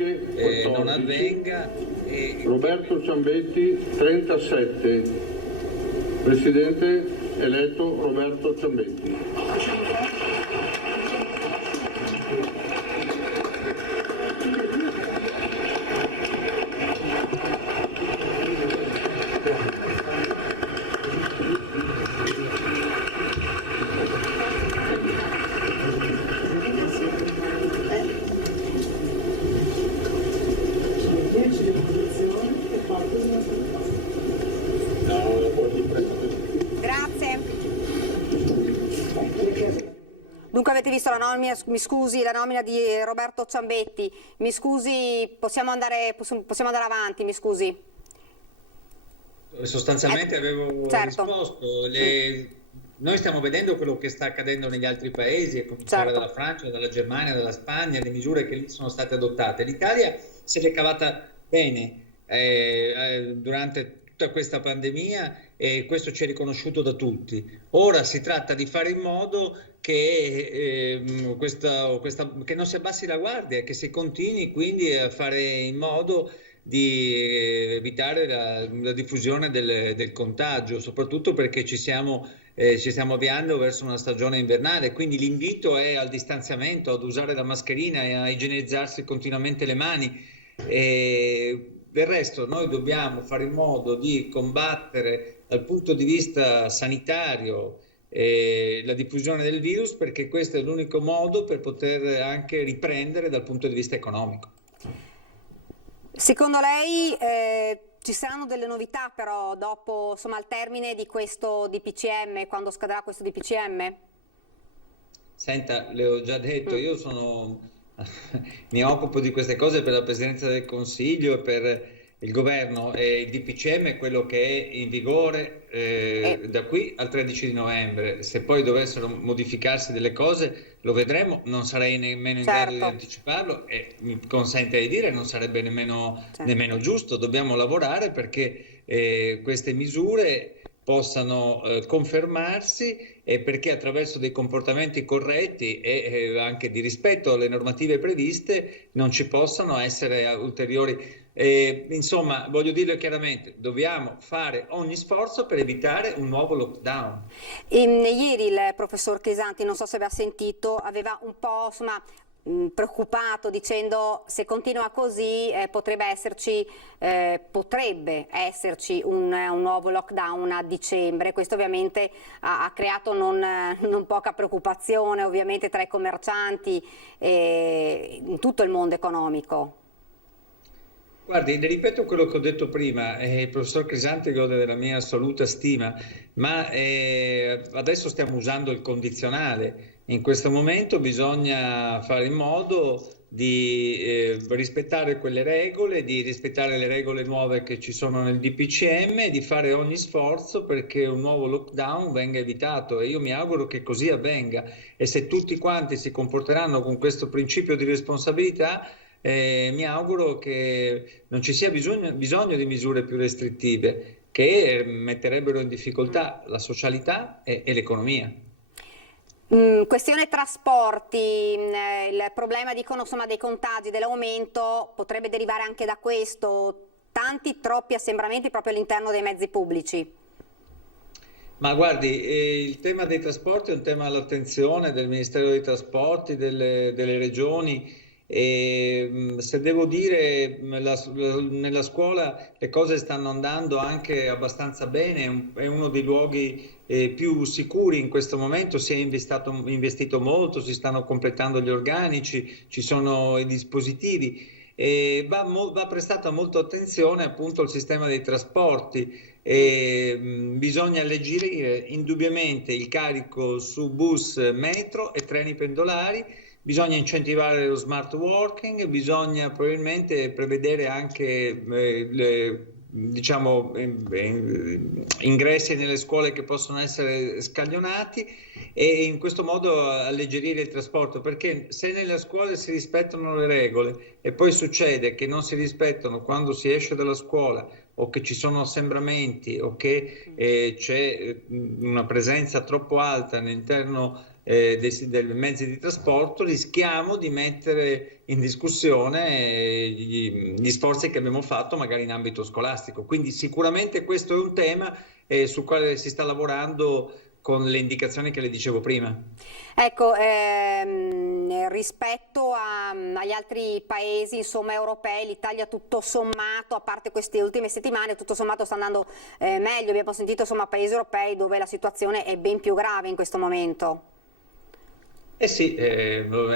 non avvenga. Roberto Ciambetti, 37. Presidente eletto Roberto Ciambetti. Dunque avete visto la nomina, mi scusi, la nomina di Roberto Ciambetti, mi scusi, possiamo andare avanti, mi scusi. Sostanzialmente avevo risposto, noi stiamo vedendo quello che sta accadendo negli altri paesi, a cominciare dalla Francia, dalla Germania, dalla Spagna, le misure che lì sono state adottate. L'Italia se l'è cavata bene durante tutta questa pandemia e questo ci è riconosciuto da tutti. Ora si tratta di fare in modo che non si abbassi la guardia, che si continui quindi a fare in modo di evitare la diffusione del contagio, soprattutto perché ci stiamo avviando verso una stagione invernale, quindi l'invito è al distanziamento, ad usare la mascherina e a igienizzarsi continuamente le mani. Del resto noi dobbiamo fare in modo di combattere dal punto di vista sanitario la diffusione del virus, perché questo è l'unico modo per poter anche riprendere dal punto di vista economico. Secondo lei ci saranno delle novità però dopo, insomma, al termine di questo DPCM, quando scadrà questo DPCM? Senta, le ho già detto, io mi occupo di queste cose per la Presidenza del Consiglio e per il Governo, e il DPCM è quello che è in vigore da qui al 13 di novembre. Se poi dovessero modificarsi delle cose lo vedremo, non sarei nemmeno in grado di anticiparlo e mi consente di dire non sarebbe nemmeno giusto. Dobbiamo lavorare perché queste misure possano confermarsi e perché attraverso dei comportamenti corretti e anche di rispetto alle normative previste non ci possano essere ulteriori. Insomma, voglio dirlo chiaramente, dobbiamo fare ogni sforzo per evitare un nuovo lockdown. Ieri il professor Crisanti, non so se aveva sentito, aveva un po' preoccupato dicendo se continua così potrebbe esserci un nuovo lockdown a dicembre. Questo ovviamente ha creato non poca preoccupazione ovviamente tra i commercianti e in tutto il mondo economico. Guardi, le ripeto quello che ho detto prima, il professor Crisanti gode della mia assoluta stima, ma adesso stiamo usando il condizionale. In questo momento bisogna fare in modo di rispettare quelle regole, di rispettare le regole nuove che ci sono nel DPCM e di fare ogni sforzo perché un nuovo lockdown venga evitato, e io mi auguro che così avvenga, e se tutti quanti si comporteranno con questo principio di responsabilità mi auguro che non ci sia bisogno di misure più restrittive che metterebbero in difficoltà la socialità e l'economia. Questione trasporti, il problema dicono dei contagi, dell'aumento potrebbe derivare anche da questo, troppi assembramenti proprio all'interno dei mezzi pubblici. Ma guardi, il tema dei trasporti è un tema all'attenzione del Ministero dei Trasporti, delle regioni. E se devo dire, nella scuola le cose stanno andando anche abbastanza bene, è uno dei luoghi più sicuri in questo momento, si è investito molto, si stanno completando gli organici, ci sono i dispositivi e va prestata molta attenzione appunto al sistema dei trasporti e bisogna alleggerire indubbiamente il carico su bus, metro e treni pendolari. Bisogna incentivare lo smart working, bisogna probabilmente prevedere anche ingressi nelle scuole che possono essere scaglionati e in questo modo alleggerire il trasporto, perché se nelle scuole si rispettano le regole e poi succede che non si rispettano quando si esce dalla scuola o che ci sono assembramenti o che c'è una presenza troppo alta all'interno dei mezzi di trasporto, rischiamo di mettere in discussione gli sforzi che abbiamo fatto magari in ambito scolastico. Quindi sicuramente questo è un tema sul quale si sta lavorando con le indicazioni che le dicevo prima. Ecco, rispetto agli altri paesi europei, l'Italia tutto sommato, a parte queste ultime settimane, tutto sommato sta andando meglio. Abbiamo sentito paesi europei dove la situazione è ben più grave in questo momento. Sì,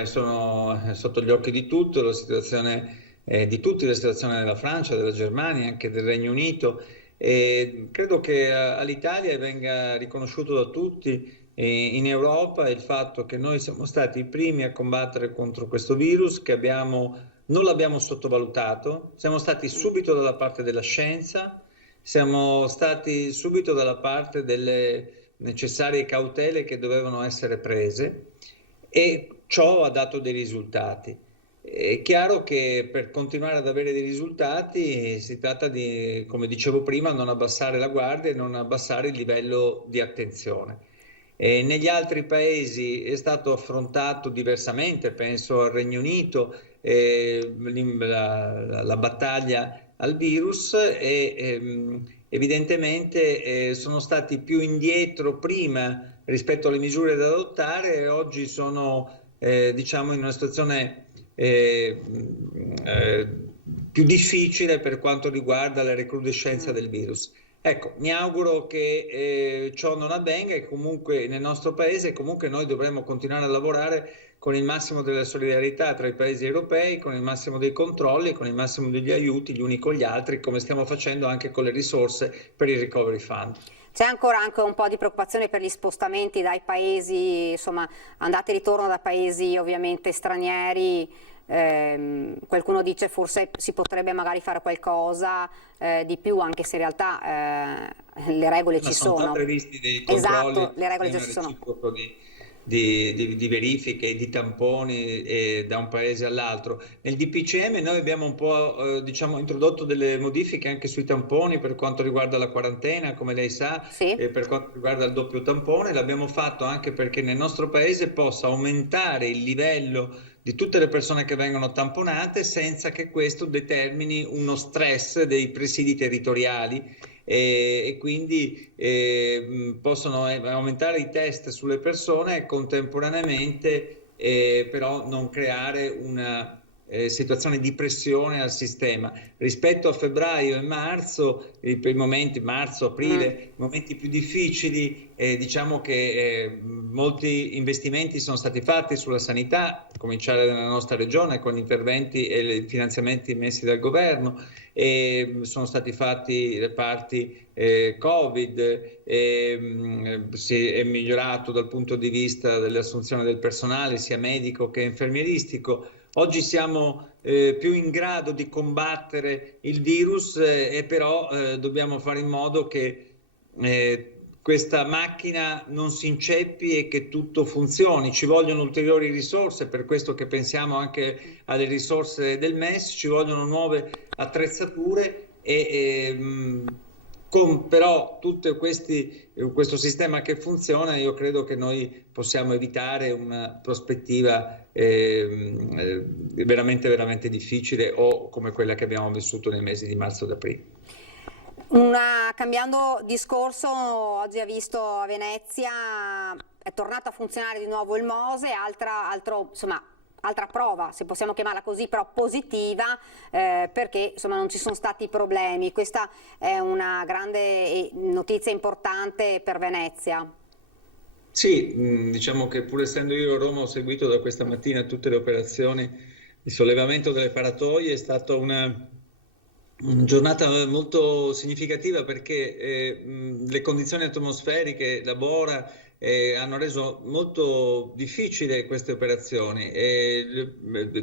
sono sotto gli occhi di tutti la situazione della Francia, della Germania, anche del Regno Unito. Credo che all'Italia venga riconosciuto da tutti in Europa il fatto che noi siamo stati i primi a combattere contro questo virus, che non l'abbiamo sottovalutato, siamo stati subito dalla parte della scienza, siamo stati subito dalla parte delle necessarie cautele che dovevano essere prese, e ciò ha dato dei risultati. È chiaro che per continuare ad avere dei risultati si tratta di, come dicevo prima, non abbassare la guardia e non abbassare il livello di attenzione. Negli altri paesi è stato affrontato diversamente, penso al Regno Unito, la battaglia al virus, e evidentemente sono stati più indietro prima rispetto alle misure da adottare, e oggi sono diciamo in una situazione più difficile per quanto riguarda la recrudescenza del virus. Ecco, mi auguro che ciò non avvenga, e comunque nel nostro paese comunque noi dovremo continuare a lavorare con il massimo della solidarietà tra i paesi europei, con il massimo dei controlli, con il massimo degli aiuti gli uni con gli altri, come stiamo facendo anche con le risorse per il Recovery Fund. C'è ancora anche un po' di preoccupazione per gli spostamenti dai paesi, insomma, andate e ritorno da paesi ovviamente stranieri. Qualcuno dice forse si potrebbe magari fare qualcosa di più, anche se in realtà le regole ci sono. Sono previsti dei controlli, esatto, le regole già ci sono. Di verifiche e di tamponi da un paese all'altro. Nel DPCM noi abbiamo un po' diciamo introdotto delle modifiche anche sui tamponi per quanto riguarda la quarantena, come lei sa, sì. E per quanto riguarda il doppio tampone. L'abbiamo fatto anche perché nel nostro paese possa aumentare il livello di tutte le persone che vengono tamponate senza che questo determini uno stress dei presidi territoriali, e quindi possono aumentare i test sulle persone e contemporaneamente però non creare una situazione di pressione al sistema. Rispetto a febbraio e marzo, i momenti marzo-aprile, i momenti più difficili, diciamo che molti investimenti sono stati fatti sulla sanità, a cominciare dalla nostra regione con gli interventi e i finanziamenti messi dal governo, e sono stati fatti reparti Covid, si è migliorato dal punto di vista dell'assunzione del personale sia medico che infermieristico. Oggi siamo più in grado di combattere il virus, e però dobbiamo fare in modo che questa macchina non si inceppi e che tutto funzioni. Ci vogliono ulteriori risorse, per questo che pensiamo anche alle risorse del MES, ci vogliono nuove attrezzature, con però tutto questo sistema che funziona, io credo che noi possiamo evitare una prospettiva veramente, veramente difficile, o come quella che abbiamo vissuto nei mesi di marzo ed aprile. Cambiando discorso, oggi ha visto a Venezia, è tornato a funzionare di nuovo il MOSE, altra prova, se possiamo chiamarla così, però positiva, perché insomma non ci sono stati problemi. Questa è una grande notizia importante per Venezia. Sì, diciamo che pur essendo io a Roma ho seguito da questa mattina tutte le operazioni di sollevamento delle paratoie. È stata una giornata molto significativa, perché le condizioni atmosferiche da Bora hanno reso molto difficile queste operazioni,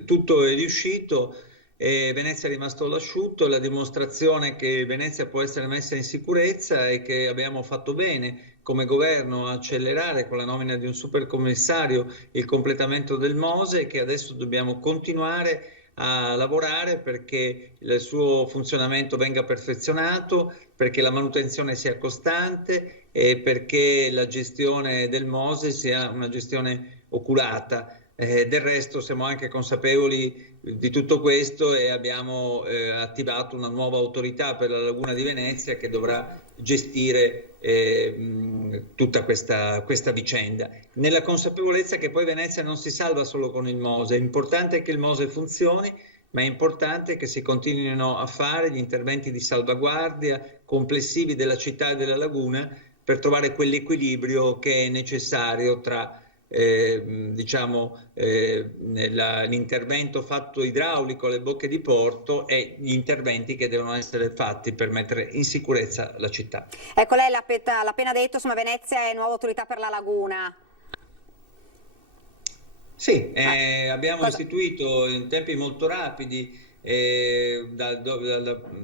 tutto è riuscito, Venezia è rimasto all'asciutto. La dimostrazione che Venezia può essere messa in sicurezza è che abbiamo fatto bene come governo a accelerare con la nomina di un supercommissario il completamento del MOSE, che adesso dobbiamo continuare a lavorare perché il suo funzionamento venga perfezionato, perché la manutenzione sia costante e perché la gestione del MOSE sia una gestione oculata. Del resto siamo anche consapevoli di tutto questo e abbiamo attivato una nuova autorità per la Laguna di Venezia che dovrà gestire tutta questa vicenda, nella consapevolezza che poi Venezia non si salva solo con il MOSE. È importante che il MOSE funzioni, ma è importante che si continuino a fare gli interventi di salvaguardia complessivi della città e della laguna per trovare quell'equilibrio che è necessario tra l'intervento fatto idraulico alle bocche di porto e gli interventi che devono essere fatti per mettere in sicurezza la città. Ecco, lei l'ha appena detto, insomma, Venezia è nuova autorità per la laguna. Sì, abbiamo istituito in tempi molto rapidi,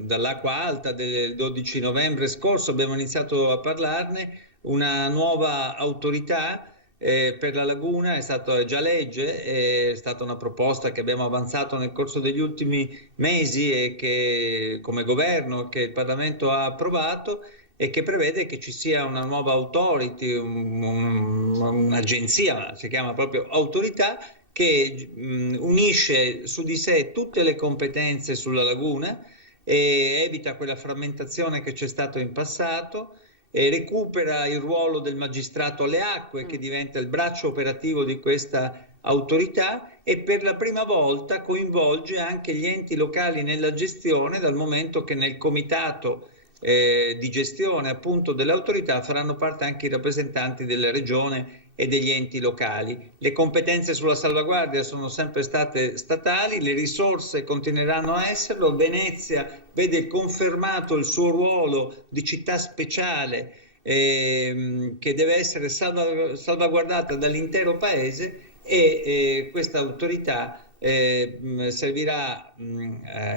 dall'acqua alta del 12 novembre scorso abbiamo iniziato a parlarne. una nuova autorità per la laguna, è stata già legge, è stata una proposta che abbiamo avanzato nel corso degli ultimi mesi e che come governo che il Parlamento ha approvato e che prevede che ci sia una nuova authority, un'agenzia, si chiama proprio autorità, che unisce su di sé tutte le competenze sulla laguna e evita quella frammentazione che c'è stato in passato, e recupera il ruolo del magistrato alle acque, che diventa il braccio operativo di questa autorità, e per la prima volta coinvolge anche gli enti locali nella gestione, dal momento che nel comitato di gestione appunto dell'autorità faranno parte anche i rappresentanti della regione e degli enti locali. Le competenze sulla salvaguardia sono sempre state statali, le risorse continueranno a esserlo. Venezia vede confermato il suo ruolo di città speciale che deve essere salvaguardata dall'intero paese, e questa autorità servirà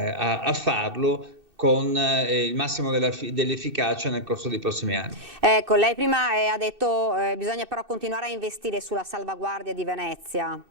a farlo con il massimo dell'efficacia nel corso dei prossimi anni. Ecco, lei prima ha detto bisogna però continuare a investire sulla salvaguardia di Venezia.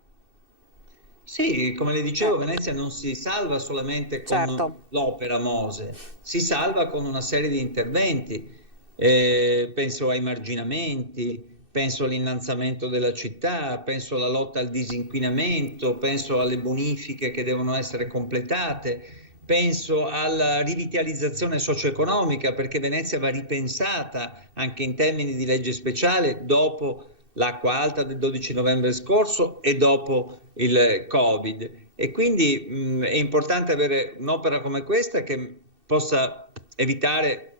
Sì, come le dicevo, Venezia non si salva solamente con l'opera Mose, si salva con una serie di interventi, penso ai marginamenti, penso all'innalzamento della città, penso alla lotta al disinquinamento, penso alle bonifiche che devono essere completate, penso alla rivitalizzazione socio-economica, perché Venezia va ripensata anche in termini di legge speciale dopo l'acqua alta del 12 novembre scorso e dopo il Covid. E quindi è importante avere un'opera come questa che possa evitare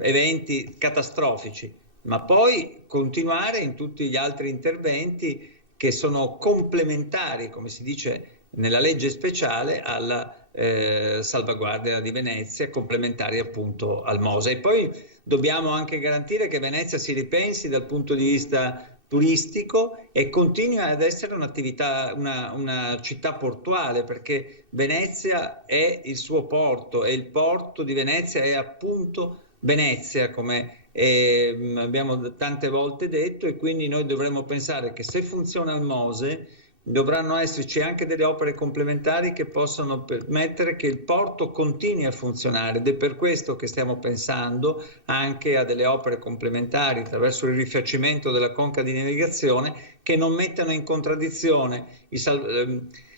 eventi catastrofici, ma poi continuare in tutti gli altri interventi che sono complementari, come si dice nella legge speciale, alla salvaguardia di Venezia, complementari appunto al Mose. E poi dobbiamo anche garantire che Venezia si ripensi dal punto di vista turistico e continui ad essere un'attività, una città portuale, perché Venezia è il suo porto e il porto di Venezia è appunto Venezia, come abbiamo tante volte detto, e quindi noi dovremmo pensare che se funziona il Mose dovranno esserci anche delle opere complementari che possano permettere che il porto continui a funzionare, ed è per questo che stiamo pensando anche a delle opere complementari attraverso il rifacimento della conca di navigazione, che non mettano in contraddizione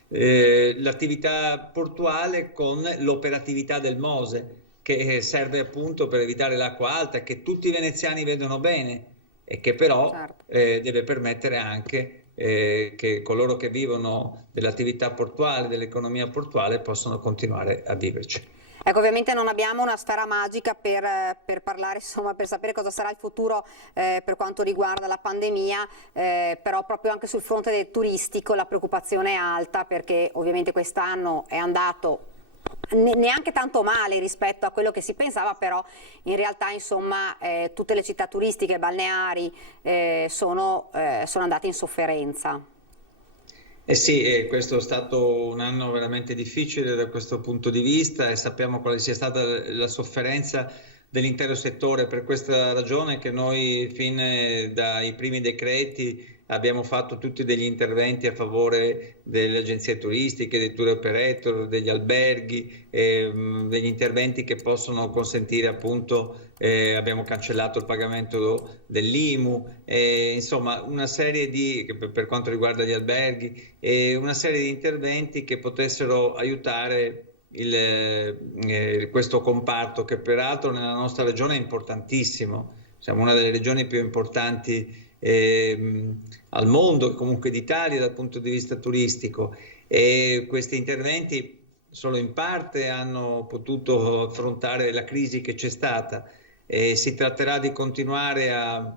l'attività portuale con l'operatività del Mose, che serve appunto per evitare l'acqua alta, che tutti i veneziani vedono bene e che però deve permettere anche che coloro che vivono dell'attività portuale, dell'economia portuale, possono continuare a viverci. Ecco, ovviamente non abbiamo una sfera magica per parlare, insomma, per sapere cosa sarà il futuro per quanto riguarda la pandemia, però proprio anche sul fronte del turistico la preoccupazione è alta, perché ovviamente quest'anno è andato neanche tanto male rispetto a quello che si pensava, però in realtà insomma tutte le città turistiche balneari sono andate in sofferenza. Sì, questo è stato un anno veramente difficile da questo punto di vista, e sappiamo quale sia stata la sofferenza dell'intero settore. Per questa ragione che noi fin dai primi decreti abbiamo fatto tutti degli interventi a favore delle agenzie turistiche, dei tour operator, degli alberghi, degli interventi che possono consentire appunto, abbiamo cancellato il pagamento dell'IMU, insomma una serie di, per quanto riguarda gli alberghi, una serie di interventi che potessero aiutare questo comparto, che peraltro nella nostra regione è importantissimo. Siamo una delle regioni più importanti al mondo, comunque d'Italia dal punto di vista turistico, e questi interventi solo in parte hanno potuto affrontare la crisi che c'è stata, e si tratterà di continuare a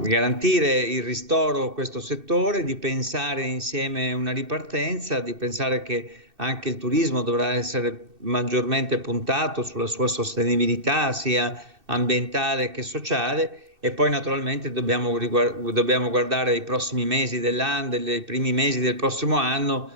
garantire il ristoro a questo settore, di pensare insieme una ripartenza, di pensare che anche il turismo dovrà essere maggiormente puntato sulla sua sostenibilità sia ambientale che sociale. E poi naturalmente dobbiamo guardare ai prossimi mesi dell'anno, i primi mesi del prossimo anno,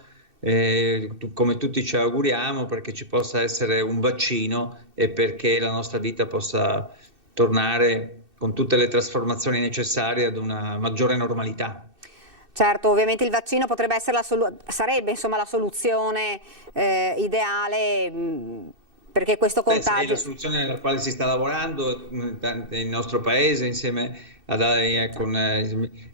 come tutti ci auguriamo, perché ci possa essere un vaccino e perché la nostra vita possa tornare con tutte le trasformazioni necessarie ad una maggiore normalità. Certo, ovviamente il vaccino potrebbe essere sarebbe insomma la soluzione ideale, perché questo contagio... È la soluzione nella quale si sta lavorando nel nostro paese insieme con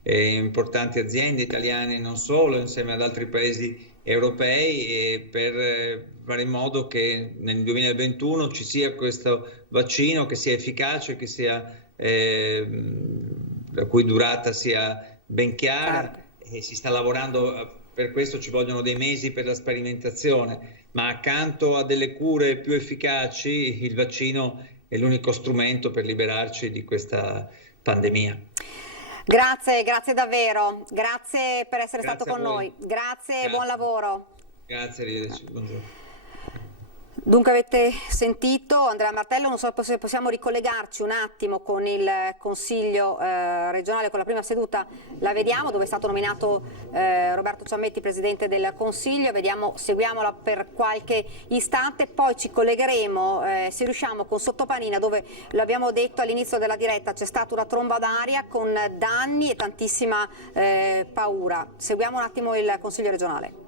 importanti aziende italiane e non solo, insieme ad altri paesi europei, per fare in modo che nel 2021 ci sia questo vaccino che sia efficace, che sia la cui durata sia ben chiara. Certo. E si sta lavorando, per questo ci vogliono dei mesi per la sperimentazione, ma accanto a delle cure più efficaci il vaccino è l'unico strumento per liberarci di questa pandemia. Grazie davvero, grazie per essere stato con noi, grazie. Buon lavoro. Grazie, arrivederci, buongiorno. Dunque avete sentito Andrea Martello, non so se possiamo ricollegarci un attimo con il Consiglio regionale, con la prima seduta la vediamo, dove è stato nominato Roberto Ciammetti, Presidente del Consiglio, seguiamola per qualche istante, poi ci collegheremo, se riusciamo, con Sottopanina, dove l'abbiamo detto all'inizio della diretta, c'è stata una tromba d'aria con danni e tantissima paura. Seguiamo un attimo il Consiglio regionale.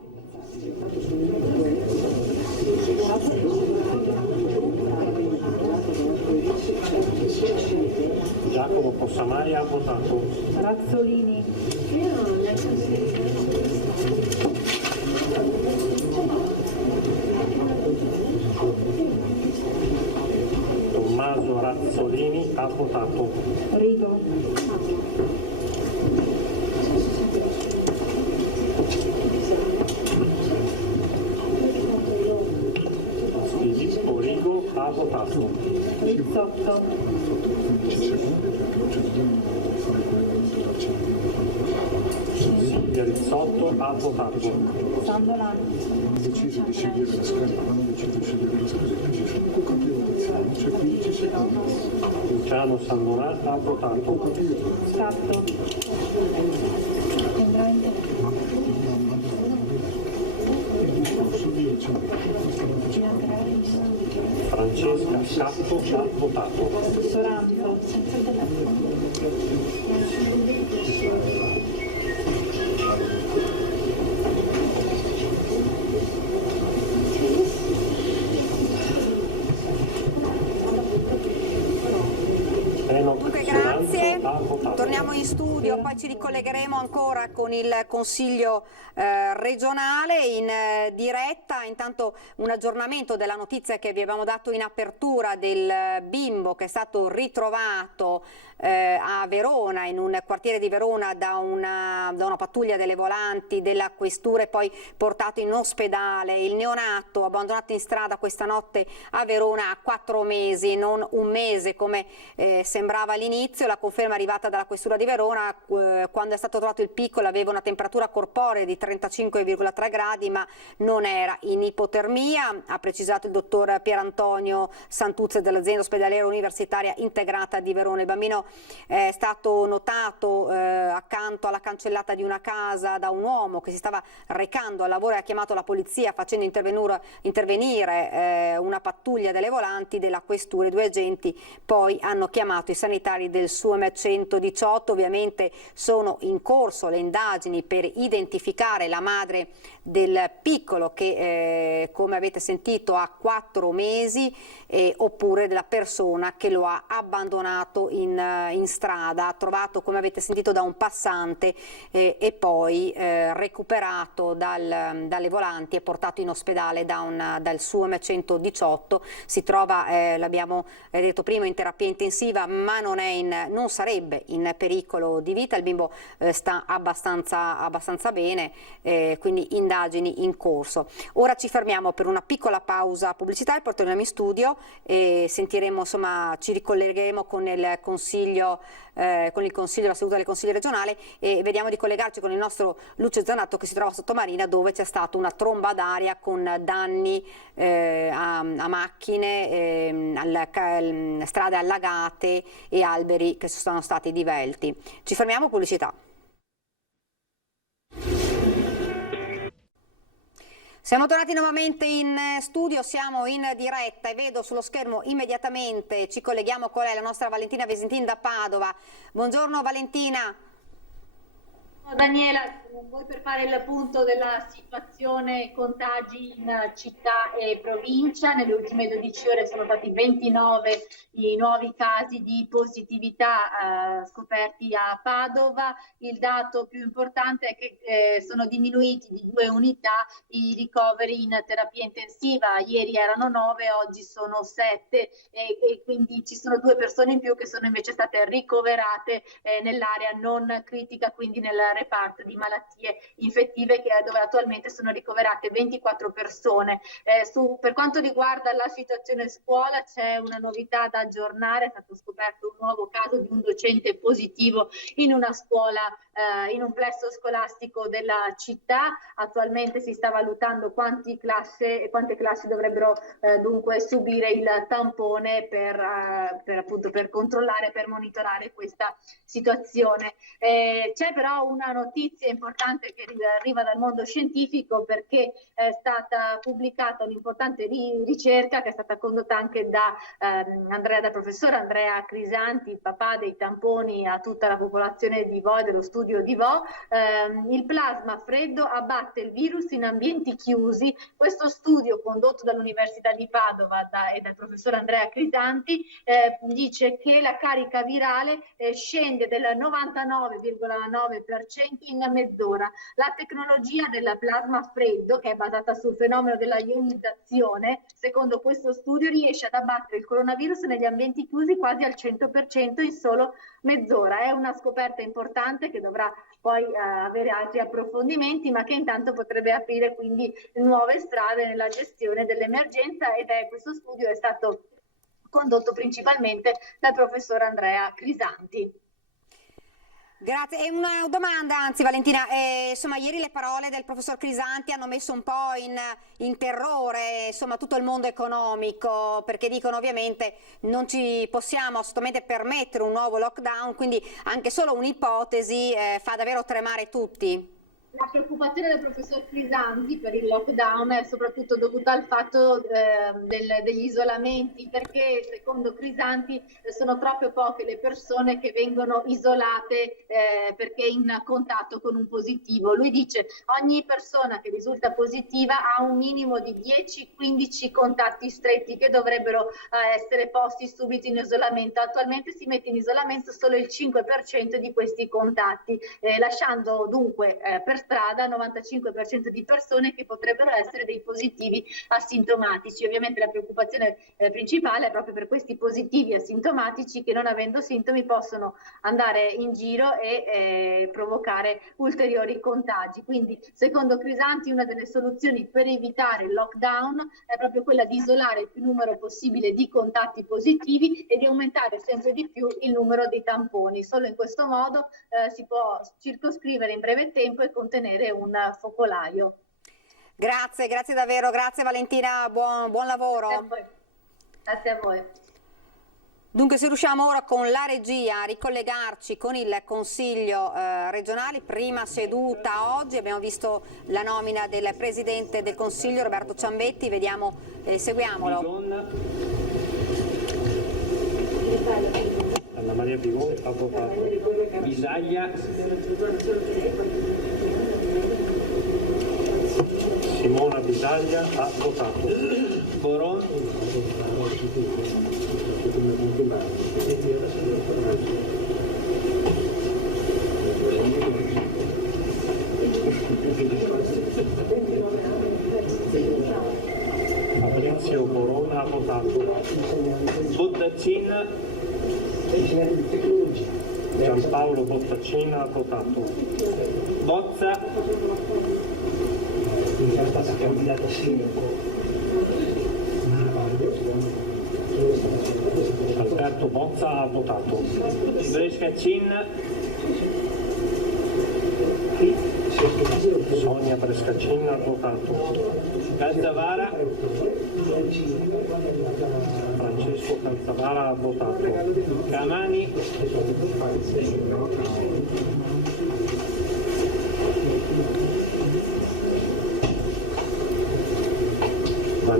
Giacomo Possamari ha votato. Razzolini. Tommaso Razzolini ha votato. Rigo. Filippo Rigo ha votato. Rizzotto. Silvia Rizzotto ha votato. Sandolani. Hanno deciso di seguire la scaletta, c'è 15 secondi. Luciano Sandolani ha votato. Scatto. Francesca Scatto ha votato. Soranzo. Dunque, grazie, torniamo in studio, poi ci ricollegheremo ancora con il Consiglio regionale in diretta. Intanto un aggiornamento della notizia che vi abbiamo dato in apertura del bimbo che è stato ritrovato a Verona, in un quartiere di Verona, da una pattuglia delle volanti della questura e poi portato in ospedale. Il neonato abbandonato in strada questa notte a Verona a 4 mesi, non un mese come sembrava all'inizio. La conferma è arrivata dalla questura di Verona: quando è stato trovato il piccolo aveva una temperatura corporea di 35,3 gradi, ma non era in ipotermia, ha precisato il dottor Pierantonio Santuzze dell'azienda ospedaliera universitaria integrata di Verona. Il bambino è stato notato accanto alla cancellata di una casa da un uomo che si stava recando al lavoro e ha chiamato la polizia, facendo intervenire una pattuglia delle volanti della questura. I 2 agenti poi hanno chiamato i sanitari del SUEM 118. Ovviamente sono in corso le indagini per identificare la madre del piccolo che come avete sentito ha 4 mesi, oppure della persona che lo ha abbandonato in strada, trovato come avete sentito da un passante e poi recuperato dalle volanti e portato in ospedale dal SUEM 118. Si trova, l'abbiamo detto prima, in terapia intensiva, ma non sarebbe in pericolo di vita. Il bimbo sta abbastanza bene, quindi indagini in corso. Ora ci fermiamo per una piccola pausa pubblicitaria, poi torniamo in studio e sentiremo, insomma, ci ricollegheremo con il Consiglio, la seduta del Consiglio regionale, e vediamo di collegarci con il nostro Lucio Zanato che si trova a Sottomarina, dove c'è stata una tromba d'aria con danni a macchine, strade allagate e alberi che sono stati divelti. Ci fermiamo, pubblicità. Siamo tornati nuovamente in studio, siamo in diretta e vedo sullo schermo immediatamente, ci colleghiamo con lei, la nostra Valentina Visintin da Padova. Buongiorno Valentina. Daniela, voi per fare il punto della situazione contagi in città e provincia. Nelle ultime 12 ore sono stati 29 i nuovi casi di positività scoperti a Padova. Il dato più importante è che sono diminuiti di 2 unità i ricoveri in terapia intensiva. Ieri erano 9, oggi sono 7 e quindi ci sono 2 persone in più che sono invece state ricoverate nell'area non critica, quindi nel reparto di malattie infettive dove attualmente sono ricoverate 24 persone. Per quanto riguarda la situazione scuola c'è una novità da aggiornare, è stato scoperto un nuovo caso di un docente positivo in una scuola, in un plesso scolastico della città. Attualmente si sta valutando quante classi dovrebbero dunque subire il tampone per controllare, per monitorare questa situazione. C'è però una notizia importante che arriva dal mondo scientifico, perché è stata pubblicata un'importante ricerca che è stata condotta anche dal professor Andrea Crisanti, il papà dei tamponi a tutta la popolazione di Vo e dello studio di Vo. Il plasma freddo abbatte il virus in ambienti chiusi. Questo studio condotto dall'Università di Padova e dal professor Andrea Crisanti dice che la carica virale scende del 99,9% in mezz'ora. La tecnologia del plasma freddo, che è basata sul fenomeno della ionizzazione, secondo questo studio riesce ad abbattere il coronavirus negli ambienti chiusi quasi al 100% in solo mezz'ora. È una scoperta importante che dovrà poi avere altri approfondimenti, ma che intanto potrebbe aprire quindi nuove strade nella gestione dell'emergenza, ed questo studio è stato condotto principalmente dal professor Andrea Crisanti. Grazie. E una domanda, anzi Valentina, insomma ieri le parole del professor Crisanti hanno messo un po' in terrore insomma tutto il mondo economico, perché dicono ovviamente non ci possiamo assolutamente permettere un nuovo lockdown, quindi anche solo un'ipotesi fa davvero tremare tutti. La preoccupazione del professor Crisanti per il lockdown è soprattutto dovuta al fatto degli isolamenti, perché secondo Crisanti sono troppo poche le persone che vengono isolate perché in contatto con un positivo. Lui dice ogni persona che risulta positiva ha un minimo di 10-15 contatti stretti che dovrebbero essere posti subito in isolamento. Attualmente si mette in isolamento solo il 5% di questi contatti, lasciando dunque per strada 95% di persone che potrebbero essere dei positivi asintomatici. Ovviamente la preoccupazione principale è proprio per questi positivi asintomatici che, non avendo sintomi, possono andare in giro e provocare ulteriori contagi. Quindi secondo Crisanti una delle soluzioni per evitare il lockdown è proprio quella di isolare il più numero possibile di contatti positivi e di aumentare sempre di più il numero dei tamponi. Solo in questo modo si può circoscrivere in breve tempo e contenere un focolaio. Grazie davvero, grazie Valentina, buon lavoro. Grazie a voi. Dunque se riusciamo ora con la regia a ricollegarci con il Consiglio regionale, prima seduta oggi, abbiamo visto la nomina del Presidente del Consiglio Roberto Ciambetti, vediamo, seguiamolo. Anna Maria Bigone ha votato. Bisaglia. Simona Bisaglia ha votato. Boron. Fabrizio Corona ha votato. Bottaccin. Giampaolo Bottaccin ha votato. Bozza. Alberto Bozza ha votato. Brescaccin. Sonia Brescaccin ha votato. Calzavara. Francesco Calzavara ha votato. Camani.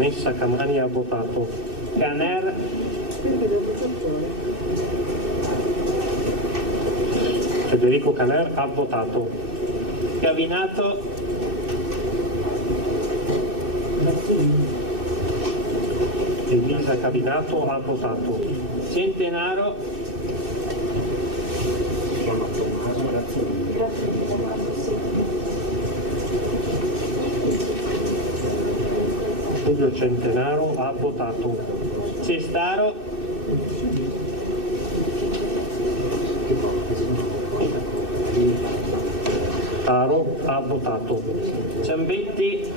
Vanessa Camani ha votato. Caner. Federico Caner ha votato. Gavinato. Elisa Gavinato ha votato. Centenaro. Giulio Centenaro ha votato. Cestaro. Taro ha votato. Ciambetti.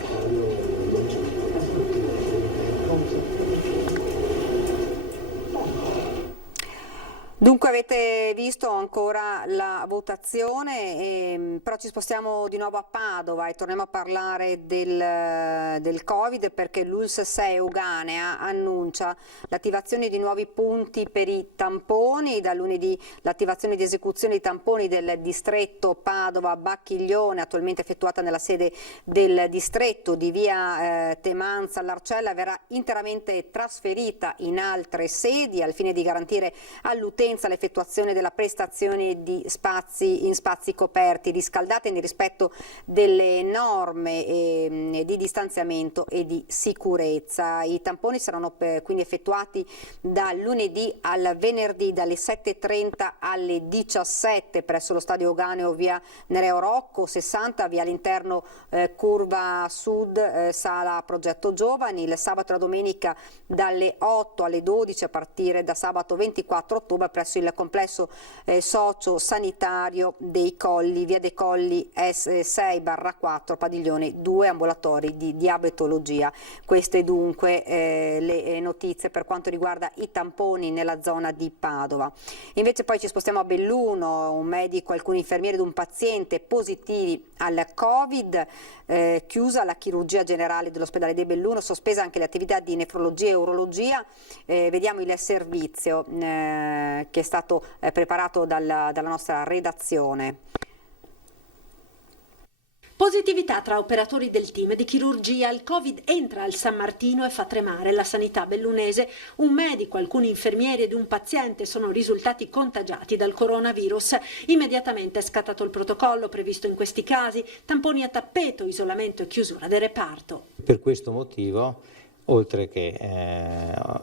Dunque avete visto ancora la votazione, però ci spostiamo di nuovo a Padova e torniamo a parlare del Covid, perché l'ULSS 6 Euganea annuncia l'attivazione di nuovi punti per i tamponi. Da lunedì l'attivazione di esecuzione di tamponi del distretto Padova-Bacchiglione, attualmente effettuata nella sede del distretto di via Temanza all'Arcella, verrà interamente trasferita in altre sedi al fine di garantire all'utenza l'effettuazione della prestazione di in spazi coperti, riscaldati nel rispetto delle norme di distanziamento e di sicurezza. I tamponi saranno quindi effettuati dal lunedì al venerdì dalle 7:30 alle 17 presso lo stadio Euganeo via Nereo Rocco 60, via all'interno curva sud sala progetto giovani, il sabato e la domenica dalle 8 alle 12 a partire da sabato 24 ottobre presso il complesso socio-sanitario dei Colli, via dei Colli S6/4, padiglione 2, ambulatori di diabetologia. Queste dunque le notizie per quanto riguarda i tamponi nella zona di Padova. Invece poi ci spostiamo a Belluno, un medico, alcuni infermieri ed un paziente positivi al Covid, chiusa la chirurgia generale dell'ospedale di Belluno, sospesa anche le attività di nefrologia e urologia. Vediamo il servizio che è stato preparato dalla nostra redazione. Positività tra operatori del team di chirurgia. Il Covid entra al San Martino e fa tremare la sanità bellunese. Un medico, alcuni infermieri ed un paziente sono risultati contagiati dal coronavirus. Immediatamente è scattato il protocollo previsto in questi casi: tamponi a tappeto, isolamento e chiusura del reparto. Per questo motivo, oltre che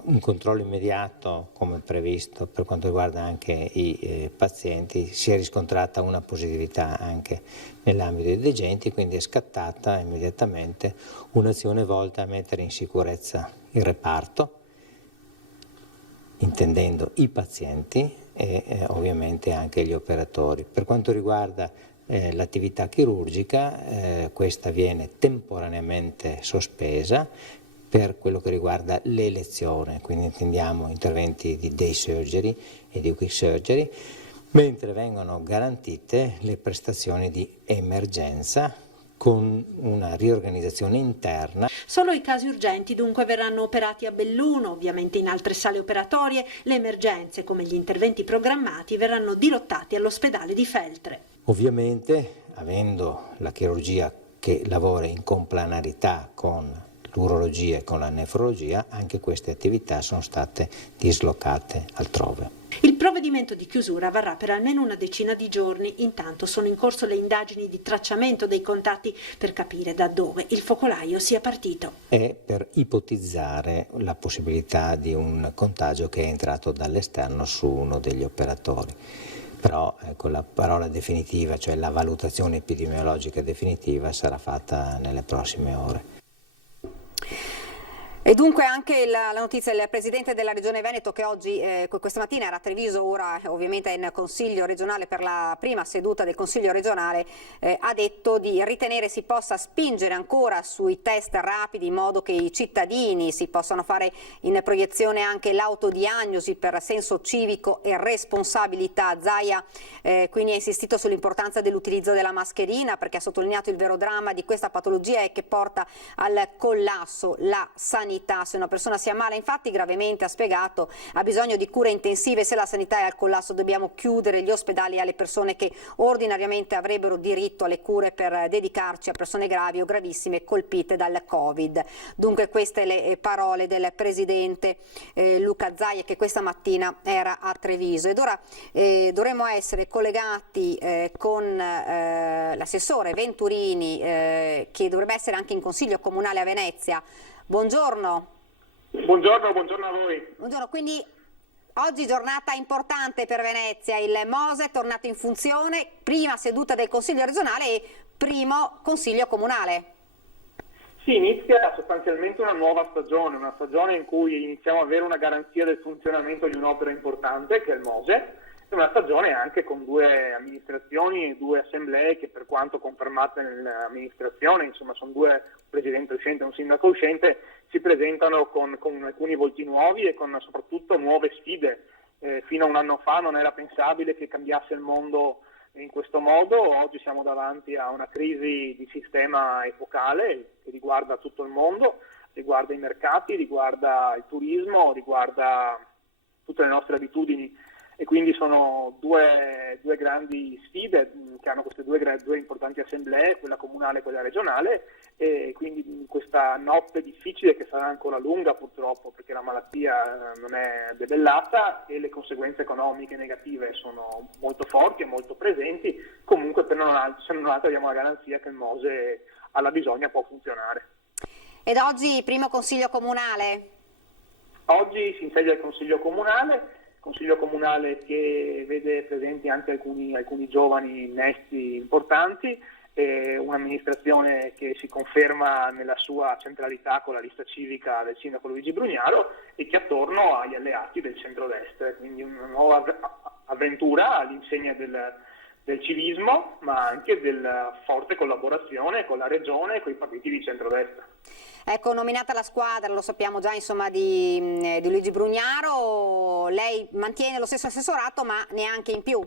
un controllo immediato come previsto per quanto riguarda anche i pazienti, si è riscontrata una positività anche nell'ambito dei degenti, quindi è scattata immediatamente un'azione volta a mettere in sicurezza il reparto, intendendo i pazienti e ovviamente anche gli operatori. Per quanto riguarda l'attività chirurgica, questa viene temporaneamente sospesa per quello che riguarda l'elezione, quindi intendiamo interventi di day surgery e di quick surgery, mentre vengono garantite le prestazioni di emergenza con una riorganizzazione interna. Solo i casi urgenti dunque verranno operati a Belluno, ovviamente in altre sale operatorie. Le emergenze, come gli interventi programmati, verranno dirottati all'ospedale di Feltre. Ovviamente, avendo la chirurgia che lavora in complementarità con l'urologia e con la nefrologia, anche queste attività sono state dislocate altrove. Il provvedimento di chiusura varrà per almeno una decina di giorni. Intanto sono in corso le indagini di tracciamento dei contatti per capire da dove il focolaio sia partito. È per ipotizzare la possibilità di un contagio che è entrato dall'esterno su uno degli operatori. Però ecco, la parola definitiva, cioè la valutazione epidemiologica definitiva, sarà fatta nelle prossime ore. E dunque anche la notizia del Presidente della Regione Veneto, che oggi, questa mattina era a Treviso, ora ovviamente è in Consiglio regionale per la prima seduta del Consiglio regionale, ha detto di ritenere si possa spingere ancora sui test rapidi in modo che i cittadini si possano fare in proiezione anche l'autodiagnosi per senso civico e responsabilità. Zaia quindi ha insistito sull'importanza dell'utilizzo della mascherina, perché ha sottolineato il vero dramma di questa patologia e che porta al collasso la sanità sanità. Se una persona si ammala, infatti, gravemente, ha spiegato, ha bisogno di cure intensive. Se la sanità è al collasso, dobbiamo chiudere gli ospedali alle persone che ordinariamente avrebbero diritto alle cure per dedicarci a persone gravi o gravissime colpite dal Covid. Dunque queste le parole del presidente Luca Zaia, che questa mattina era a Treviso. Ed ora dovremmo essere collegati con l'assessore Venturini, che dovrebbe essere anche in Consiglio Comunale a Venezia. Buongiorno. Buongiorno a voi. Buongiorno, quindi oggi giornata importante per Venezia, il Mose è tornato in funzione, prima seduta del Consiglio regionale e primo Consiglio Comunale. Sì, inizia sostanzialmente una nuova stagione, una stagione in cui iniziamo ad avere una garanzia del funzionamento di un'opera importante che è il Mose, e una stagione anche con due amministrazioni, due assemblee che, per quanto confermate nell'amministrazione, insomma sono due, un presidente uscente e un sindaco uscente, si presentano con alcuni volti nuovi e con soprattutto nuove sfide. Fino a un anno fa non era pensabile che cambiasse il mondo in questo modo. Oggi siamo davanti a una crisi di sistema epocale che riguarda tutto il mondo, riguarda i mercati, riguarda il turismo, riguarda tutte le nostre abitudini, e quindi sono due grandi sfide che hanno queste due importanti assemblee, quella comunale e quella regionale, e quindi questa notte difficile, che sarà ancora lunga purtroppo perché la malattia non è debellata e le conseguenze economiche negative sono molto forti e molto presenti, comunque se non altro abbiamo la garanzia che il Mose alla bisogna può funzionare. Ed oggi primo Consiglio Comunale? Oggi si insedia il Consiglio Comunale che vede presenti anche alcuni giovani innesti importanti, un'amministrazione che si conferma nella sua centralità con la lista civica del sindaco Luigi Brugnaro e che attorno agli alleati del centrodestra, quindi una nuova avventura all'insegna del civismo, ma anche della forte collaborazione con la regione e con i partiti di centrodestra. Ecco, nominata la squadra, lo sappiamo già, insomma, di Luigi Brugnaro, lei mantiene lo stesso assessorato ma neanche in più.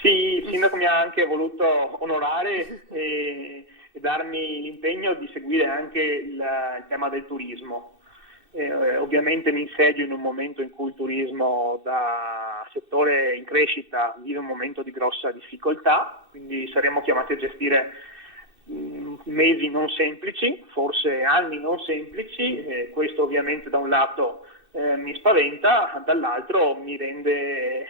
Sì, il sindaco mi ha anche voluto onorare e darmi l'impegno di seguire anche il tema del turismo. Ovviamente mi insedio in un momento in cui il turismo, da settore in crescita, vive un momento di grossa difficoltà, quindi saremo chiamati a gestire mesi non semplici, forse anni non semplici, questo ovviamente da un lato mi spaventa, dall'altro mi rende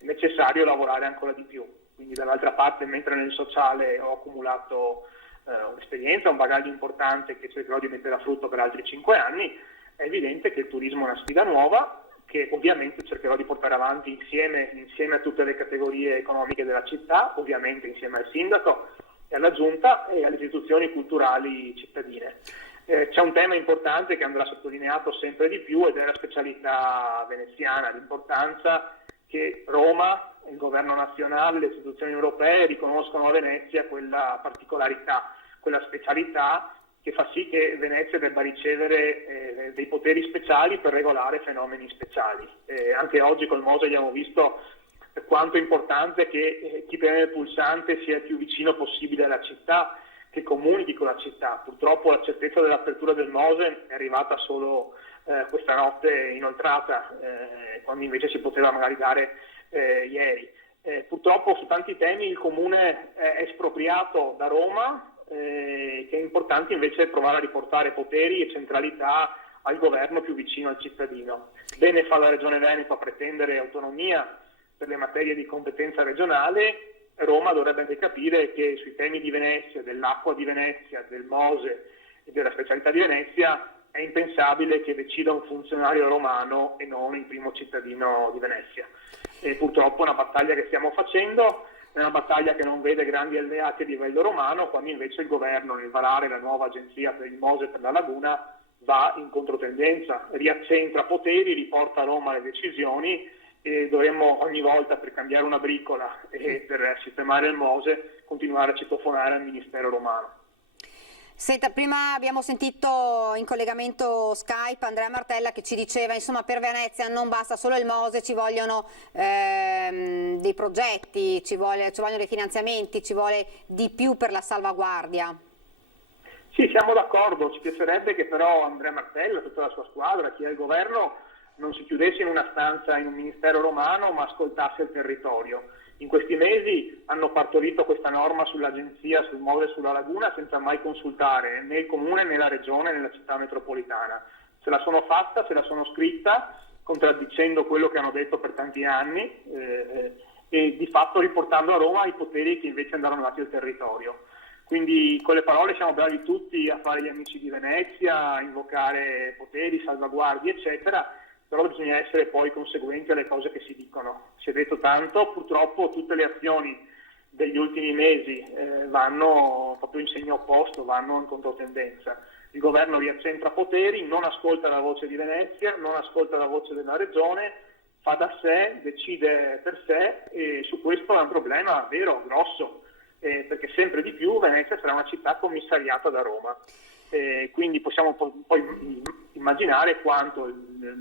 necessario lavorare ancora di più. Quindi dall'altra parte, mentre nel sociale ho accumulato un'esperienza, un bagaglio importante che cercherò di mettere a frutto per altri 5 anni, è evidente che il turismo è una sfida nuova che ovviamente cercherò di portare avanti insieme a tutte le categorie economiche della città, ovviamente insieme al sindaco e alla giunta e alle istituzioni culturali cittadine. C'è un tema importante che andrà sottolineato sempre di più ed è la specialità veneziana, l'importanza che Roma, il governo nazionale, le istituzioni europee riconoscono a Venezia quella particolarità, quella specialità che fa sì che Venezia debba ricevere dei poteri speciali per regolare fenomeni speciali. Anche oggi col Mose abbiamo visto quanto è importante che chi preme il pulsante sia il più vicino possibile alla città, che comunichi con la città. Purtroppo la certezza dell'apertura del Mose è arrivata solo questa notte inoltrata, quando invece si poteva magari dare ieri. Purtroppo su tanti temi il Comune è espropriato da Roma, che è importante invece provare a riportare poteri e centralità al governo più vicino al cittadino. Bene fa la Regione Veneto a pretendere autonomia per le materie di competenza regionale. Roma dovrebbe anche capire che sui temi di Venezia, dell'acqua di Venezia, del Mose e della specialità di Venezia è impensabile che decida un funzionario romano e non il primo cittadino di Venezia. E purtroppo è una battaglia che stiamo facendo, è una battaglia che non vede grandi alleati a livello romano, quando invece il governo, nel varare la nuova agenzia per il Mose e per la Laguna, va in controtendenza, riaccentra poteri, riporta a Roma le decisioni, e dovremmo ogni volta, per cambiare una briccola e per sistemare il Mose, continuare a citofonare al Ministero romano. Senta, prima abbiamo sentito in collegamento Skype Andrea Martella che ci diceva, insomma, per Venezia non basta solo il Mose, ci vogliono dei progetti, ci vogliono dei finanziamenti, ci vuole di più per la salvaguardia. Sì, siamo d'accordo, ci piacerebbe che però Andrea Martella, tutta la sua squadra, chi è il governo, non si chiudesse in una stanza in un ministero romano, ma ascoltasse il territorio. In questi mesi hanno partorito questa norma sull'agenzia sul Mole sulla Laguna senza mai consultare né il comune né la regione né la città metropolitana. Se la sono fatta, se la sono scritta, contraddicendo quello che hanno detto per tanti anni e di fatto riportando a Roma i poteri che invece andarono dati al territorio. Quindi con le parole siamo bravi tutti a fare gli amici di Venezia, a invocare poteri, salvaguardie, eccetera, però bisogna essere poi conseguenti alle cose che si dicono. Si è detto tanto, purtroppo tutte le azioni degli ultimi mesi vanno proprio in segno opposto, vanno in controtendenza. Il governo riaccentra poteri, non ascolta la voce di Venezia, non ascolta la voce della regione, fa da sé, decide per sé e su questo è un problema vero, grosso. Perché sempre di più Venezia sarà una città commissariata da Roma. Quindi possiamo poi immaginare quanto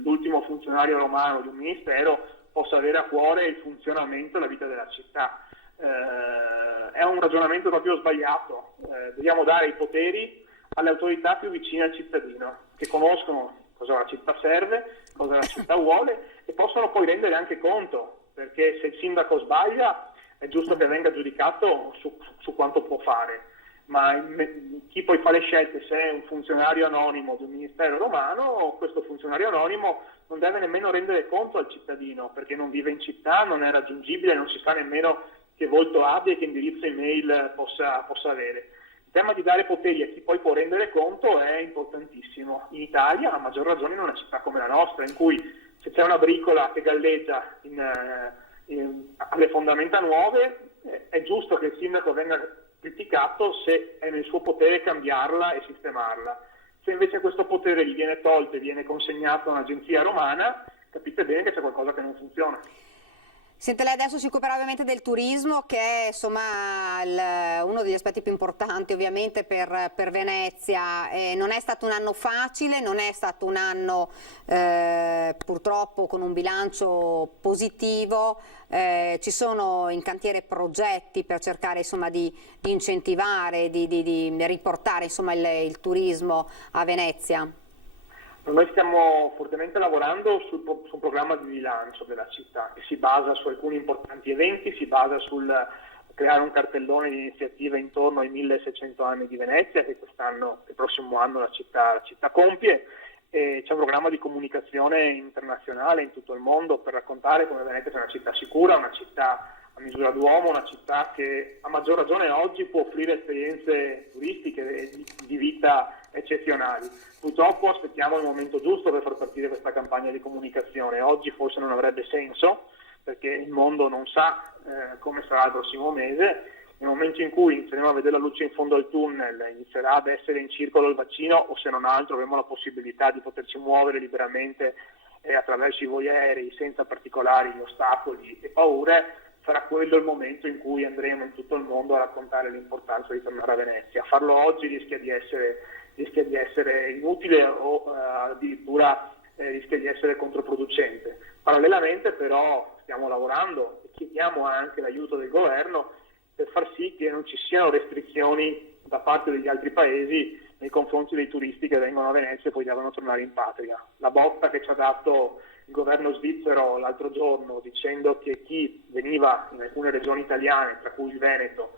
l'ultimo funzionario romano di un ministero possa avere a cuore il funzionamento e la vita della città. È un ragionamento proprio sbagliato. Dobbiamo dare i poteri alle autorità più vicine al cittadino, che conoscono cosa la città serve, cosa la città vuole e possono poi rendere anche conto, perché se il sindaco sbaglia è giusto che venga giudicato su quanto può fare, ma chi poi fa le scelte, se è un funzionario anonimo di un ministero romano, questo funzionario anonimo non deve nemmeno rendere conto al cittadino, perché non vive in città, non è raggiungibile, non si sa nemmeno che volto abbia e che indirizzo email possa avere. Il tema di dare poteri a chi poi può rendere conto è importantissimo. In Italia, a maggior ragione in una città come la nostra, in cui se c'è una bricola che galleggia alle fondamenta nuove, è giusto che il sindaco venga criticato se è nel suo potere cambiarla e sistemarla. Se invece questo potere gli viene tolto e viene consegnato a un'agenzia romana, capite bene che c'è qualcosa che non funziona. Senta, lei adesso si occuperà ovviamente del turismo, che è insomma uno degli aspetti più importanti ovviamente per Venezia. Non è stato un anno facile, non è stato un anno purtroppo con un bilancio positivo. Ci sono in cantiere progetti per cercare insomma di incentivare, di riportare insomma il turismo a Venezia. Noi stiamo fortemente lavorando su un programma di rilancio della città che si basa su alcuni importanti eventi, si basa sul creare un cartellone di iniziative intorno ai 1600 anni di Venezia che il prossimo anno la città compie, e c'è un programma di comunicazione internazionale in tutto il mondo per raccontare come Venezia sia una città sicura, una città a misura d'uomo, una città che a maggior ragione oggi può offrire esperienze turistiche e di vita eccezionali. Purtroppo aspettiamo il momento giusto per far partire questa campagna di comunicazione. Oggi forse non avrebbe senso perché il mondo non sa come sarà il prossimo mese. Nel momento in cui inizieremo a vedere la luce in fondo al tunnel, inizierà ad essere in circolo il vaccino o se non altro avremo la possibilità di poterci muovere liberamente attraverso i voli aerei senza particolari ostacoli e paure, sarà quello il momento in cui andremo in tutto il mondo a raccontare l'importanza di tornare a Venezia. Farlo oggi rischia di essere inutile o addirittura rischia di essere controproducente. Parallelamente però stiamo lavorando e chiediamo anche l'aiuto del governo per far sì che non ci siano restrizioni da parte degli altri paesi nei confronti dei turisti che vengono a Venezia e poi devono tornare in patria. La botta che ci ha dato il governo svizzero l'altro giorno dicendo che chi veniva in alcune regioni italiane, tra cui il Veneto,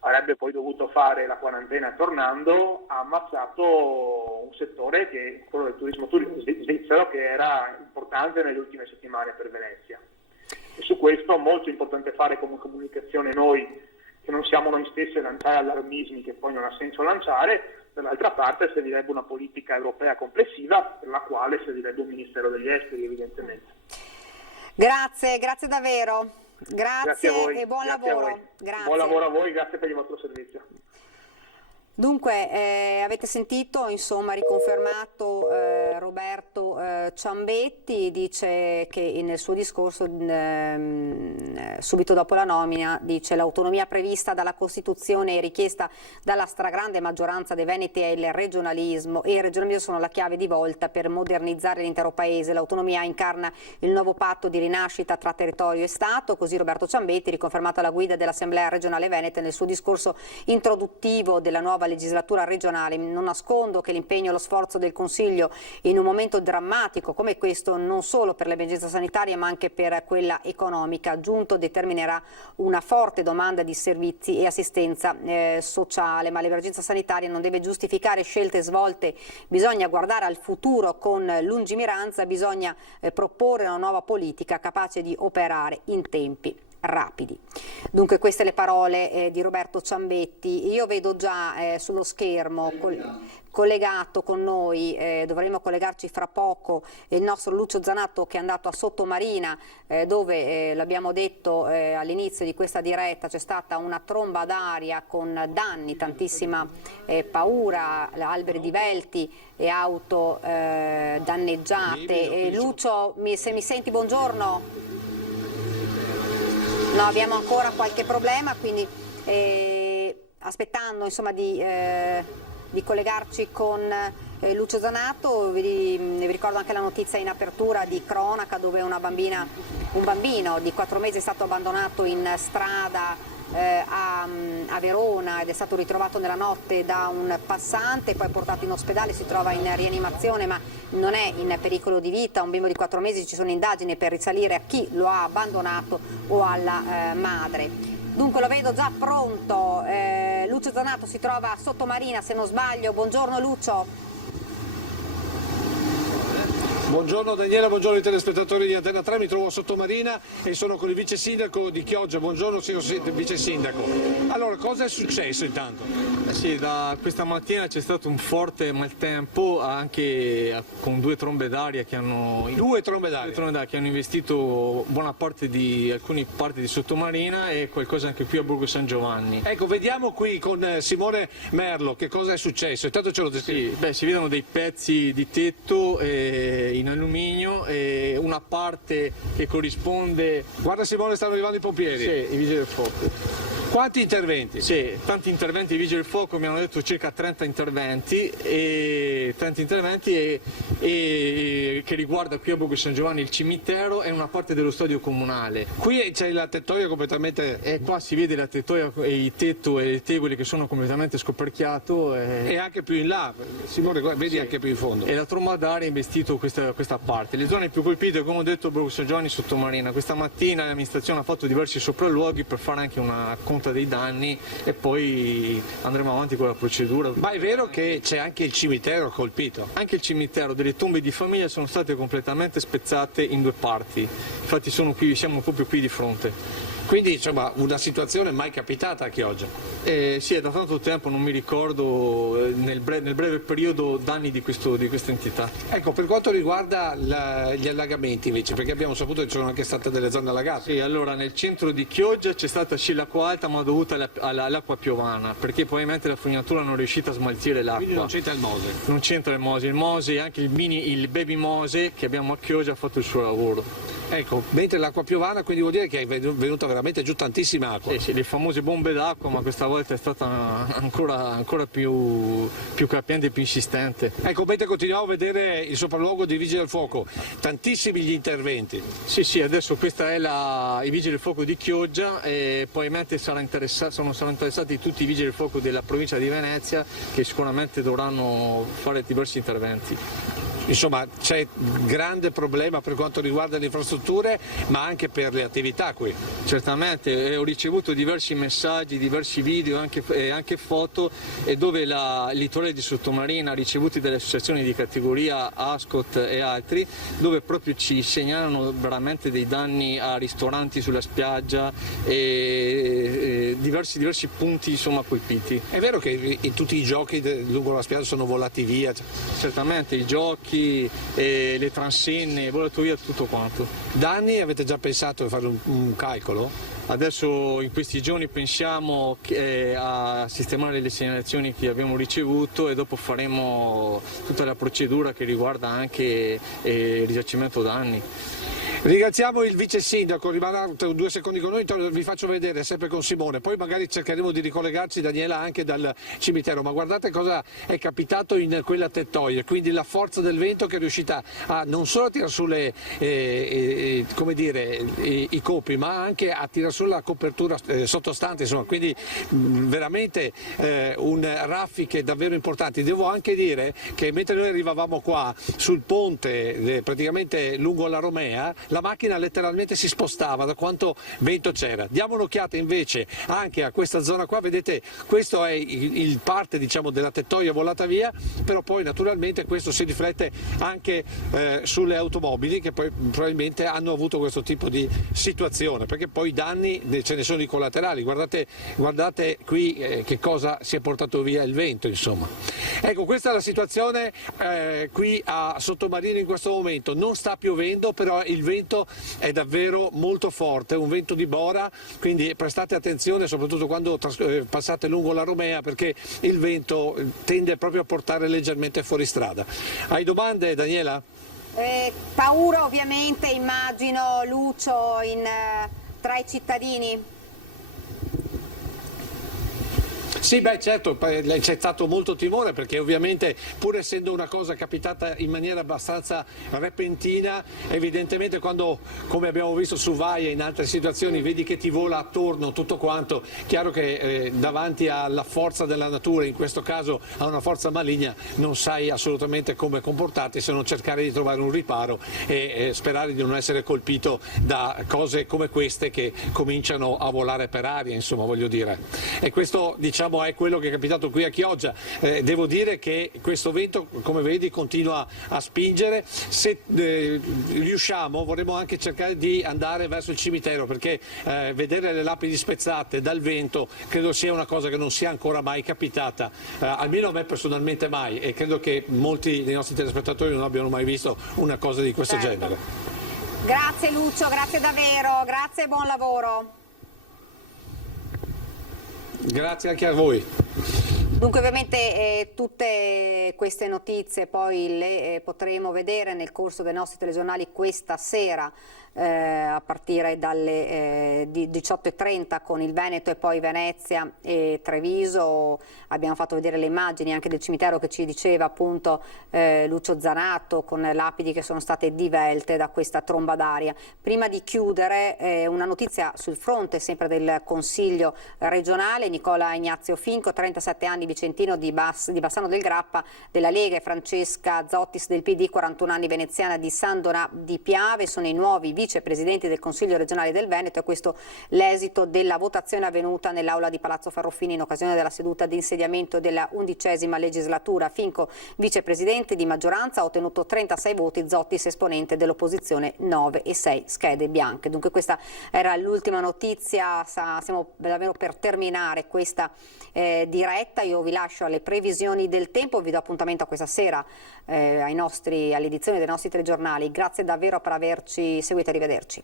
avrebbe poi dovuto fare la quarantena tornando, ha ammazzato un settore che quello del turismo svizzero che era importante nelle ultime settimane per Venezia. E su questo è molto importante fare come comunicazione noi, che non siamo noi stessi a lanciare allarmismi che poi non ha senso lanciare. Dall'altra parte servirebbe una politica europea complessiva per la quale servirebbe un Ministero degli Esteri evidentemente. Grazie davvero, grazie a voi, e buon lavoro. Grazie. Buon lavoro a voi, grazie per il vostro servizio. Dunque avete sentito, insomma, riconfermato Roberto Ciambetti dice che nel suo discorso subito dopo la nomina dice: l'autonomia prevista dalla Costituzione e richiesta dalla stragrande maggioranza dei veneti è il regionalismo, e il regionalismo sono la chiave di volta per modernizzare l'intero paese. L'autonomia incarna il nuovo patto di rinascita tra territorio e Stato. Così Roberto Ciambetti, riconfermato alla guida dell'Assemblea regionale veneta nel suo discorso introduttivo della nuova legislatura regionale. Non nascondo che l'impegno e lo sforzo del Consiglio in un momento drammatico come questo, non solo per l'emergenza sanitaria ma anche per quella economica, aggiunto, determinerà una forte domanda di servizi e assistenza sociale, ma l'emergenza sanitaria non deve giustificare scelte svolte, bisogna guardare al futuro con lungimiranza, bisogna proporre una nuova politica capace di operare in tempi rapidi. Dunque queste le parole di Roberto Ciambetti. Io vedo già sullo schermo collegato con noi, dovremo collegarci fra poco, il nostro Lucio Zanato, che è andato a Sottomarina, dove l'abbiamo detto all'inizio di questa diretta c'è stata una tromba d'aria con danni, tantissima paura, alberi divelti e auto danneggiate. Lucio, se mi senti, buongiorno. No, abbiamo ancora qualche problema, quindi aspettando insomma di collegarci con Lucio Zanato, vi ricordo anche la notizia in apertura di cronaca, dove un bambino di 4 mesi è stato abbandonato in strada a Verona ed è stato ritrovato nella notte da un passante, poi portato in ospedale, si trova in rianimazione ma non è in pericolo di vita. Un bimbo di 4 mesi, ci sono indagini per risalire a chi lo ha abbandonato o alla madre. Dunque lo vedo già pronto, Lucio Zanato si trova a Sottomarina se non sbaglio. Buongiorno Lucio. Buongiorno Daniela, buongiorno ai telespettatori di Antena 3, mi trovo a Sottomarina e sono con il vice sindaco di Chioggia. Buongiorno signor vice sindaco. Allora, cosa è successo intanto? Sì, da questa mattina c'è stato un forte maltempo, anche con 2 trombe d'aria che hanno... 2 trombe d'aria che hanno investito buona parte di alcune parti di Sottomarina e qualcosa anche qui a Borgo San Giovanni. Ecco, vediamo qui con Simone Merlo che cosa è successo. Intanto ce lo descrivi. Sì, si vedono dei pezzi di tetto in alluminio e una parte che corrisponde... Guarda Simone, stanno arrivando i pompieri. Sì, i vigili del fuoco. Quanti interventi? Sì, tanti interventi, i vigili del fuoco mi hanno detto circa 30 interventi e che riguarda qui a Borgo San Giovanni il cimitero e una parte dello stadio comunale. Qui c'è la tettoia completamente... E qua si vede la tettoia e il tetto e le tegole che sono completamente scoperchiato. E anche più in là, Simone, vedi sì, anche più in fondo. E la tromba d'aria ha investito questa parte. Le zone più colpite, come ho detto, Borgo San Giovanni, Sottomarina. Questa mattina l'amministrazione ha fatto diversi sopralluoghi per fare anche una conta dei danni e poi andremo avanti con la procedura. Ma è vero che c'è anche il cimitero colpito? Anche il cimitero, delle tombe di famiglia sono state completamente spezzate in 2 parti. Infatti siamo proprio qui di fronte. Quindi insomma una situazione mai capitata a Chioggia? Sì, è da tanto tempo, non mi ricordo nel breve periodo danni di questa entità. Ecco, per quanto riguarda gli allagamenti invece, perché abbiamo saputo che ci sono anche state delle zone allagate. Sì, allora nel centro di Chioggia c'è stata sì l'acqua alta ma dovuta all'acqua piovana, perché probabilmente la fognatura non è riuscita a smaltire l'acqua. Quindi non c'entra il Mose? Non c'entra il Mose, anche il baby Mose che abbiamo a Chioggia ha fatto il suo lavoro. Ecco, mentre l'acqua piovana, quindi vuol dire che è venuta veramente giù tantissima acqua. Sì, le famose bombe d'acqua, ma questa volta è stata ancora più capiente e più insistente. Ecco, mentre continuiamo a vedere il sopralluogo dei Vigili del Fuoco, tantissimi gli interventi. Sì, adesso questa è i Vigili del Fuoco di Chioggia e probabilmente saranno interessati tutti i Vigili del Fuoco della provincia di Venezia che sicuramente dovranno fare diversi interventi. Insomma, c'è grande problema per quanto riguarda le infrastrutture, ma anche per le attività qui. Certamente, ho ricevuto diversi messaggi, diversi video e anche foto dove il litorale di Sottomarina ha ricevuto delle associazioni di categoria, Ascot e altri, dove proprio ci segnalano veramente dei danni a ristoranti sulla spiaggia e diversi punti insomma colpiti. È vero che tutti i giochi lungo la spiaggia sono volati via? Certamente, i giochi, le transenne, è volato via tutto quanto. Danni, avete già pensato di fare un calcolo? Adesso in questi giorni pensiamo a sistemare le segnalazioni che abbiamo ricevuto e dopo faremo tutta la procedura che riguarda anche il risarcimento danni. Ringraziamo il vice sindaco, rimarrà 2 secondi con noi, vi faccio vedere sempre con Simone, poi magari cercheremo di ricollegarci, Daniela, anche dal cimitero, ma guardate cosa è capitato in quella tettoia, quindi la forza del vento che è riuscita a non solo a tirare su come dire, i copi, ma anche a tirare su la copertura sottostante, insomma, quindi veramente un raffiche davvero importanti. Devo anche dire che mentre noi arrivavamo qua sul ponte, praticamente lungo la Romea, la macchina letteralmente si spostava da quanto vento c'era. Diamo un'occhiata invece anche a questa zona qua, vedete, questo è il parte, diciamo, della tettoia volata via, però poi naturalmente questo si riflette anche sulle automobili che poi probabilmente hanno avuto questo tipo di situazione, perché poi i danni ce ne sono i collaterali. Guardate qui che cosa si è portato via il vento, insomma. Ecco, questa è la situazione qui a Sottomarina in questo momento. Non sta piovendo, però il vento è davvero molto forte, un vento di bora, quindi prestate attenzione soprattutto quando passate lungo la Romea, perché il vento tende proprio a portare leggermente fuori strada. Hai domande, Daniela? Paura ovviamente, immagino, Lucio, tra i cittadini? Sì, beh, certo, c'è stato molto timore, perché ovviamente, pur essendo una cosa capitata in maniera abbastanza repentina, evidentemente quando, come abbiamo visto su Vaia e in altre situazioni, vedi che ti vola attorno tutto quanto, chiaro che davanti alla forza della natura, in questo caso a una forza maligna, non sai assolutamente come comportarti se non cercare di trovare un riparo e sperare di non essere colpito da cose come queste che cominciano a volare per aria, insomma, voglio dire. E questo, diciamo, è quello che è capitato qui a Chioggia. Devo dire che questo vento, come vedi, continua a spingere. Se riusciamo, vorremmo anche cercare di andare verso il cimitero, perché vedere le lapidi spezzate dal vento credo sia una cosa che non sia ancora mai capitata, almeno a me personalmente mai, e credo che molti dei nostri telespettatori non abbiano mai visto una cosa di questo genere. Grazie Lucio, grazie davvero, grazie e buon lavoro. Grazie anche a voi. Dunque ovviamente tutte queste notizie poi le potremo vedere nel corso dei nostri telegiornali questa sera a partire dalle 18:30 con il Veneto e poi Venezia e Treviso. Abbiamo fatto vedere le immagini anche del cimitero che ci diceva appunto Lucio Zanato, con lapidi che sono state divelte da questa tromba d'aria. Prima di chiudere una notizia sul fronte sempre del Consiglio regionale. Nicola Ignazio Finco, 37 anni, vicentino di Bassano del Grappa della Lega, e Francesca Zottis del PD, 41 anni, veneziana di San Donà di Piave, sono i nuovi vicepresidenti del Consiglio regionale del Veneto, e questo l'esito della votazione avvenuta nell'aula di Palazzo Farroffini in occasione della seduta di insediamento della 11ª legislatura. Finco, vicepresidente di maggioranza, ha ottenuto 36 voti, Zottis esponente dell'opposizione 9 e 6 schede bianche. Dunque questa era l'ultima notizia, stiamo davvero per terminare questa diretta. Io vi lascio alle previsioni del tempo, vi do appuntamento a questa sera all'edizione dei nostri telegiornali. Grazie davvero per averci seguito, arrivederci.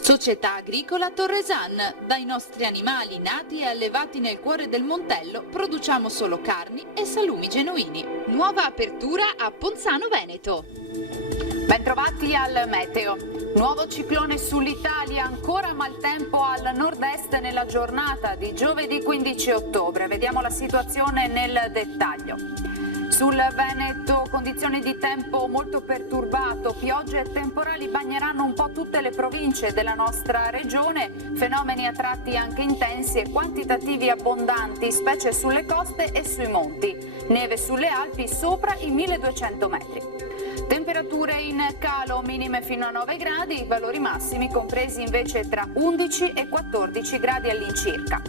Società Agricola Torresan. Dai nostri animali nati e allevati nel cuore del Montello produciamo solo carni e salumi genuini. Nuova apertura a Ponzano Veneto. Bentrovati al meteo. Nuovo ciclone sull'Italia, ancora maltempo al nord-est nella giornata di giovedì 15 ottobre. Vediamo la situazione nel dettaglio. Sul Veneto condizioni di tempo molto perturbato, piogge e temporali bagneranno un po' tutte le province della nostra regione, fenomeni a tratti anche intensi e quantitativi abbondanti, specie sulle coste e sui monti, neve sulle Alpi sopra i 1200 metri. Temperature in calo, minime fino a 9 gradi, valori massimi compresi invece tra 11 e 14 gradi all'incirca.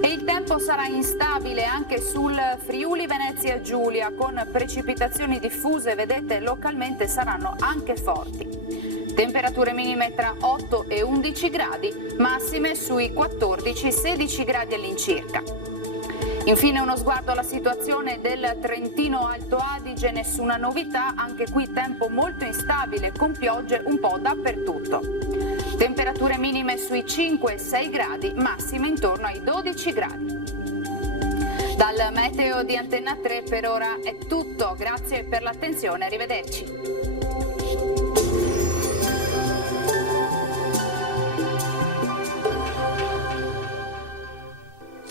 E il tempo sarà instabile anche sul Friuli Venezia Giulia, con precipitazioni diffuse, vedete, localmente saranno anche forti. Temperature minime tra 8 e 11 gradi, massime sui 14-16 gradi all'incirca. Infine uno sguardo alla situazione del Trentino Alto Adige, nessuna novità, anche qui tempo molto instabile con piogge un po' dappertutto. Temperature minime sui 5-6 gradi, massime intorno ai 12 gradi. Dal meteo di Antenna 3 per ora è tutto, grazie per l'attenzione, arrivederci.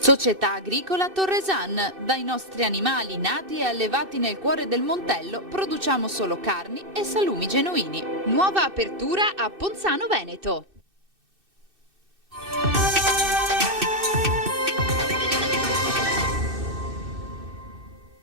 Società Agricola Torresan. Dai nostri animali nati e allevati nel cuore del Montello produciamo solo carni e salumi genuini. Nuova apertura a Ponzano Veneto.